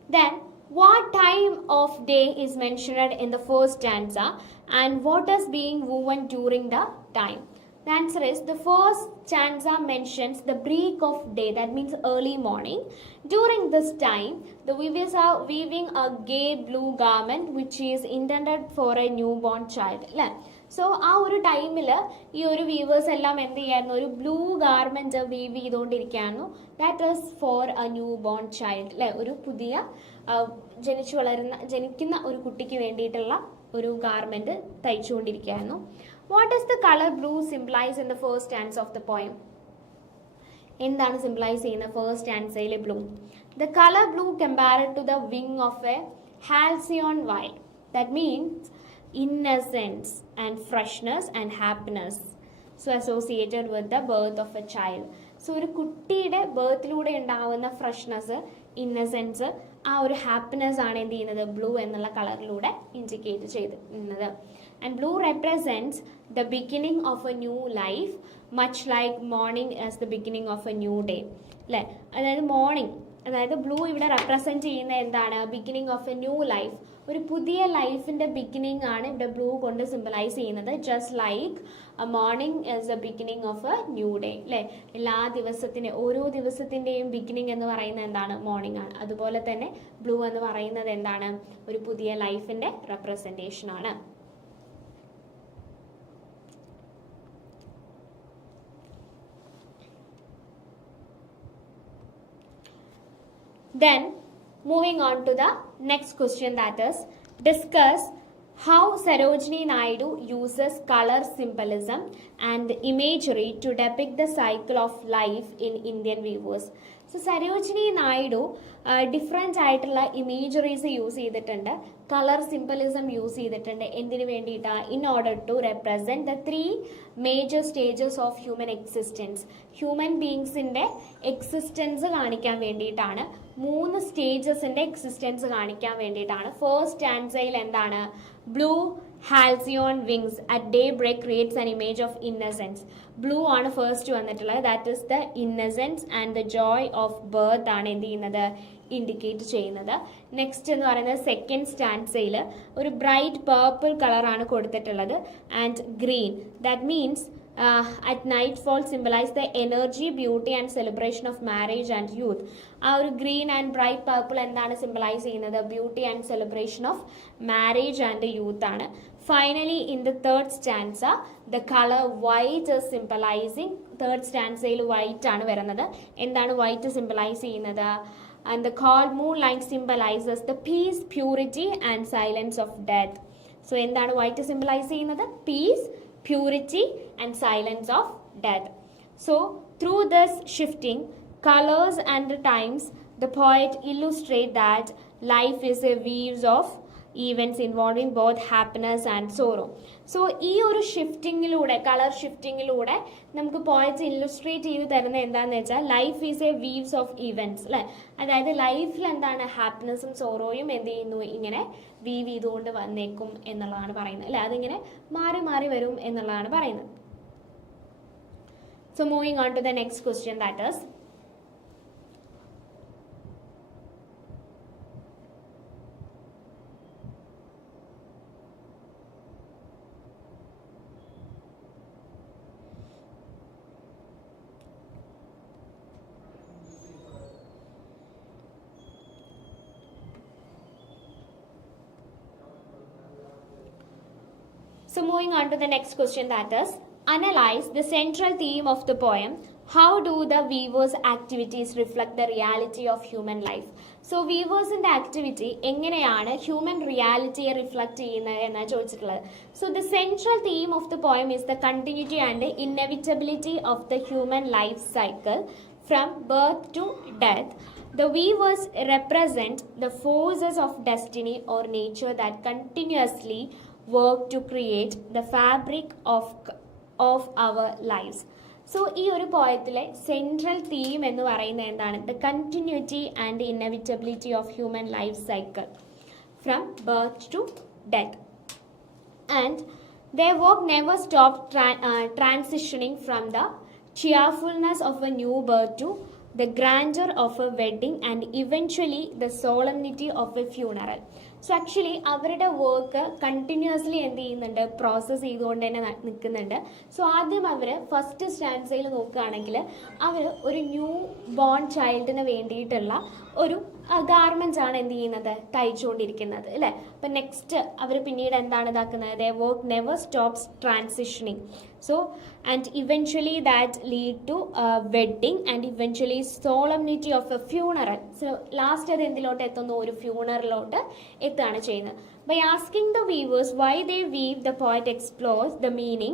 Then, what time of day is mentioned in the first stanza and what is being woven during the time? The answer is the first stanza mentions the break of day, that means early morning. During this time, the weavers are weaving a gay blue garment which is intended for a newborn child. So, ആ ഒരു ടൈമിൽ ഈ ഒരു വീവേഴ്സ് എല്ലാം എന്ത് ചെയ്യായിരുന്നു, ഒരു ബ്ലൂ ഗാർമെന്റ് വീവ് ചെയ്തുകൊണ്ടിരിക്കുകയായിരുന്നു. That is for a newborn child, അല്ലെ, ഒരു പുതിയ ജനിക്കുന്ന ഒരു കുട്ടിക്ക് വേണ്ടിയിട്ടുള്ള ഒരു ഗാർമെന്റ് തയ്ച്ചുകൊണ്ടിരിക്കുകയായിരുന്നു. What is the colour blue symbolise in the first stance of the poem? എന്താണ് സിംബലൈസ് ചെയ്യുന്നത് ഫസ്റ്റ് സ്റ്റാൻസയിലെ blue? The colour blue compared to the wing of a halcyon wild. That means innocence and freshness and happiness, so associated with the birth of a child. So ഒരു കുട്ടിയുടെ ബർത്തിലൂടെ ഉണ്ടാവുന്ന ഫ്രഷ്നെസ്, ഇന്നസെൻസ്, ആ ഒരു ഹാപ്പിനെസ് ആണ് എന്ത് ചെയ്യുന്നത്, ബ്ലൂ എന്നുള്ള കളറിലൂടെ ഇൻഡിക്കേറ്റ് ചെയ്തിരുന്നത്. And blue represents the beginning of A new life, much like morning as the beginning of A new day, അല്ലേ. അതായത് മോർണിംഗ്, അതായത് ബ്ലൂ ഇവിടെ റെപ്രസെൻറ്റ് ചെയ്യുന്ന എന്താണ്, beginning of A new life, ഒരു പുതിയ ലൈഫിൻ്റെ ബിഗിനിങ് ആണ് ഇവിടെ ബ്ലൂ കൊണ്ട് സിംബലൈസ് ചെയ്യുന്നത്. Just like A morning is A beginning of A new day, അല്ലേ. ഓരോ ദിവസത്തിൻ്റെയും ബിഗിനിങ് എന്ന് പറയുന്നത് എന്താണ്, മോർണിംഗ് ആണ്. അതുപോലെ തന്നെ ബ്ലൂ എന്ന് പറയുന്നത് എന്താണ്, ഒരു പുതിയ ലൈഫിൻ്റെ റെപ്രസെൻറ്റേഷൻ ആണ്. Then, moving on to the next question, that is, discuss how Sarojini Naidu uses color symbolism and imagery to depict the cycle of life in Indian weavers. So, Sarojini Naidu different ആയിട്ടുള്ള ഇമേജറീസ് യൂസ് ചെയ്തിട്ടുണ്ട്, കളർ സിംബലിസം യൂസ് ചെയ്തിട്ടുണ്ട്. എന്തിനു വേണ്ടിയിട്ടാണ്? In order to represent the 3 major stages of human existence. Human ബീങ്സിൻ്റെ എക്സിസ്റ്റൻസ് കാണിക്കാൻ വേണ്ടിയിട്ടാണ്, 3 സ്റ്റേജസിൻ്റെ എക്സിസ്റ്റൻസ് കാണിക്കാൻ വേണ്ടിയിട്ടാണ്. ഫസ്റ്റ് സ്റ്റാൻസയിൽ എന്താണ്, blue halcyon wings at daybreak creates an image of innocence. Blue ആണ് ഫസ്റ്റ് വന്നിട്ടുള്ളത്. That is the innocence and the joy of birth ആണ് എന്ത് ചെയ്യുന്നത്, ഇൻഡിക്കേറ്റ് ചെയ്യുന്നത്. നെക്സ്റ്റ് എന്ന് പറയുന്നത് സെക്കൻഡ് സ്റ്റാൻസയിൽ ഒരു ബ്രൈറ്റ് പേർപ്പിൾ കളറാണ് കൊടുത്തിട്ടുള്ളത് and green. That means at nightfall symbolize the energy, beauty and celebration of marriage and youth. ആ ഒരു ഗ്രീൻ ആൻഡ് ബ്രൈറ്റ് പർപ്പിൾ എന്താണ് സിംബലൈസ് ചെയ്യുന്നത്, beauty and celebration of marriage and youth ആണ്. Finally in the third stanza the colour white symbolising, third സ്റ്റാൻസയിൽ വൈറ്റ് ആണ് വരുന്നത്. എന്താണ് വൈറ്റ് സിംബലൈസ് ചെയ്യുന്നത്? And the cold moonlight symbolizes the peace, purity and silence of death. So എന്താണ് വൈറ്റ് സിംബലൈസ് ചെയ്യുന്നത്? Peace, purity and silence of death. So through this shifting colors and the times, the poet illustrates that life is a weave of events involving both happiness and sorrow. So ഈ ഒരു ഷിഫ്റ്റിങ്ങിലൂടെ, കളർ ഷിഫ്റ്റിങ്ങിലൂടെ നമുക്ക് പോയറ്റ്സ് ഇല്ലുസ്ട്രേറ്റ് ചെയ്ത് തരുന്ന എന്താണെന്ന് വെച്ചാൽ life is A weaves of events, അല്ലേ. അതായത് ലൈഫിൽ എന്താണ്, ഹാപ്പിനെസ്സും സോറോയും എന്ത് ചെയ്യുന്നു, ഇങ്ങനെ വീവ് ചെയ്തുകൊണ്ട് വന്നേക്കും എന്നുള്ളതാണ് പറയുന്നത്, അല്ലേ. അതിങ്ങനെ മാറി മാറി വരും എന്നുള്ളതാണ് പറയുന്നത്. So moving on to the next question, that is, so moving on to the next question, that is, analyze the central theme of the poem. How do the weavers' activities reflect the reality of human life? So weavers in the activity എങ്ങനെയാണ് ഹ്യൂമൻ റിയാലിറ്റിയെ റിഫ്ലക്ട് ചെയ്യുന്നത് എന്നാണ് ചോദിച്ചിട്ടുള്ളത്. So the central theme of the poem is the continuity and inevitability of the human life cycle from birth to death. The weavers represent the forces of destiny or nature that continuously work to create the fabric of our lives. So ഈ ഒരു പോയത്തിലെ സെൻട്രൽ തീം എന്ന് പറയുന്നത് എന്താണ്? The continuity and inevitability of human life cycle from birth to death. And their work never stopped transitioning from the cheerfulness of a new birth to the grandeur of a wedding and eventually the solemnity of a funeral. So actually അവരുടെ വർക്ക് കണ്ടിന്യൂസ്ലി എന്ത് ചെയ്യുന്നുണ്ട്? പ്രോസസ്സ് ചെയ്തുകൊണ്ട് തന്നെ നിൽക്കുന്നുണ്ട്. സോ ആദ്യം അവർ ഫസ്റ്റ് സ്റ്റാൻസയിൽ നോക്കുകയാണെങ്കിൽ അവർ ഒരു ന്യൂ ബോൺ ചൈൽഡിന് വേണ്ടിയിട്ടുള്ള ഒരു ഗാർമെൻറ്റ്സ് ആണ് എന്ത് ചെയ്യുന്നത്? തയ്ച്ചുകൊണ്ടിരിക്കുന്നത് അല്ലേ? അപ്പം നെക്സ്റ്റ് അവർ പിന്നീട് എന്താണ് ഇതാക്കുന്നത്? They work never stops transitioning. So and eventually that lead to wedding and eventually solemnity of a funeral. So last അത് എന്തിലോട്ട് എത്തുന്നു? ഒരു ഫ്യൂണറലോട്ട് എത്തുകയാണ് ചെയ്യുന്നത്. By asking the weavers why they weave, the poet explores the meaning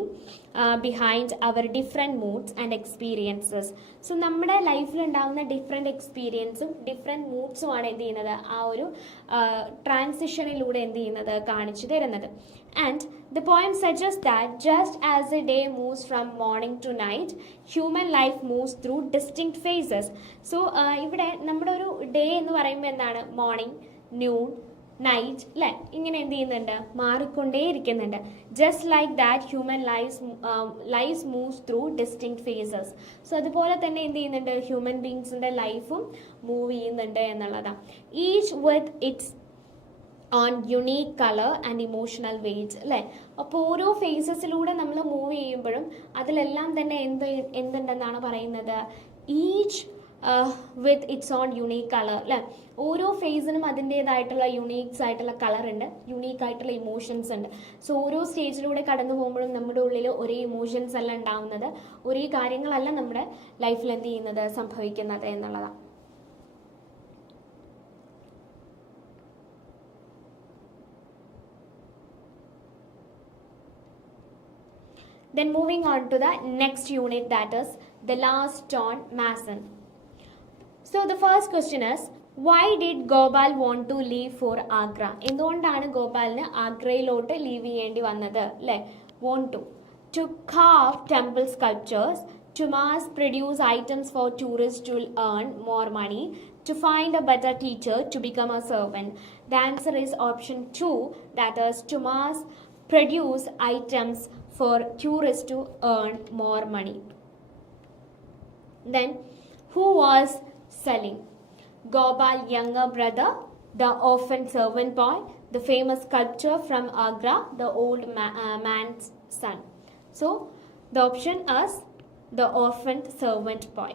behind our different moods and experiences. So നമ്മുടെ ലൈഫിൽ ഉണ്ടാകുന്ന ഡിഫറെൻറ്റ് എക്സ്പീരിയൻസും ഡിഫറെൻറ്റ് മൂഡ്സും ആണ് എന്ത് ചെയ്യുന്നത്? ആ ഒരു ട്രാൻസിഷനിലൂടെ എന്ത് ചെയ്യുന്നത്? കാണിച്ചു തരുന്നത്. And the poem suggests that just as a day moves from morning to night, human life moves through distinct phases. So ഇവിടെ നമ്മുടെ ഒരു ഡേ എന്ന് പറയുമ്പോൾ എന്താണ്? മോർണിംഗ്, ന്യൂൺ, നൈറ്റ് അല്ലേ? ഇങ്ങനെ എന്ത് ചെയ്യുന്നുണ്ട്? മാറിക്കൊണ്ടേയിരിക്കുന്നുണ്ട്. Just like that human life moves through distinct phases. So അതുപോലെ തന്നെ എന്ത് ചെയ്യുന്നുണ്ട്? ഹ്യൂമൻ ബീങ്സിൻ്റെ ലൈഫും മൂവ് ചെയ്യുന്നുണ്ട് എന്നുള്ളതാണ്. Each with its own unique colour and emotional weight അല്ലേ? അപ്പോൾ ഓരോ ഫേസസിലൂടെ നമ്മൾ മൂവ് ചെയ്യുമ്പോഴും അതിലെല്ലാം തന്നെ എന്തുണ്ടെന്നാണ് പറയുന്നത്? Each with its own unique colour അല്ലേ? ഓരോ ഫേസിനും അതിൻ്റേതായിട്ടുള്ള യുണീക്സ് ആയിട്ടുള്ള കളർ ഉണ്ട്, യുണീക്ക് ആയിട്ടുള്ള ഇമോഷൻസ് ഉണ്ട്. സോ ഓരോ സ്റ്റേജിലൂടെ കടന്നു പോകുമ്പോഴും നമ്മുടെ ഉള്ളിൽ ഒരേ ഇമോഷൻസ് അല്ല ഉണ്ടാവുന്നത്, ഒരേ കാര്യങ്ങളല്ല നമ്മുടെ ലൈഫിൽ എന്ത് ചെയ്യുന്നത്? സംഭവിക്കുന്നത് എന്നുള്ളതാണ്. Then moving on to the next unit, that is the last on Mason. So the first question is, why did Gopal want to leave for Agra? എന്തുകൊണ്ടാണ് ഗോപാലിന് ആഗ്രയിലോട്ട് ലീവ് ചെയ്യേണ്ടി വന്നത് അല്ലേ? Want to carve temple sculptures, to mass produce items for tourists to earn more money, to find a better teacher, to become a servant. The answer is option 2, that is to mass produce items for tourists to earn more money. Then who was selling? Gopal younger brother, the orphan servant boy, the famous sculptor from Agra, the old man's son. So the option is the orphan servant boy.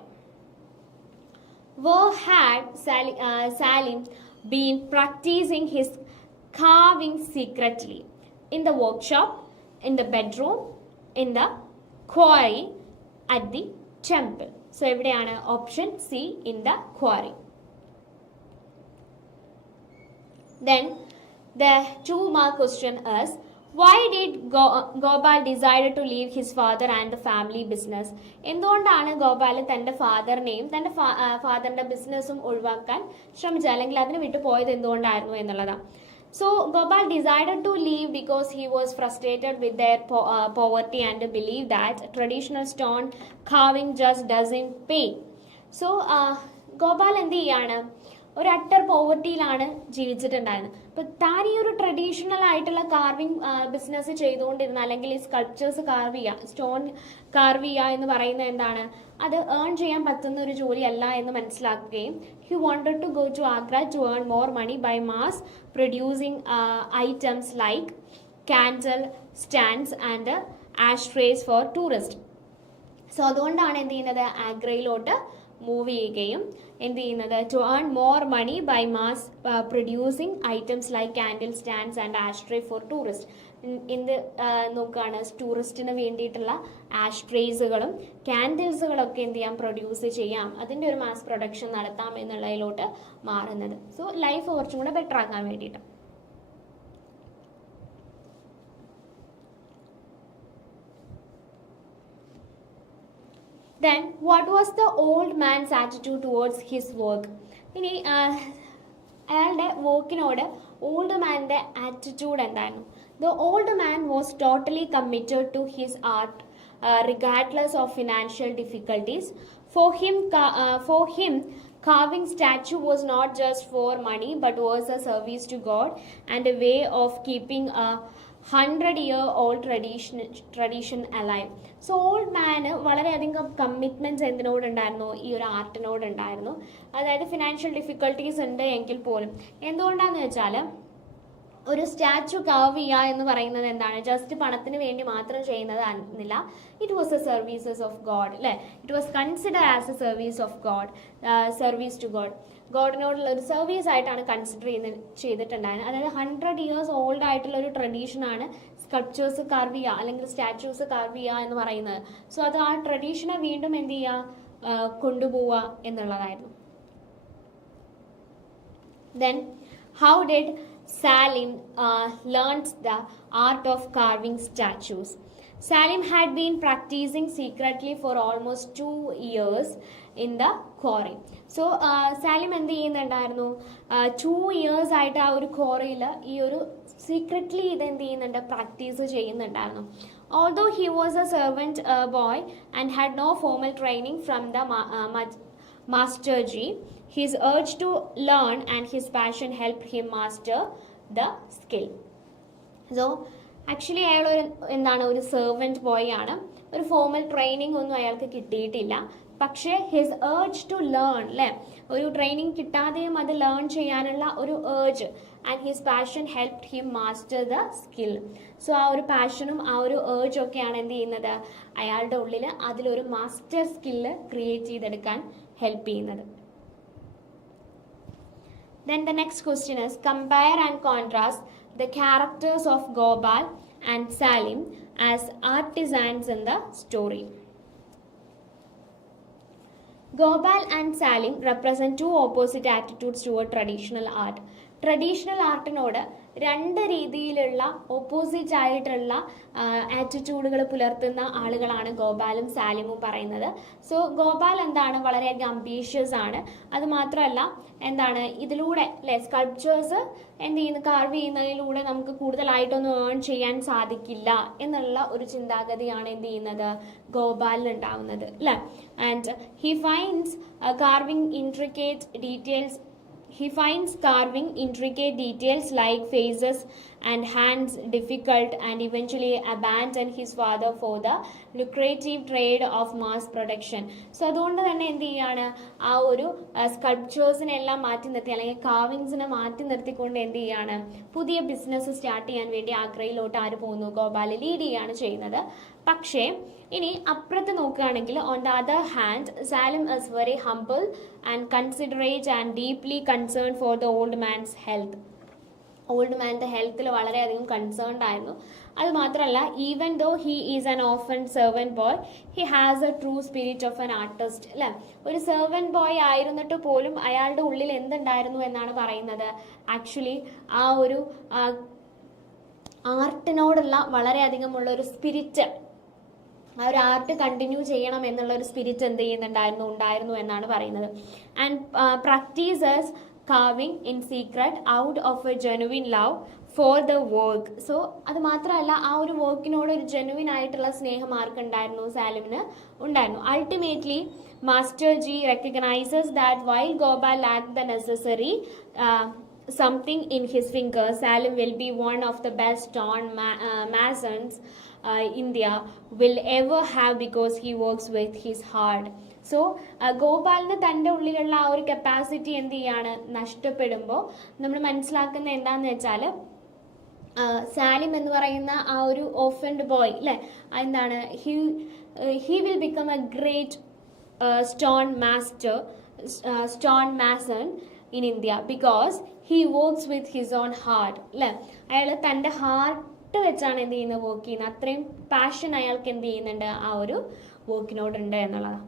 Where had Salim been practicing his carving secretly? In the workshop, in the bedroom, in the quarry, at the temple. So എവിടെയാണ്? Option C, in the quarry. Then the 2-mark question is, why did Gopal decided to leave his father and the family business? എന്തുകൊണ്ടാണ് ഗോപാൽ തൻ്റെ ഫാദറിനെയും തൻ്റെ ഫാദറിൻ്റെ ബിസിനസ്സും ഒഴിവാക്കാൻ ശ്രമിച്ചത്, അല്ലെങ്കിൽ അതിന് വിട്ടു പോയത് എന്തുകൊണ്ടായിരുന്നു എന്നുള്ളതാണ്. So Gopal decided to leave because he was frustrated with their poverty and believed that traditional stone carving just doesn't pay. So Gopal എന്ത് ചെയ്യാണ്? ഒരു അട്ടർ പോവർട്ടിയിലാണ് ജീവിച്ചിട്ടുണ്ടായിരുന്നത്. അപ്പോൾ താൻ ഈ ഒരു ട്രഡീഷണൽ ആയിട്ടുള്ള കാർവിങ് ബിസിനസ് ചെയ്തുകൊണ്ടിരുന്ന, അല്ലെങ്കിൽ ഈ സ്കൾപ്ചേഴ്സ് കാർവ് ചെയ്യുക, സ്റ്റോൺ കാർവ് ചെയ്യുക എന്ന് പറയുന്നത് എന്താണ്? അത് ഏൺ ചെയ്യാൻ പറ്റുന്ന ഒരു ജോലിയല്ല എന്ന് മനസ്സിലാക്കുകയും he wanted to go to Agra to earn more money by mass producing items like candle stands and ashtrays for tourists. So അതുകൊണ്ടാണ് എന്ത് ചെയ്യുന്നത്? ആഗ്രയിലോട്ട് മൂവ് ചെയ്യുകയും എന്ത് ചെയ്യുന്നത്? To earn more money by mass producing items like candle stands and ashtray for tourist. എന്ത് നോക്കുകയാണ്? ടൂറിസ്റ്റിന് വേണ്ടിയിട്ടുള്ള ആഷ്ട്രേസുകളും കാൻഡിൽസുകളൊക്കെ എന്ത് ചെയ്യാം? പ്രൊഡ്യൂസ് ചെയ്യാം, അതിൻ്റെ ഒരു മാസ് പ്രൊഡക്ഷൻ നടത്താം എന്നുള്ളതിലോട്ട് മാറുന്നത്. സോ ലൈഫ് കുറച്ചും കൂടെ ബെറ്റർ ആക്കാൻ വേണ്ടിയിട്ട്. Then what was the old man's attitude towards his work? ഇനി അയാളുടെ വർക്കിനോട് ഓൾഡ് മാൻ്റെ ആറ്റിറ്റ്യൂഡ് എന്തായിരുന്നു? The old man was totally committed to his art regardless of financial difficulties. For him, carving statue was not just for money but was a service to God and a way of keeping a 100-year-old tradition alive. So old മാന് വളരെയധികം കമ്മിറ്റ്മെൻറ്റ്സ് എന്തിനോടുണ്ടായിരുന്നു, ഈ ഒരു ആർട്ടിനോടുണ്ടായിരുന്നു. അതായത് ഫിനാൻഷ്യൽ ഡിഫിക്കൽട്ടീസ് ഉണ്ട് എങ്കിൽ പോലും. എന്തുകൊണ്ടാണെന്ന് വെച്ചാൽ ഒരു സ്റ്റാച്ചു കർവ് ചെയ്യുക എന്ന് പറയുന്നത് എന്താണ്, ജസ്റ്റ് പണത്തിന് വേണ്ടി മാത്രം ചെയ്യുന്നത് ആയിരുന്നില്ല. It was a services of God, അല്ലേ? It was consider as a service of God, service to God. ഗോഡിനോടുള്ള ഒരു സർവീസ് ആയിട്ടാണ് കൺസിഡർ ചെയ്തിട്ടുണ്ടായിരുന്നത്. അതായത് 100 years ഓൾഡ് ആയിട്ടുള്ള ഒരു ട്രഡീഷനാണ് സ്കൾപ്ചേഴ്സ് കാർവ് ചെയ്യുക അല്ലെങ്കിൽ സ്റ്റാച്യൂസ് കാർവ് ചെയ്യുക എന്ന് പറയുന്നത്. സോ അത് ആ ട്രഡീഷനെ വീണ്ടും എന്ത് ചെയ്യുക, കൊണ്ടുപോവുക എന്നുള്ളതായിരുന്നു. Then how did Salim learned the art of carving statues. Salim had been practicing secretly for almost 2 years in the quarry. So Salim എന്ത് ചെയ്യുന്നുണ്ടായിരുന്നു, 2 years ആയിട്ട് ആ ഒരു ക്വാറിയിൽ ഈ ഒരു സീക്രറ്റ്ലി ഇത് എന്ത് ചെയ്യുന്നുണ്ട്, പ്രാക്ടീസ് ചെയ്യുന്നുണ്ടായിരുന്നു. Although he was a servant boy and had no formal training from the Master G, his urge to learn and his passion helped him master the skill. So actually അയാൾ ഒരു സെർവൻറ്റ് ബോയ് ആണ്. ഒരു ഫോമൽ ട്രെയിനിങ് ഒന്നും അയാൾക്ക് കിട്ടിയിട്ടില്ല. പക്ഷേ ഹിസ് ഏർജ് ടു ലേൺ, അല്ലേ, ഒരു ട്രെയിനിങ് കിട്ടാതെയും അത് ലേൺ ചെയ്യാനുള്ള ഒരു urge and his passion helped him master the skill. So ആ ഒരു പാഷനും ആ ഒരു ഏർജ് ഒക്കെയാണ് എന്ത് ചെയ്യുന്നത്, അയാളുടെ ഉള്ളിൽ അതിലൊരു മാസ്റ്റർ സ്കില്ല് ക്രിയേറ്റ് ചെയ്തെടുക്കാൻ ഹെൽപ്പ് ചെയ്യുന്നത്. Then the next question is, compare and contrast the characters of Gopal and Salim as artisans in the story. Gopal and Salim represent two opposite attitudes toward traditional art. Traditional ആർട്ടിനോട് രണ്ട് രീതിയിലുള്ള ഓപ്പോസിറ്റ് ആയിട്ടുള്ള ആറ്റിറ്റ്യൂഡുകൾ പുലർത്തുന്ന ആളുകളാണ് ഗോപാലും സാലിമും പറയുന്നത്. സോ ഗോപാൽ എന്താണ്, വളരെയധികം അംബീഷ്യസ് ആണ്. അതുമാത്രമല്ല എന്താണ്, ഇതിലൂടെ അല്ലെ സ്കൾപ്ചേഴ്സ് എന്ത് ചെയ്യുന്നു, കാർവ് ചെയ്യുന്നതിലൂടെ നമുക്ക് കൂടുതലായിട്ടൊന്നും ഏൺ ചെയ്യാൻ സാധിക്കില്ല എന്നുള്ള ഒരു ചിന്താഗതിയാണ് എന്ത് ചെയ്യുന്നത്, ഗോപാലിന് ഉണ്ടാവുന്നത്, അല്ലേ? And he finds carving intricate details. He finds carving intricate details like faces and hands difficult and eventually abandoned his father for the lucrative trade of mass production. So അതുകൊണ്ട് തന്നെ എന്ത് ചെയ്യാണ്, ആ ഒരു സ്കൾപ്ചേഴ്സിനെല്ലാം മാറ്റി നിർത്തി അല്ലെങ്കിൽ കാർവിങ്സിനെ മാറ്റി നിർത്തിക്കൊണ്ട് എന്ത് ചെയ്യാണ്, പുതിയ ബിസിനസ് സ്റ്റാർട്ട് ചെയ്യാൻ വേണ്ടി ആഗ്രയിലോട്ട് ആര് പോകുന്നു, ഗോപാൽ ലീഡ് ചെയ്യാണ് ചെയ്യുന്നത്. പക്ഷേ ഇനി അപ്പുറത്ത് നോക്കുകയാണെങ്കിൽ on the other hand Salim is very humble and considerate and deeply concern for the old man's health. Old മാൻ്റെ ഹെൽത്തിൽ വളരെയധികം കൺസേൺഡ് ആയിരുന്നു. അത് മാത്രമല്ല, even though he is an orphan servant boy, he has a true spirit of an artist, അല്ലേ? ഒരു സെർവൻറ്റ് ബോയ് ആയിരുന്നിട്ട് പോലും അയാളുടെ ഉള്ളിൽ എന്തുണ്ടായിരുന്നു എന്നാണ് പറയുന്നത്, ആക്ച്വലി ആ ഒരു ആർട്ടിനോടുള്ള വളരെയധികമുള്ള ഒരു സ്പിരിറ്റ്, ആ ഒരു ആർട്ട് കണ്ടിന്യൂ ചെയ്യണം എന്നുള്ള ഒരു സ്പിരിറ്റ് എന്ത് ഉണ്ടായിരുന്നു എന്നാണ് പറയുന്നത്. And practises carving in secret out of a genuine love for the work. So അത് മാത്രമല്ല, ആ ഒരു വർക്കിനോട് ഒരു ജെനുവിൻ ആയിട്ടുള്ള സ്നേഹം ആർക്കുണ്ടായിരുന്നു, സാലിമിന് ഉണ്ടായിരുന്നു. Ultimately, Master G recognizes that while Gopal lacked the necessary something in his fingers, Salim will be one of the best stone masons India will ever have because he works with his heart. So ഗോപാലിന് തൻ്റെ ഉള്ളിലുള്ള ആ ഒരു കപ്പാസിറ്റി എന്ത് ചെയ്യാണ്, നഷ്ടപ്പെടുമ്പോൾ നമ്മൾ മനസ്സിലാക്കുന്ന എന്താണെന്ന് വെച്ചാൽ സാലിം എന്ന് പറയുന്ന ആ ഒരു ഓഫൻഡ് ബോയ്, അല്ലേ, എന്താണ്, he will become A great stone mason in India because he works with his own heart, അല്ലേ? അയാൾ തൻ്റെ ഹാർട്ട് വെച്ചാണ് എന്ത് ചെയ്യുന്നത്, വർക്ക് ചെയ്യുന്നത്. അത്രയും പാഷൻ അയാൾക്ക് എന്ത് ചെയ്യുന്നുണ്ട്, ആ ഒരു വർക്കിനോടുണ്ട് എന്നുള്ളതാണ്.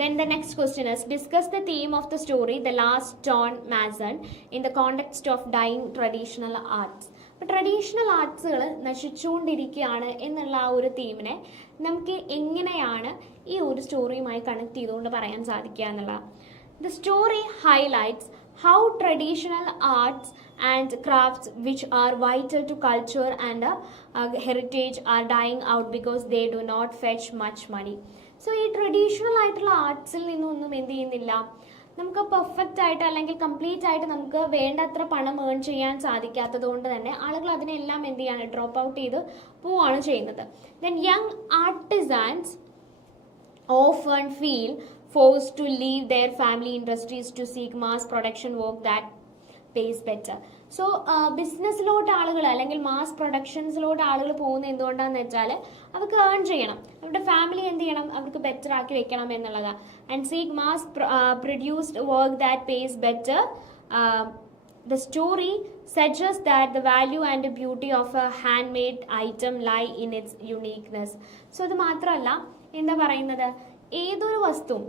Then the next question is, discuss the theme of the story, The Last Stone Mason, in the context of dying traditional arts. അപ്പോൾ ട്രഡീഷണൽ ആർട്സുകൾ നശിച്ചുകൊണ്ടിരിക്കുകയാണ് എന്നുള്ള ആ ഒരു തീമിനെ നമുക്ക് എങ്ങനെയാണ് ഈ ഒരു സ്റ്റോറിയുമായി കണക്ട് ചെയ്തുകൊണ്ട് പറയാൻ സാധിക്കുക എന്നുള്ളതാണ്. The story highlights how traditional arts and crafts which are vital to culture and heritage are dying out because they do not fetch much money. So ഈ ട്രഡീഷണൽ ആയിട്ടുള്ള ആർട്സിൽ നിന്നൊന്നും എന്ത് ചെയ്യുന്നില്ല, നമുക്ക് പെർഫെക്റ്റ് ആയിട്ട് അല്ലെങ്കിൽ കംപ്ലീറ്റ് ആയിട്ട് നമുക്ക് വേണ്ടത്ര പണം ഏൺ ചെയ്യാൻ സാധിക്കാത്തത് കൊണ്ട് തന്നെ ആളുകൾ അതിനെല്ലാം എന്ത് ചെയ്യാണ്, ഡ്രോപ്പ് ഔട്ട് ചെയ്ത് പോവുകയാണ് ചെയ്യുന്നത്. Then young artisans often feel forced to leave their family industries to seek mass production work that pays better. So ബിസിനസ്സിലോട്ട് ആളുകൾ അല്ലെങ്കിൽ മാസ് പ്രൊഡക്ഷൻസിലോട്ട് ആളുകൾ പോകുന്നത് എന്തുകൊണ്ടാണെന്ന് വെച്ചാൽ അവർക്ക് ഏൺ ചെയ്യണം, അവരുടെ ഫാമിലി എന്ത് ചെയ്യണം, അവർക്ക് ബെറ്റർ ആക്കി വെക്കണം എന്നുള്ളതാണ്. And seek mass produced work that pace better. The story suggests that the value and the beauty of a handmade item lie in its uniqueness. So അത് മാത്രമല്ല, എന്താ പറയുന്നത്, ഏതൊരു വസ്തുവും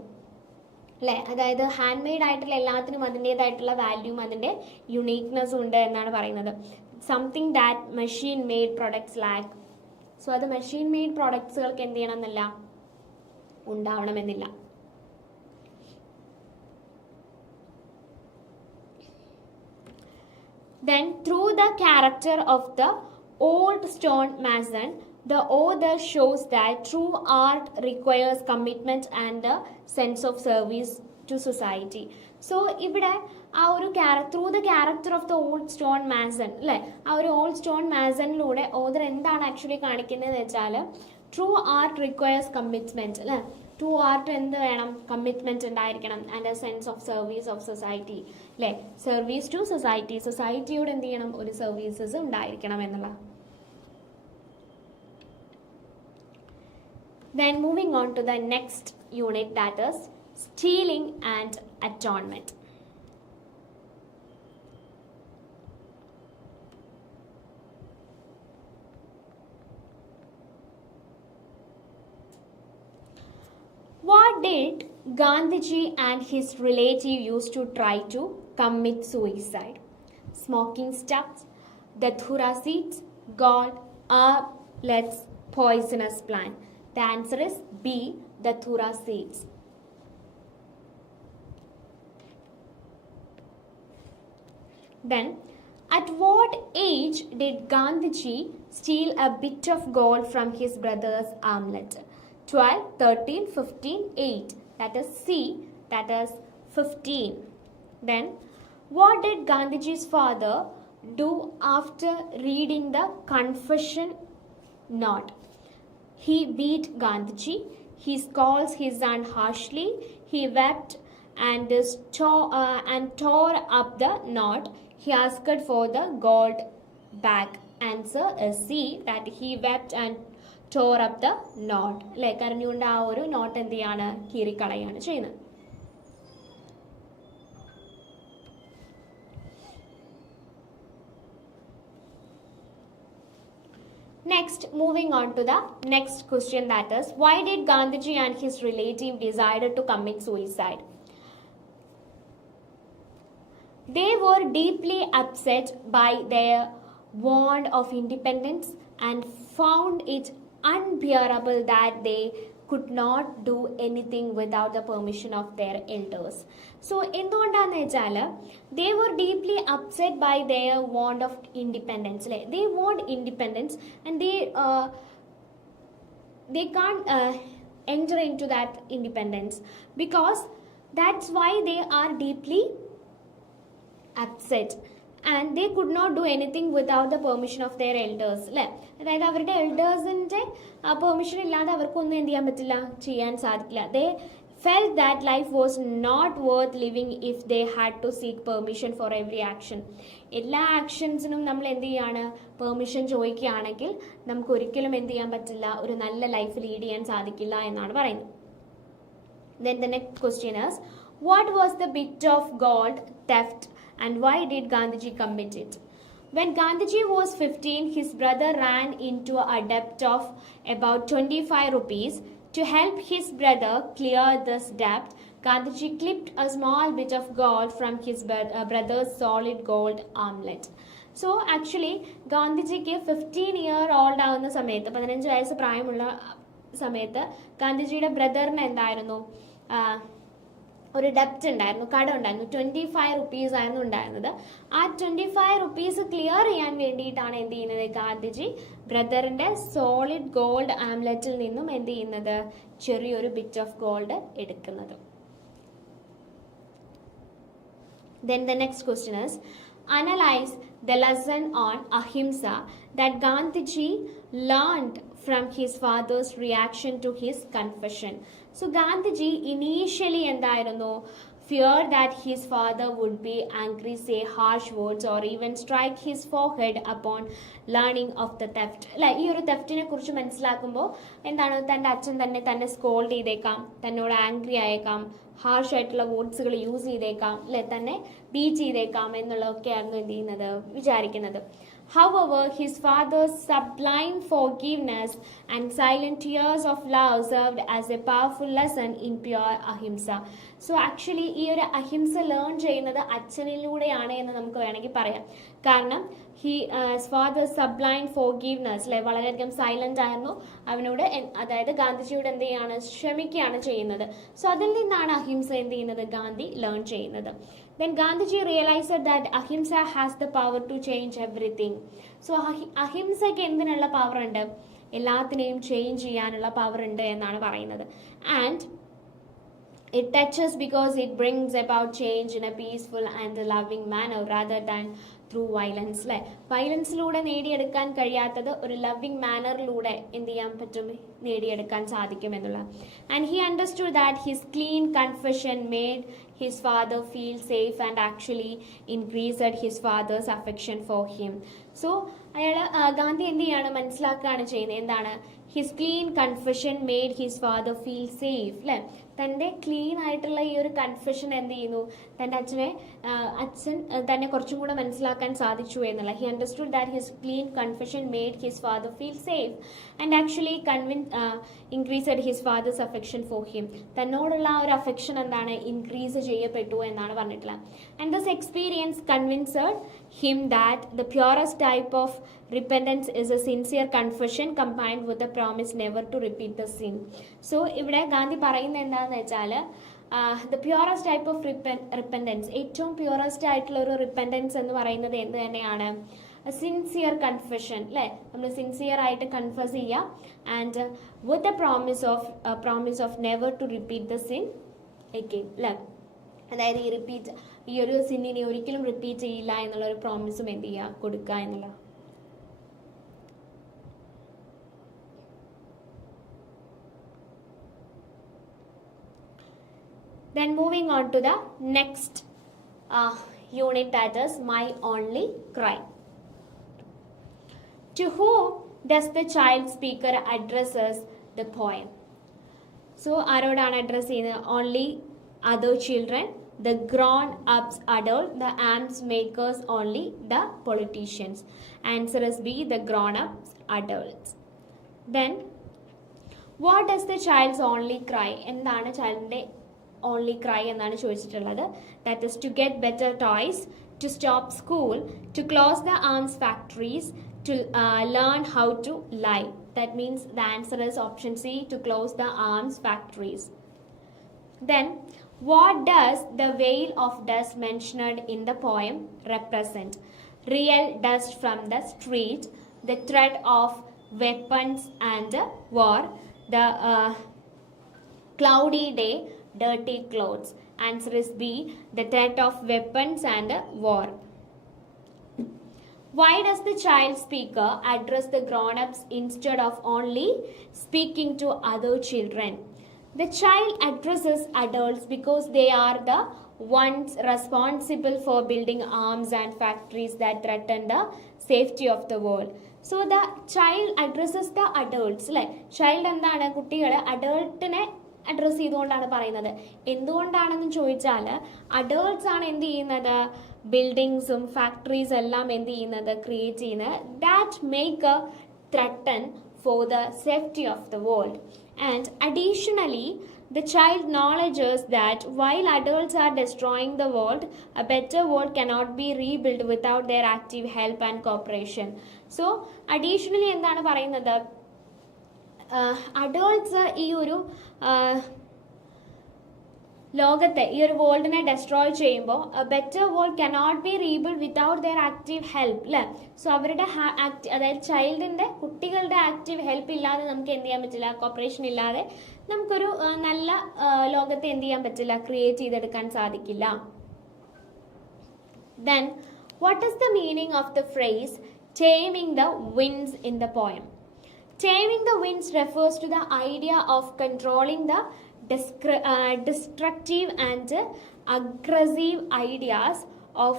അല്ലേ, അതായത് ഹാൻഡ് മെയ്ഡ് ആയിട്ടുള്ള എല്ലാത്തിനും അതിൻ്റേതായിട്ടുള്ള വാല്യൂം അതിൻ്റെ യുണീക്നെസ്സും ഉണ്ട് എന്നാണ് പറയുന്നത്. Something that machine made products lack. So അത് മെഷീൻ മെയ്ഡ് പ്രൊഡക്ട്സുകൾക്ക് എന്ത് ചെയ്യണം എന്നില്ല, ഉണ്ടാവണമെന്നില്ല. Then through the character of the old stone mason, the author shows that true art requires commitment and a sense of service to society. So ഇവിടെ ആ ഒരു through the character of the old stone mason അല്ലേ, ആ ഒരു ഓൾഡ് സ്റ്റോൺ മാസണിലൂടെ ഓതർ എന്താണ് ആക്ച്വലി കാണിക്കുന്നതെന്ന് വെച്ചാൽ ട്രൂ ആർട്ട് റിക്വയേഴ്സ് കമ്മിറ്റ്മെൻറ്റ് അല്ലേ. ട്രൂ ആർട്ട് എന്ത് വേണം, കമ്മിറ്റ്മെൻറ്റ് ഉണ്ടായിരിക്കണം and A sense of service of society അല്ലേ, സർവീസ് ടു സൊസൈറ്റി, സൊസൈറ്റിയോട് എന്ത് ചെയ്യണം, ഒരു സർവീസസ് ഉണ്ടായിരിക്കണം എന്നുള്ള. Then moving on to the next unit, that is stealing and atonement. What did Gandhiji and his relative used to try to commit suicide? Smoking stuffs, dathura seeds, gold, or let's poisonous plant. The answer is B, dathura seeds. Then, at what age did Gandhiji steal a bit of gold from his brother's armlet? 12, 13, 15, 8. That is C, that is 15. Then, what did Gandhiji's father do after reading the confession note? He beat Gandhiji, he scolds his son harshly, he wept and tore up the knot. He asked for the gold back. Answer is C, that he wept and tore up the knot. അല്ലേ, കരഞ്ഞുകൊണ്ട് ആ ഒരു നോട്ട് എന്ത് ചെയ്യാണ്, കീറിക്കളയാണ് ചെയ്യുന്നത്. Next, moving on to the next question, that is, why did Gandhiji and his relative decided to commit suicide? They were deeply upset by their want of independence and found it unbearable that they could not do anything without the permission of their elders. So, എന്തുകൊണ്ടാണെന്ന് വെച്ചാൽ they were deeply upset by their want of independence. They want independence and they can't enter into that independence because that's why they are deeply upset. And they could not do anything without the permission of their elders. അല്ലേ, അതായത് അവരുടെ എൽഡേഴ്സിൻ്റെ പെർമിഷൻ ഇല്ലാതെ അവർക്കൊന്നും എന്ത് ചെയ്യാൻ പറ്റില്ല, ചെയ്യാൻ സാധിക്കില്ല. ദേ felt that life was not worth living if they had to seek permission for every action. എല്ലാ ആക്ഷൻസിനും നമ്മൾ എന്ത് ചെയ്യാണ്, പെർമിഷൻ ചോദിക്കുകയാണെങ്കിൽ നമുക്ക് ഒരിക്കലും എന്ത് ചെയ്യാൻ പറ്റില്ല, ഒരു നല്ല ലൈഫ് ലീഡ് ചെയ്യാൻ സാധിക്കില്ല എന്നാണ് പറയുന്നത്. Then the next question is, what was the bit of gold theft and why did Gandhiji commit it? When Gandhiji was 15, his brother ran into a debt of about 25 rupees. To help his brother clear this debt, Gandhiji clipped a small bit of gold from his brother's solid gold armlet. So actually, ഗാന്ധിജിക്ക് 15 old ആവുന്ന സമയത്ത്, 15 വയസ്സ് പ്രായമുള്ള സമയത്ത് ഗാന്ധിജിയുടെ ബ്രദറിന് എന്തായിരുന്നു, ഒരു ഡെപ്റ്റ് ഉണ്ടായിരുന്നു, കടം ഉണ്ടായിരുന്നു. 25 rupees ആയിരുന്നു ഉണ്ടായിരുന്നത്. ആ 25 rupees ക്ലിയർ ചെയ്യാൻ വേണ്ടിയിട്ടാണ് എന്ത് ചെയ്യുന്നത്, ഗാന്ധിജി ബ്രദറിന്റെ സോളിഡ് ഗോൾഡ് ആംലെറ്റിൽ നിന്നും എന്ത് ചെയ്യുന്നത്, ചെറിയൊരു ബിറ്റ് ഓഫ് ഗോൾഡ് എടുക്കുന്നത്. Then the next question is, analyze the lesson on ahimsa that Gandhiji learned from his father's reaction to his confession. So Gandhiji initially എന്തായിരുന്നു, feared that his father would be angry, say harsh words or even strike his forehead upon learning of the theft. അല്ലെ, ഈ ഒരു തെഫ്റ്റിനെ കുറിച്ച് മനസ്സിലാക്കുമ്പോൾ എന്താണ്, തൻ്റെ അച്ഛൻ തന്നെ സ്കോൾഡ് ചെയ്തേക്കാം, തന്നോട് ആംഗ്രി ആയേക്കാം, ഹാർഷ് ആയിട്ടുള്ള വേർഡ്സുകൾ യൂസ് ചെയ്തേക്കാം, അല്ലെ, തന്നെ ബീറ്റ് ചെയ്തേക്കാം എന്നുള്ളതൊക്കെയായിരുന്നു എന്ത് ചെയ്യുന്നത്, വിചാരിക്കുന്നത്. However, his father's sublime forgiveness and silent tears of love served as a powerful lesson in pure ahimsa. So actually ഈ ഒരു അഹിംസ ലേൺ ചെയ്യുന്നത് അച്ഛനിലൂടെയാണ് എന്ന് നമുക്ക് വേണമെങ്കിൽ പറയാം. കാരണം his father's sublime forgiveness, അല്ലെ, വളരെയധികം സൈലന്റ് ആയിരുന്നു, അവനോട് അതായത് ഗാന്ധിജിയോട് എന്ത് ചെയ്യാണ്, ക്ഷമിക്കുകയാണ് ചെയ്യുന്നത്. സോ അതിൽ നിന്നാണ് അഹിംസ എന്ത് ചെയ്യുന്നത്, ഗാന്ധി ലേൺ ചെയ്യുന്നത്. Then Gandhiji realized that ahimsa has the power to change everything. So അഹിംസയ്ക്ക് എന്തിനുള്ള പവർ ഉണ്ട്, എല്ലാത്തിനെയും ചേഞ്ച് ചെയ്യാനുള്ള പവർ ഉണ്ട് എന്നാണ് പറയുന്നത്. And it touches because it brings about change in a peaceful and loving manner rather than through violence. അല്ലെ, വയലൻസിലൂടെ നേടിയെടുക്കാൻ കഴിയാത്തത് ഒരു ലവിങ് മാനറിലൂടെ എന്ത് ചെയ്യാൻ പറ്റും, നേടിയെടുക്കാൻ സാധിക്കും എന്നുള്ള. And he understood that his clean confession made his father feel safe and actually increased his father's affection for him. So Gandhi എന്ത് ചെയ്യാണ്, മനസ്സിലാക്കുകയാണ് ചെയ്യുന്നത്, എന്താണ്, his clean confession made his father feel safe. അല്ലെ, തൻ്റെ ക്ലീൻ ആയിട്ടുള്ള ഈ ഒരു കൺഫെഷൻ എന്ത് ചെയ്യുന്നു, തൻ്റെ അച്ഛൻ തന്നെ കുറച്ചും കൂടെ മനസ്സിലാക്കാൻ സാധിച്ചു എന്നുള്ള. He understood that his clean confession made his father feel safe and actually increased his father's affection for him. തന്നോടുള്ള ആ ഒരു അഫെക്ഷൻ എന്താണ്, ഇൻക്രീസ് ചെയ്യപ്പെട്ടു എന്നാണ് പറഞ്ഞിട്ടുള്ളത്. And this experience convinced him that the purest type of repentance is a sincere confession combined with the promise never to repeat the sin. So ഇവിടെ ഗാന്ധി പറയുന്നത് എന്താണെന്ന് വെച്ചാൽ, the purest type of repentance, ഏറ്റവും പ്യൂറസ്റ്റ് ആയിട്ടുള്ള ഒരു റിപ്പൻറ്റൻസ് എന്ന് പറയുന്നത് എന്ത് തന്നെയാണ്, സിൻസിയർ കൺഫെഷൻ. അല്ലേ, നമ്മൾ സിൻസിയർ ആയിട്ട് കൺഫസ് ചെയ്യുക, and with the promise of never to repeat the sin again. അല്ലേ, അതായത് ഈ ഒരു സിന്നിനെ ഒരിക്കലും റിപ്പീറ്റ് ചെയ്യില്ല എന്നുള്ള ഒരു പ്രോമിസും എന്ത് ചെയ്യുക, കൊടുക്കുക എന്നുള്ള. Then moving on to the next unit, that is My Only Cry. To whom does the child speaker addresses the poem? So ആരോടാണ് അഡ്രസ് ചെയ്യുന്നത്, only other children, the grown-ups adult, the arms makers only, the politicians. Answer is B, the grown-ups adults. Then what does the child's only cry? എന്താണ് ചൈൽഡിന്റെ ഓൺലി ക്രൈ എന്നാണ് ചോദിച്ചിട്ടുള്ളത്. That is to get better toys, to stop school, to close the arms factories, to learn how to lie. That means the answer is option C, to close the arms factories. Then what does the veil of dust mentioned in the poem represent? Real dust from the street, the threat of weapons and war, the cloudy day, dirty clothes. Answer is B, the threat of weapons and war. Why does the child speaker address the grown-ups instead of only speaking to other children? The child addresses adults because they are the ones responsible for building arms and factories that threaten the safety of the world. So the child addresses the adults. അല്ലേ, ചൈൽഡ് എന്താണ്, കുട്ടികളെ അഡൾട്ടിനെ അഡ്രസ്സ് ചെയ്തുകൊണ്ടാണ് പറയുന്നത്. എന്തുകൊണ്ടാണെന്ന് ചോദിച്ചാൽ അഡൾട്ട്സ് ആണ് എന്ത് ചെയ്യുന്നത്, ബിൽഡിങ്സും ഫാക്ടറീസ് എല്ലാം എന്ത് ചെയ്യുന്നത്, ക്രിയേറ്റ് ചെയ്യുന്നത്, that make A ത്രട്ടൺ for the safety of the world. And additionally, the child acknowledges that while adults are destroying the world, a better world cannot be rebuilt without their active help and cooperation. So, additionally, എന്താണ് പറയുന്നത്, അഡൾട്ട്സ് ഈ ഒരു ലോകത്തെ ഈ ഒരു വേൾഡിനെ ഡെസ്ട്രോയ് ചെയ്യുമ്പോൾ better world cannot be rebuilt without their active help അല്ലേ. സോ അവരുടെ അതായത് ചൈൽഡിൻ്റെ കുട്ടികളുടെ ആക്റ്റീവ് ഹെൽപ്പ് ഇല്ലാതെ നമുക്ക് എന്ത് ചെയ്യാൻ പറ്റില്ല, കോപ്പറേഷൻ ഇല്ലാതെ നമുക്കൊരു നല്ല ലോകത്തെ എന്ത് ചെയ്യാൻ പറ്റില്ല, ക്രിയേറ്റ് ചെയ്തെടുക്കാൻ സാധിക്കില്ല. Then, what is the meaning of the phrase taming the winds in the poem? Taming the winds refers to the idea of controlling the destructive and aggressive ideas of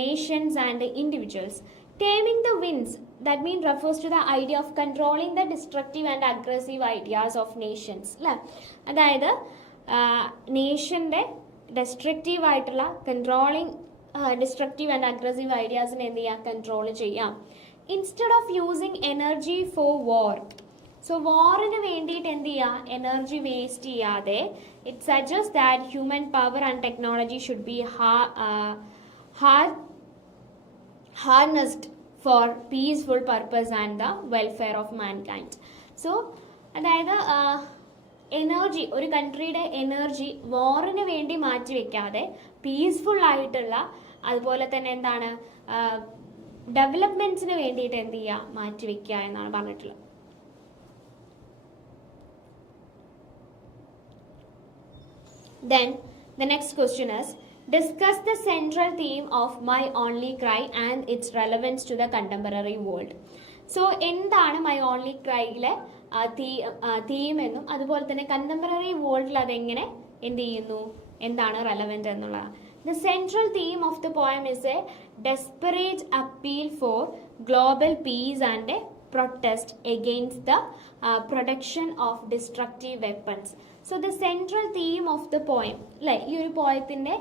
nations and individuals. Taming the winds, that means refers to the idea of controlling the destructive and aggressive ideas of nations. അതായത് നേഷൻ്റെ ഡെസ്ട്രക്റ്റീവ് ആയിട്ടുള്ള കൺട്രോളിങ് ഡിസ്ട്രക്റ്റീവ് ആൻഡ് അഗ്രസീവ് ഐഡിയാസിനെ എന്ത് ചെയ്യാം, കൺട്രോൾ ചെയ്യാം. Instead of using energy for war, so വാറിന് വേണ്ടിയിട്ട് എന്ത് ചെയ്യുക, എനർജി വേസ്റ്റ് ചെയ്യാതെ it suggest that human power and technology should be harnessed for peaceful purpose and the welfare of mankind. So അതായത് എനർജി, ഒരു കൺട്രിയുടെ എനർജി വാറിന് വേണ്ടി മാറ്റി വെക്കാതെ പീസ്ഫുൾ ആയിട്ടുള്ള, അതുപോലെ തന്നെ എന്താണ് ഡെവലപ്മെന്റ്സിന് വേണ്ടിയിട്ട് എന്ത് ചെയ്യുക, മാറ്റി വെക്കുക എന്നാണ് പറഞ്ഞിട്ടുള്ളത്. Then the next question is, discuss the central theme of My Only Cry and its relevance to the contemporary world. So എന്താണ് മൈ ഓൺലി ക്രൈയിലെ തീം എന്നും അതുപോലെ തന്നെ കണ്ടംപററി വേൾഡിൽ അതെങ്ങനെ എന്ത് ചെയ്യുന്നു, എന്താണ് റെലവെന്റ് എന്നുള്ളതാണ്. The central theme of the poem is a desperate appeal for global peace and a protest against the production of destructive weapons. So the central theme of the poem അല്ലെ, ഈ ഒരു പോയത്തിൻ്റെ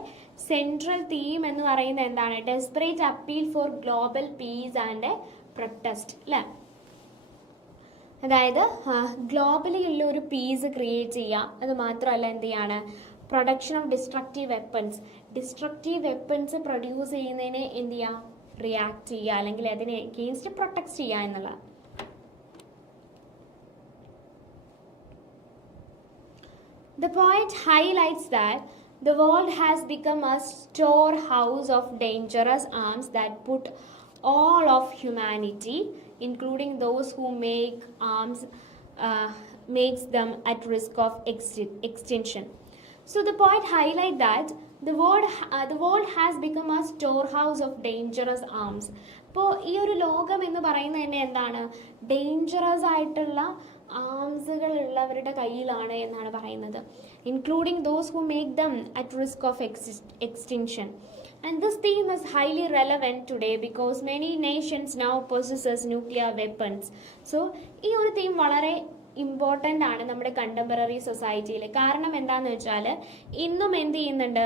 സെൻട്രൽ തീം എന്ന് പറയുന്നത് എന്താണ്, desperate appeal for global peace and a protest അല്ലേ. അതായത് ഗ്ലോബലി ഉള്ള ഒരു പീസ് ക്രിയേറ്റ് ചെയ്യുക, അത് മാത്രമല്ല എന്ത് ചെയ്യാണ്, production of destructive weapons produce ചെയ്യുന്നതിനെ എന്ത് ചെയ്യുക, റിയാക്ട് ചെയ്യുക, അല്ലെങ്കിൽ അതിനെ എഗെയിൻസ്റ്റ് പ്രൊട്ടക്ട് ചെയ്യുക എന്നുള്ള. The poet highlights that the world has become a storehouse of dangerous arms that put all of humanity, including those who make arms, makes them at risk of extinction. So the poet highlights that the world has become a storehouse of dangerous arms. അപ്പോൾ ഈ ഒരു ലോകം എന്ന് പറയുന്നത് തന്നെ എന്താണ്, ഡേഞ്ചറസ് ആയിട്ടുള്ള ആംസുകൾ ഉള്ളവരുടെ കയ്യിലാണ് എന്നാണ് പറയുന്നത്. Including those who make them at risk of extinction. And this theme is highly relevant today because many nations now possesses nuclear weapons. So ഈ ഒരു തീം വളരെ ഇമ്പോർട്ടൻ്റ് ആണ് നമ്മുടെ കണ്ടംപററി സൊസൈറ്റിയിൽ. കാരണം എന്താണെന്ന് വെച്ചാൽ ഇന്നും എന്ത് ചെയ്യുന്നുണ്ട്,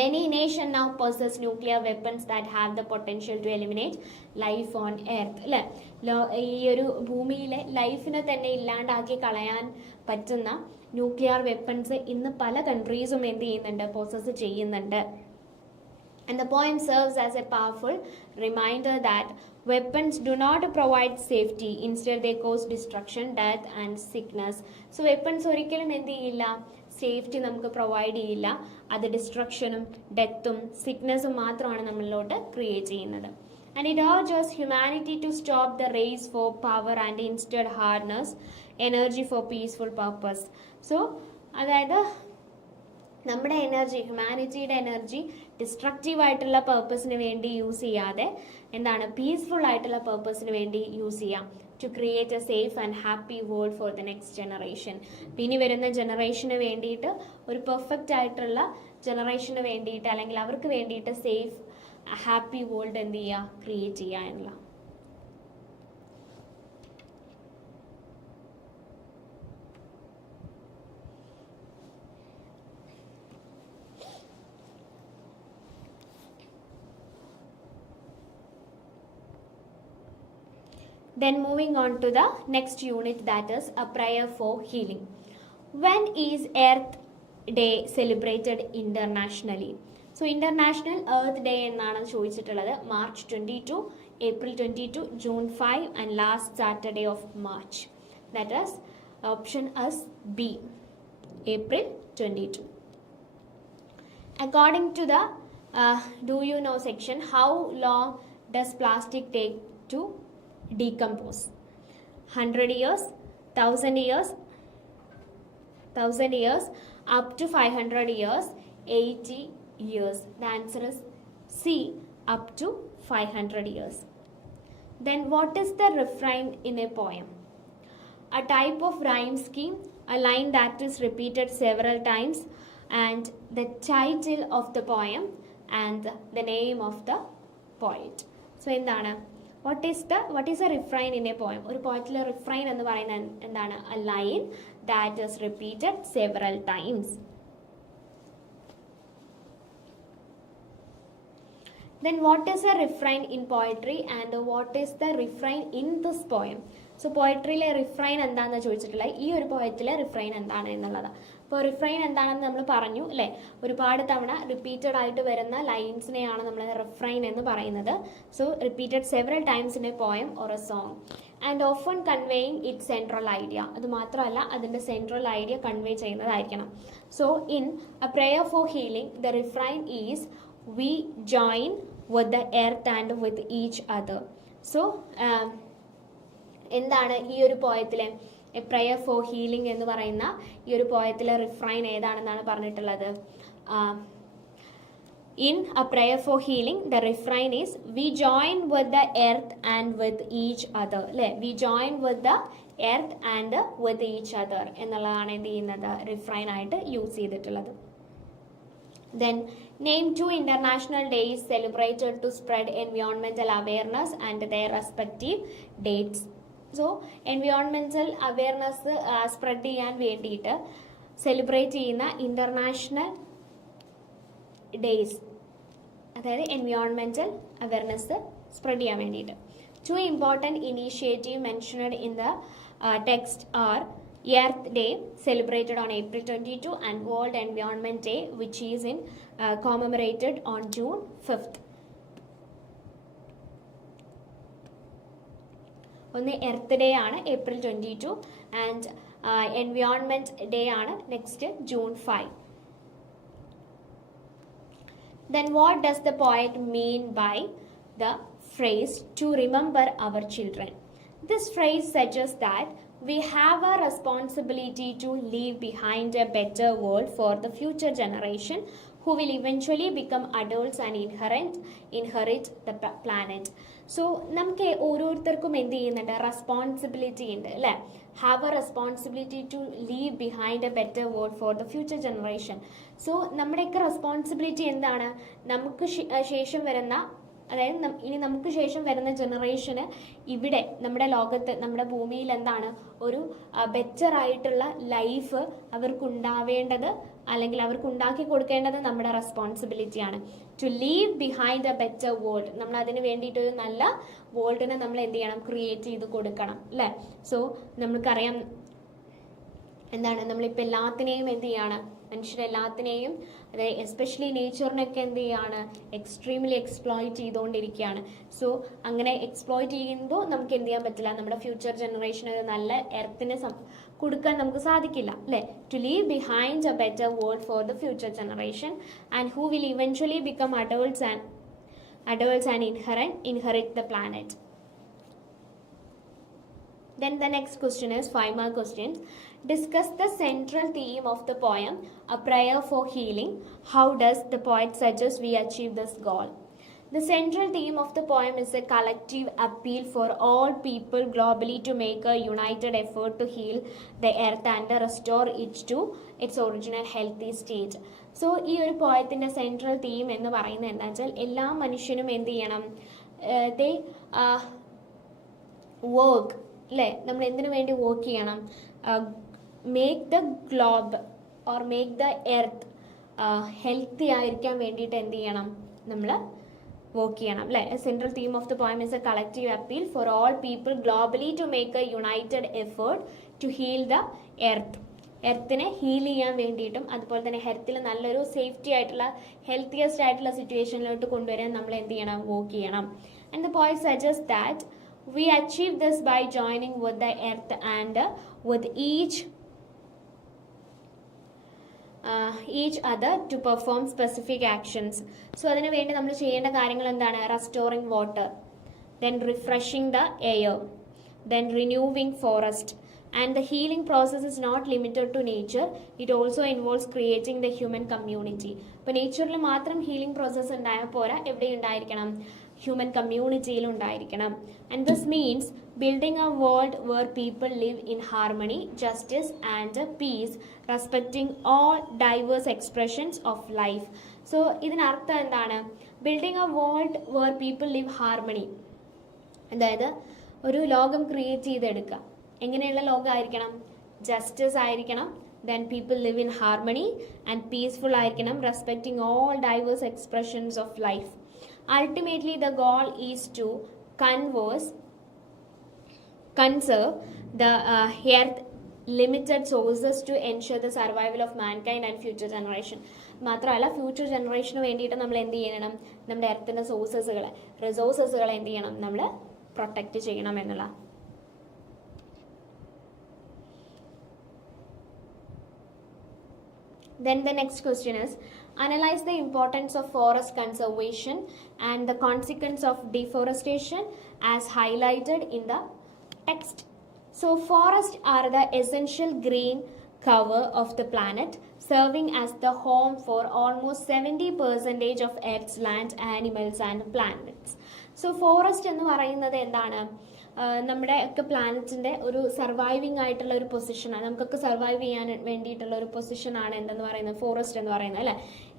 many nations now possess nuclear weapons that have the potential to eliminate life on earth അല്ലേ. ഈ ഒരു ഭൂമിയിലെ ലൈഫിനെ തന്നെ ഇല്ലാണ്ടാക്കി കളയാൻ പറ്റുന്ന ന്യൂക്ലിയർ വെപ്പൺസ് ഇന്ന് പല കൺട്രീസും എന്ത് ചെയ്യുന്നുണ്ട്, പോസസ് ചെയ്യുന്നുണ്ട്. And the poem serves as a powerful reminder that weapons do not provide safety. Instead, they cause destruction, death and sickness. So weapons ഒരിക്കലും എന്ത് ചെയ്യില്ല, സേഫ്റ്റി നമുക്ക് പ്രൊവൈഡ് ചെയ്യില്ല. അത് ഡിസ്ട്രക്ഷനും ഡെത്തും സിക്നസ്സും മാത്രമാണ് നമ്മളിലോട്ട് ക്രിയേറ്റ് ചെയ്യുന്നത്. And it urges humanity to stop the race for power and instead harness energy for peaceful purpose. So അതായത് നമ്മുടെ എനർജി, ഹ്യൂമാനിറ്റിയുടെ എനർജി ഡിസ്ട്രക്റ്റീവ് ആയിട്ടുള്ള പർപ്പസിന് വേണ്ടി യൂസ് ചെയ്യാതെ എന്താണ്, പീസ്ഫുൾ ആയിട്ടുള്ള പർപ്പസിന് വേണ്ടി യൂസ് ചെയ്യാം. To create a safe and happy world for the next generation. ഇനി വരുന്ന ജനറേഷന് വേണ്ടിയിട്ട്, ഒരു പെർഫെക്റ്റ് ആയിട്ടുള്ള ജനറേഷന് വേണ്ടിയിട്ട്, അല്ലെങ്കിൽ അവർക്ക് വേണ്ടിയിട്ട് സേഫ് ഹാപ്പി വേൾഡ് എന്ത് ചെയ്യുക, ക്രിയേറ്റ് ചെയ്യുക എന്നുള്ള. Then moving on to the next unit, that is a prayer for healing. When is Earth Day celebrated internationally? So International Earth Day എന്നാണ് ചോദിച്ചിട്ടുള്ളത്. March 22, April 22, June 5 and last Saturday of March. That is Option is B, April 22. According to the do you know section, how long does plastic take to decompose? 100 years, 1000 years, 1000 years, up to 500 years, 80 years. The answer is C, up to 500 years. Then what is the refrain in a poem? A type of rhyme scheme, a line that is repeated several times, and the title of the poem and the name of the poet. So എന്താണ് what is a refrain in a poem? ഒരു പോയറ്റിലെ refrain എന്ന് പറയുന്നത് എന്താണ്? A line that is repeated several times. Then what is a refrain in poetry and what is the refrain in this poem? So പോയട്രിയിലെ റിഫ്രൈൻ എന്താണെന്ന് ചോദിച്ചിട്ടുള്ളത്, ഈ ഒരു പോയറ്റിലെ റിഫ്രൈൻ എന്താണ് എന്നുള്ളത്. അപ്പോൾ റിഫ്രൈൻ എന്താണെന്ന് നമ്മൾ പറഞ്ഞു അല്ലേ, ഒരുപാട് തവണ റിപ്പീറ്റഡ് ആയിട്ട് വരുന്ന ലൈൻസിനെയാണ് നമ്മൾ റിഫ്രൈൻ എന്ന് പറയുന്നത്. So repeated several times in a poem or a song and often conveying it central idea. അത് മാത്രമല്ല അതിൻ്റെ സെൻട്രൽ ഐഡിയ കൺവേ ചെയ്യുന്നതായിരിക്കണം. So in a prayer for healing the refrain is we join with the earth and with each other. So എന്താണ് ഈ ഒരു പോയത്തിലെ എ പ്രയർ ഫോർ ഹീലിംഗ് എന്ന് പറയുന്ന ഈ ഒരു പോയത്തിലെ റിഫ്രൈൻ ഏതാണെന്നാണ് പറഞ്ഞിട്ടുള്ളത്? In a prayer for healing the refrain is we join with the earth and with each other അല്ലേ, we join with the earth and with each other എന്നുള്ളതാണ് എന്ത് ചെയ്യുന്നത് റിഫ്രൈൻ ആയിട്ട് യൂസ് ചെയ്തിട്ടുള്ളത്. Then name 2 international days celebrated to spread environmental awareness and their respective dates. So environmental awareness spread ചെയ്യാൻ വേണ്ടിയിട്ട് സെലിബ്രേറ്റ് ചെയ്യുന്ന ഇൻ്റർനാഷണൽ ഡേയ്സ്, അതായത് എൻവയോൺമെൻറ്റൽ അവെയർനെസ് സ്പ്രെഡ് ചെയ്യാൻ വേണ്ടിയിട്ട്. 2 important initiatives mentioned in the text are Earth Day, celebrated on April 22, and World Environment Day, which is commemorated on June 5th. ഒന്ന് എർത്ത് ഡേ ആണ് ഏപ്രിൽ 22 ആൻഡ് എൻവയോൺമെൻറ്റ് ഡേ ആണ് next June 5. Then what does the poet mean by the phrase to remember our children? This phrase suggests that we have a responsibility to leave behind a better world for the future generation who will eventually become adults and inherit the planet. So നമുക്ക് ഓരോരുത്തർക്കും എന്ത് ചെയ്യുന്നുണ്ട്, റെസ്പോൺസിബിലിറ്റി ഉണ്ട് അല്ലേ, have a responsibility to leave behind a better world for the future generation. So നമ്മുടെയൊക്കെ റെസ്പോൺസിബിലിറ്റി എന്താണ്, നമുക്ക് ശേഷം വരുന്ന, അതായത് ഇനി നമുക്ക് ശേഷം വരുന്ന ജനറേഷന് ഇവിടെ നമ്മുടെ ലോകത്ത് നമ്മുടെ ഭൂമിയിൽ എന്താണ് ഒരു ബെറ്റർ ആയിട്ടുള്ള ലൈഫ് അവർക്കുണ്ടാവേണ്ടത് അല്ലെങ്കിൽ അവർക്ക് ഉണ്ടാക്കി കൊടുക്കേണ്ടത് നമ്മുടെ റെസ്പോൺസിബിലിറ്റിയാണ്. To leave behind a better world, നമ്മൾ അതിന് വേണ്ടിയിട്ടൊരു നല്ല വേൾഡിനെ നമ്മൾ എന്ത് ചെയ്യണം, ക്രിയേറ്റ് ചെയ്ത് കൊടുക്കണം അല്ലേ. സോ നമുക്കറിയാം എന്താണ്, നമ്മളിപ്പോൾ എല്ലാത്തിനെയും എന്ത് ചെയ്യാണ്, മനുഷ്യരെല്ലാത്തിനെയും അതായത് എസ്പെഷ്യലി നേച്ചറിനൊക്കെ എന്ത് ചെയ്യാണ്, എക്സ്ട്രീംലി എക്സ്പ്ലോയിറ്റ് ചെയ്തുകൊണ്ടിരിക്കുകയാണ്. സോ അങ്ങനെ എക്സ്പ്ലോയിറ്റ് ചെയ്യുമ്പോൾ നമുക്ക് എന്ത് ചെയ്യാൻ പറ്റില്ല, നമ്മുടെ ഫ്യൂച്ചർ ജനറേഷന് ഒരു നല്ല എർത്തിനെ കൊടുക്കാൻ നമുക്ക് സാധിക്കില്ല അല്ലേ. To leave behind a better world for the future generation and who will eventually become adults and inherit the planet. Then the next question is 5 mark questions. Discuss the central theme of the poem A Prayer for Healing. How does the poet suggest we achieve this goal? The central theme of the poem is a collective appeal for all people globally to make a united effort to heal the earth and restore it to its original healthy state. So ഈ ഒരു പോയത്തിൻ്റെ സെൻട്രൽ തീം എന്ന് പറയുന്നത് എന്താ വെച്ചാൽ എല്ലാ മനുഷ്യനും എന്ത് ചെയ്യണം, ദേ വർക്ക് അല്ലേ, നമ്മൾ എന്തിനു വേണ്ടി വർക്ക് ചെയ്യണം, make the globe or make the earth healthy ആയിരിക്കാൻ വേണ്ടിയിട്ട് എന്ത് ചെയ്യണം, നമ്മൾ വർക്ക് ചെയ്യണം അല്ലേ. Central theme of the poem is a collective appeal for all people globally to make a united effort to heal the earth. എർത്തിനെ ഹീൽ ചെയ്യാൻ വേണ്ടിയിട്ടും അതുപോലെ തന്നെ ഹെൽത്തിൽ നല്ലൊരു സേഫ്റ്റി ആയിട്ടുള്ള ഹെൽത്തിയസ്റ്റ് ആയിട്ടുള്ള സിറ്റുവേഷനിലോട്ട് കൊണ്ടുവരാൻ നമ്മൾ എന്ത് ചെയ്യണം, വർക്ക് ചെയ്യണം. And the point suggest that We achieve this by joining with the earth and with each other to perform specific actions. So അതിനു വേണ്ടി നമ്മൾ ചെയ്യേണ്ട കാര്യങ്ങൾ എന്താണ്? Restoring water, then refreshing the air, then renewing forest. And the healing process is not limited to nature. It also involves creating the human community. അപ്പോൾ നേച്ചറിൽ മാത്രം ഹീലിംഗ് പ്രോസസ്സ് ഉണ്ടായാൽ പോരാ, എവിടെ ഉണ്ടായിരിക്കണം? ഹ്യൂമൻ കമ്മ്യൂണിറ്റിയിൽ ഉണ്ടായിരിക്കണം. And this means building a world where people live in harmony, justice and peace, respecting all diverse expressions of life. So ഇതിനർത്ഥം എന്താണ്? Building a world where people live harmony, അതായത് ഒരു ലോകം ക്രിയേറ്റ് ചെയ്തെടുക്കുക. എങ്ങനെയുള്ള ലോകമായിരിക്കണം? ജസ്റ്റിസ് ആയിരിക്കണം, then people live in harmony and peaceful ആയിരിക്കണം, respecting all diverse expressions of life. Ultimately the goal is to conserve the earth limited sources to ensure the survival of mankind and future generation. മാത്രമല്ല ഫ്യൂച്ചർ ജനറേഷന് വേണ്ടിയിട്ട് നമ്മൾ എന്ത് ചെയ്യണം? നമ്മുടെ എർത്തിൻ്റെ റിസോഴ്സസുകളെ എന്ത് ചെയ്യണം? നമ്മൾ പ്രൊട്ടക്റ്റ് ചെയ്യണം എന്നുള്ള. Then the next question is, analyze the importance of forest conservation and the consequence of deforestation as highlighted in the text. So forests are the essential green cover of the planet, serving as the home for almost 70% of Earth's land, animals and planets. So forest എന്ന് പറയുന്നത് എന്താണ്? നമ്മുടെ ഒക്കെ പ്ലാനറ്റിൻ്റെ ഒരു സർവൈവിങ് ആയിട്ടുള്ള ഒരു പൊസിഷനാണ്. നമുക്കൊക്കെ സർവൈവ് ചെയ്യാൻ വേണ്ടിയിട്ടുള്ള ഒരു പൊസിഷനാണ് എന്തെന്ന് പറയുന്നത്? ഫോറസ്റ്റ് എന്ന് പറയുന്നത്, അല്ലേ?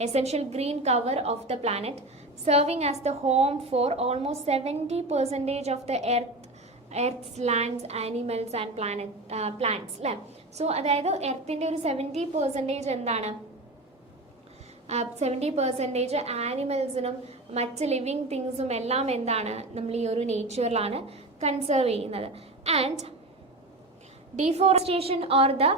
Essential green cover of the planet, serving as the home for almost 70% of the earth's lands, animals and plants, അല്ലേ? സോ അതായത് എർത്തിൻ്റെ ഒരു 70% എന്താണ്? 70% ആനിമൽസിനും മറ്റ് ലിവിങ് തിങ്സും എല്ലാം എന്താണ്? നമ്മൾ ഈ ഒരു നേച്ചറിലാണ് കൺസേർവ് ചെയ്യുന്നത്. And deforestation or the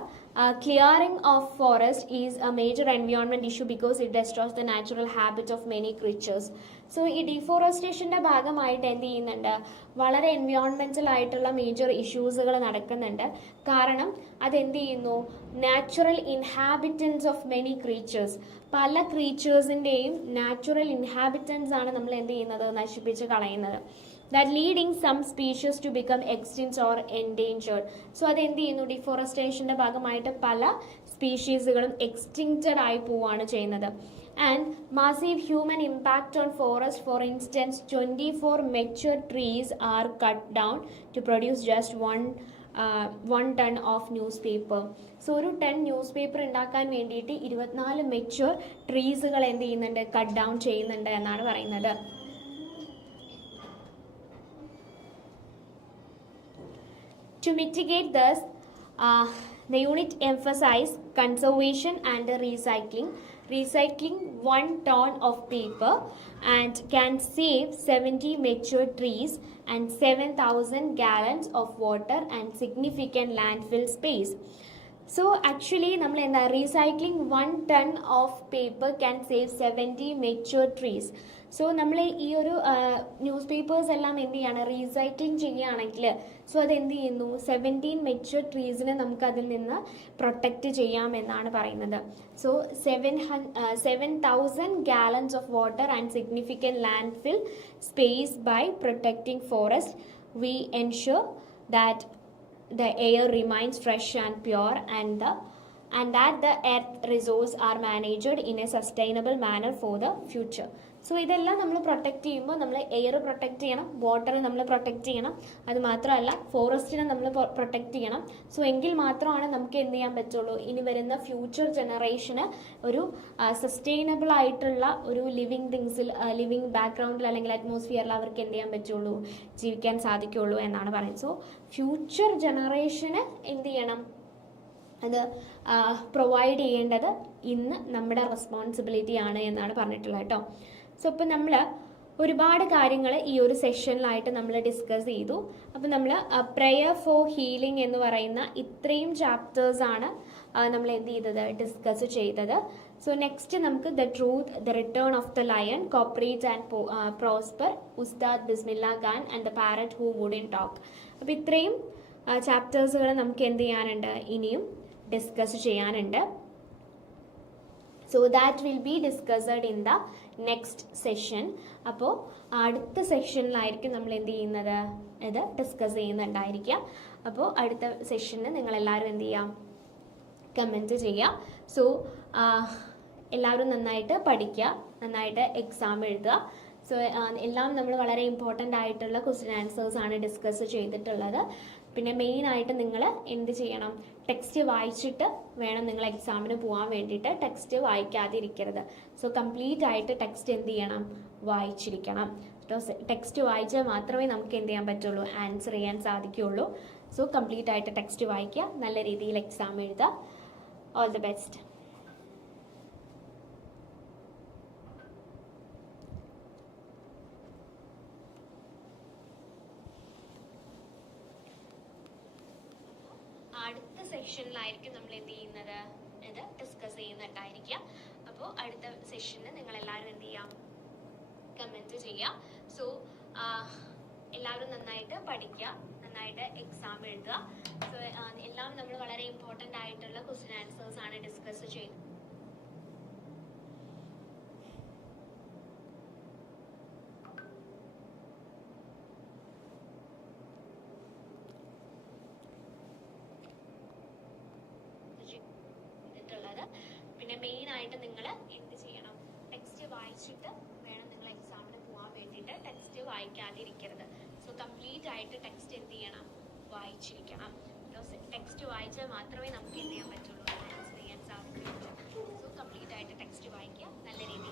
clearing of forest is a major environment issue because it destroys the natural habit of many creatures. So ഈ ഡിഫോറസ്റ്റേഷൻ്റെ ഭാഗമായിട്ട് എന്ത് ചെയ്യുന്നുണ്ട്? വളരെ എൻവയോൺമെൻറ്റൽ ആയിട്ടുള്ള മേജർ ഇഷ്യൂസുകൾ നടക്കുന്നുണ്ട്. കാരണം അതെന്ത് ചെയ്യുന്നു? Natural inhabitants of many creatures, പല ക്രീച്ചേഴ്സിൻ്റെയും നാച്ചുറൽ ഇൻഹാബിറ്റൻസ് ആണ് നമ്മൾ എന്ത് ചെയ്യുന്നത്? നശിപ്പിച്ച് കളയുന്നത്. that leading some species to become extinct or endangered. So അതെന്ത് ചെയ്യുന്നു? ഡിഫോറസ്റ്റേഷൻ്റെ ഭാഗമായിട്ട് പല സ്പീഷീസുകളും എക്സ്റ്റിങ്ക്റ്റഡ് ആയി പോവുകയാണ് ചെയ്യുന്നത്. And massive human impact on forest. For instance, 24 mature trees are cut down to produce just one ton of newspaper. So ഒരു 10 ന്യൂസ് പേപ്പർ ഉണ്ടാക്കാൻ വേണ്ടിയിട്ട് 24 മെച്യൂർ ട്രീസുകൾ എന്ത് ചെയ്യുന്നുണ്ട്? കട്ട് ഡൗൺ ചെയ്യുന്നുണ്ട് എന്നാണ് പറയുന്നത്. To mitigate this, the unit emphasizes conservation and recycling. Recycling 1 ton of paper and can save 70 mature trees and 7,000 gallons of water and significant landfill space. So actually നമ്മൾ എന്താ? Recycling 1 ton of paper can save 70 mature trees. So നമ്മൾ ഈ ഒരു ന്യൂസ് പേപ്പേഴ്സ് എല്ലാം എന്ത് ചെയ്യാണ്? റീസൈക്ലിംഗ് ചെയ്യുകയാണെങ്കിൽ സോ അതെന്ത് ചെയ്യുന്നു? 17 മെച്യൂർ ട്രീസിനെ നമുക്ക് അതിൽ നിന്ന് പ്രൊട്ടക്റ്റ് ചെയ്യാം എന്നാണ് പറയുന്നത്. So 7,000 gallons of water and significant landfill space. By protecting forest, we ensure that the air remains fresh and pure and that the earth resources are managed in a sustainable manner for the future. So ഇതെല്ലാം നമ്മൾ പ്രൊട്ടക്റ്റ് ചെയ്യുമ്പോൾ നമ്മൾ എയർ പ്രൊട്ടക്റ്റ് ചെയ്യണം, വാട്ടർ നമ്മൾ പ്രൊട്ടക്റ്റ് ചെയ്യണം, അത് മാത്രമല്ല ഫോറസ്റ്റിനെ നമ്മൾ പ്രൊട്ടക്റ്റ് ചെയ്യണം. സോ എങ്കിൽ മാത്രമാണ് നമുക്ക് എന്ത് ചെയ്യാൻ പറ്റുള്ളൂ? ഇനി വരുന്ന ഫ്യൂച്ചർ ജനറേഷന് ഒരു സസ്റ്റൈനബിൾ ആയിട്ടുള്ള ഒരു ലിവിങ് തിങ്സിൽ, ലിവിങ് ബാക്ക്ഗ്രൗണ്ടിൽ അല്ലെങ്കിൽ അറ്റ്മോസ്ഫിയറിൽ അവർക്ക് എന്ത് ചെയ്യാൻ പറ്റുള്ളൂ? ജീവിക്കാൻ സാധിക്കുള്ളൂ എന്നാണ് പറയുന്നത്. സോ ഫ്യൂച്ചർ ജനറേഷന് എന്ത് ചെയ്യണം? അത് പ്രൊവൈഡ് ചെയ്യേണ്ടത് ഇന്ന് നമ്മുടെ റെസ്പോൺസിബിലിറ്റി ആണ് എന്നാണ് പറഞ്ഞിട്ടുള്ളത് കേട്ടോ. സോ ഇപ്പം നമ്മൾ ഒരുപാട് കാര്യങ്ങൾ ഈ ഒരു സെഷനിലായിട്ട് നമ്മൾ ഡിസ്കസ് ചെയ്തു. അപ്പം നമ്മൾ പ്രെയർ ഫോർ ഹീലിംഗ് എന്ന് പറയുന്ന ഇത്രയും ചാപ്റ്റേഴ്സാണ് നമ്മൾ എന്ത് ചെയ്തത്? ഡിസ്കസ് ചെയ്തത്. സോ നെക്സ്റ്റ് നമുക്ക് the truth, the return of the lion, cooperate and prosper, Ustad Bismillah Khan and the parrot who wouldn't talk. അപ്പോൾ ഇത്രയും ചാപ്റ്റേഴ്സുകൾ നമുക്ക് എന്ത് ചെയ്യാനുണ്ട്, ഇനിയും ഡിസ്കസ് ചെയ്യാനുണ്ട്. So that will be discussed in the next session. അപ്പോൾ അടുത്ത സെഷനിലായിരിക്കും നമ്മൾ എന്ത് ചെയ്യുന്നത്, ഇത് ഡിസ്കസ് ചെയ്യുന്നുണ്ടായിരിക്കുക. അപ്പോൾ അടുത്ത സെഷന് നിങ്ങളെല്ലാവരും എന്ത് ചെയ്യാം, കമൻറ്റ് ചെയ്യാം. സോ എല്ലാവരും നന്നായിട്ട് പഠിക്കുക, നന്നായിട്ട് എക്സാം എഴുതുക. സോ എല്ലാം നമ്മൾ വളരെ ഇമ്പോർട്ടൻ്റ് ആയിട്ടുള്ള ക്വസ്റ്റ്യൻ ആൻസേഴ്സ് ആണ് ഡിസ്കസ് ചെയ്തിട്ടുള്ളത്. പിന്നെ മെയിനായിട്ട് നിങ്ങൾ എന്ത് ചെയ്യണം, ടെക്സ്റ്റ് വായിച്ചിട്ട് വേണം നിങ്ങൾ എക്സാമിന് പോകാൻ വേണ്ടിയിട്ട്. ടെക്സ്റ്റ് വായിക്കാതിരിക്കരുത്. സോ കംപ്ലീറ്റ് ആയിട്ട് ടെക്സ്റ്റ് എന്ത് ചെയ്യണം, വായിച്ചിരിക്കണം. ടെക്സ്റ്റ് വായിച്ചാൽ മാത്രമേ നമുക്ക് എന്ത് ചെയ്യാൻ പറ്റുള്ളൂ, ആൻസർ ചെയ്യാൻ സാധിക്കുകയുള്ളൂ. സോ കംപ്ലീറ്റ് ആയിട്ട് ടെക്സ്റ്റ് വായിക്കുക, നല്ല രീതിയിൽ എക്സാം എഴുതുക. All the best. അടുത്ത സെഷനിലായിരിക്കും നമ്മൾ എന്ത് ചെയ്യുന്നത്, ഇത് ഡിസ്കസ് ചെയ്യുന്നുണ്ടായിരിക്കുക. അപ്പോൾ അടുത്ത സെഷന് നിങ്ങൾ എല്ലാവരും എന്ത് ചെയ്യാം, കമൻറ്റ് ചെയ്യാം. സോ എല്ലാവരും നന്നായിട്ട് പഠിക്കുക, നന്നായിട്ട് എക്സാം എഴുതുക. സോ എല്ലാം നമ്മൾ വളരെ ഇമ്പോർട്ടൻ്റ് ആയിട്ടുള്ള ക്വസ്റ്റ്യൻ ആൻസേഴ്സ് ആണ് ഡിസ്കസ് ചെയ്യുന്നത്. പിന്നെ മെയിനായിട്ട് നിങ്ങൾ എന്ത് ചെയ്യണം, ടെക്സ്റ്റ് വായിച്ചിട്ട് വേണം നിങ്ങൾ എക്സാമിന് പോകാൻ വേണ്ടിയിട്ട്. ടെക്സ്റ്റ് വായിക്കാതിരിക്കരുത്. സോ കംപ്ലീറ്റ് ആയിട്ട് ടെക്സ്റ്റ് എന്ത് ചെയ്യണം, വായിച്ചിരിക്കണം. ടെക്സ്റ്റ് വായിച്ചാൽ മാത്രമേ നമുക്ക് എന്ത് ചെയ്യാൻ പറ്റുള്ളൂ, ആൻസർ ചെയ്യാൻ സാധിക്കുകയുള്ളൂ. സോ കംപ്ലീറ്റ് ആയിട്ട് ടെക്സ്റ്റ് വായിക്കുക, നല്ല രീതിയിൽ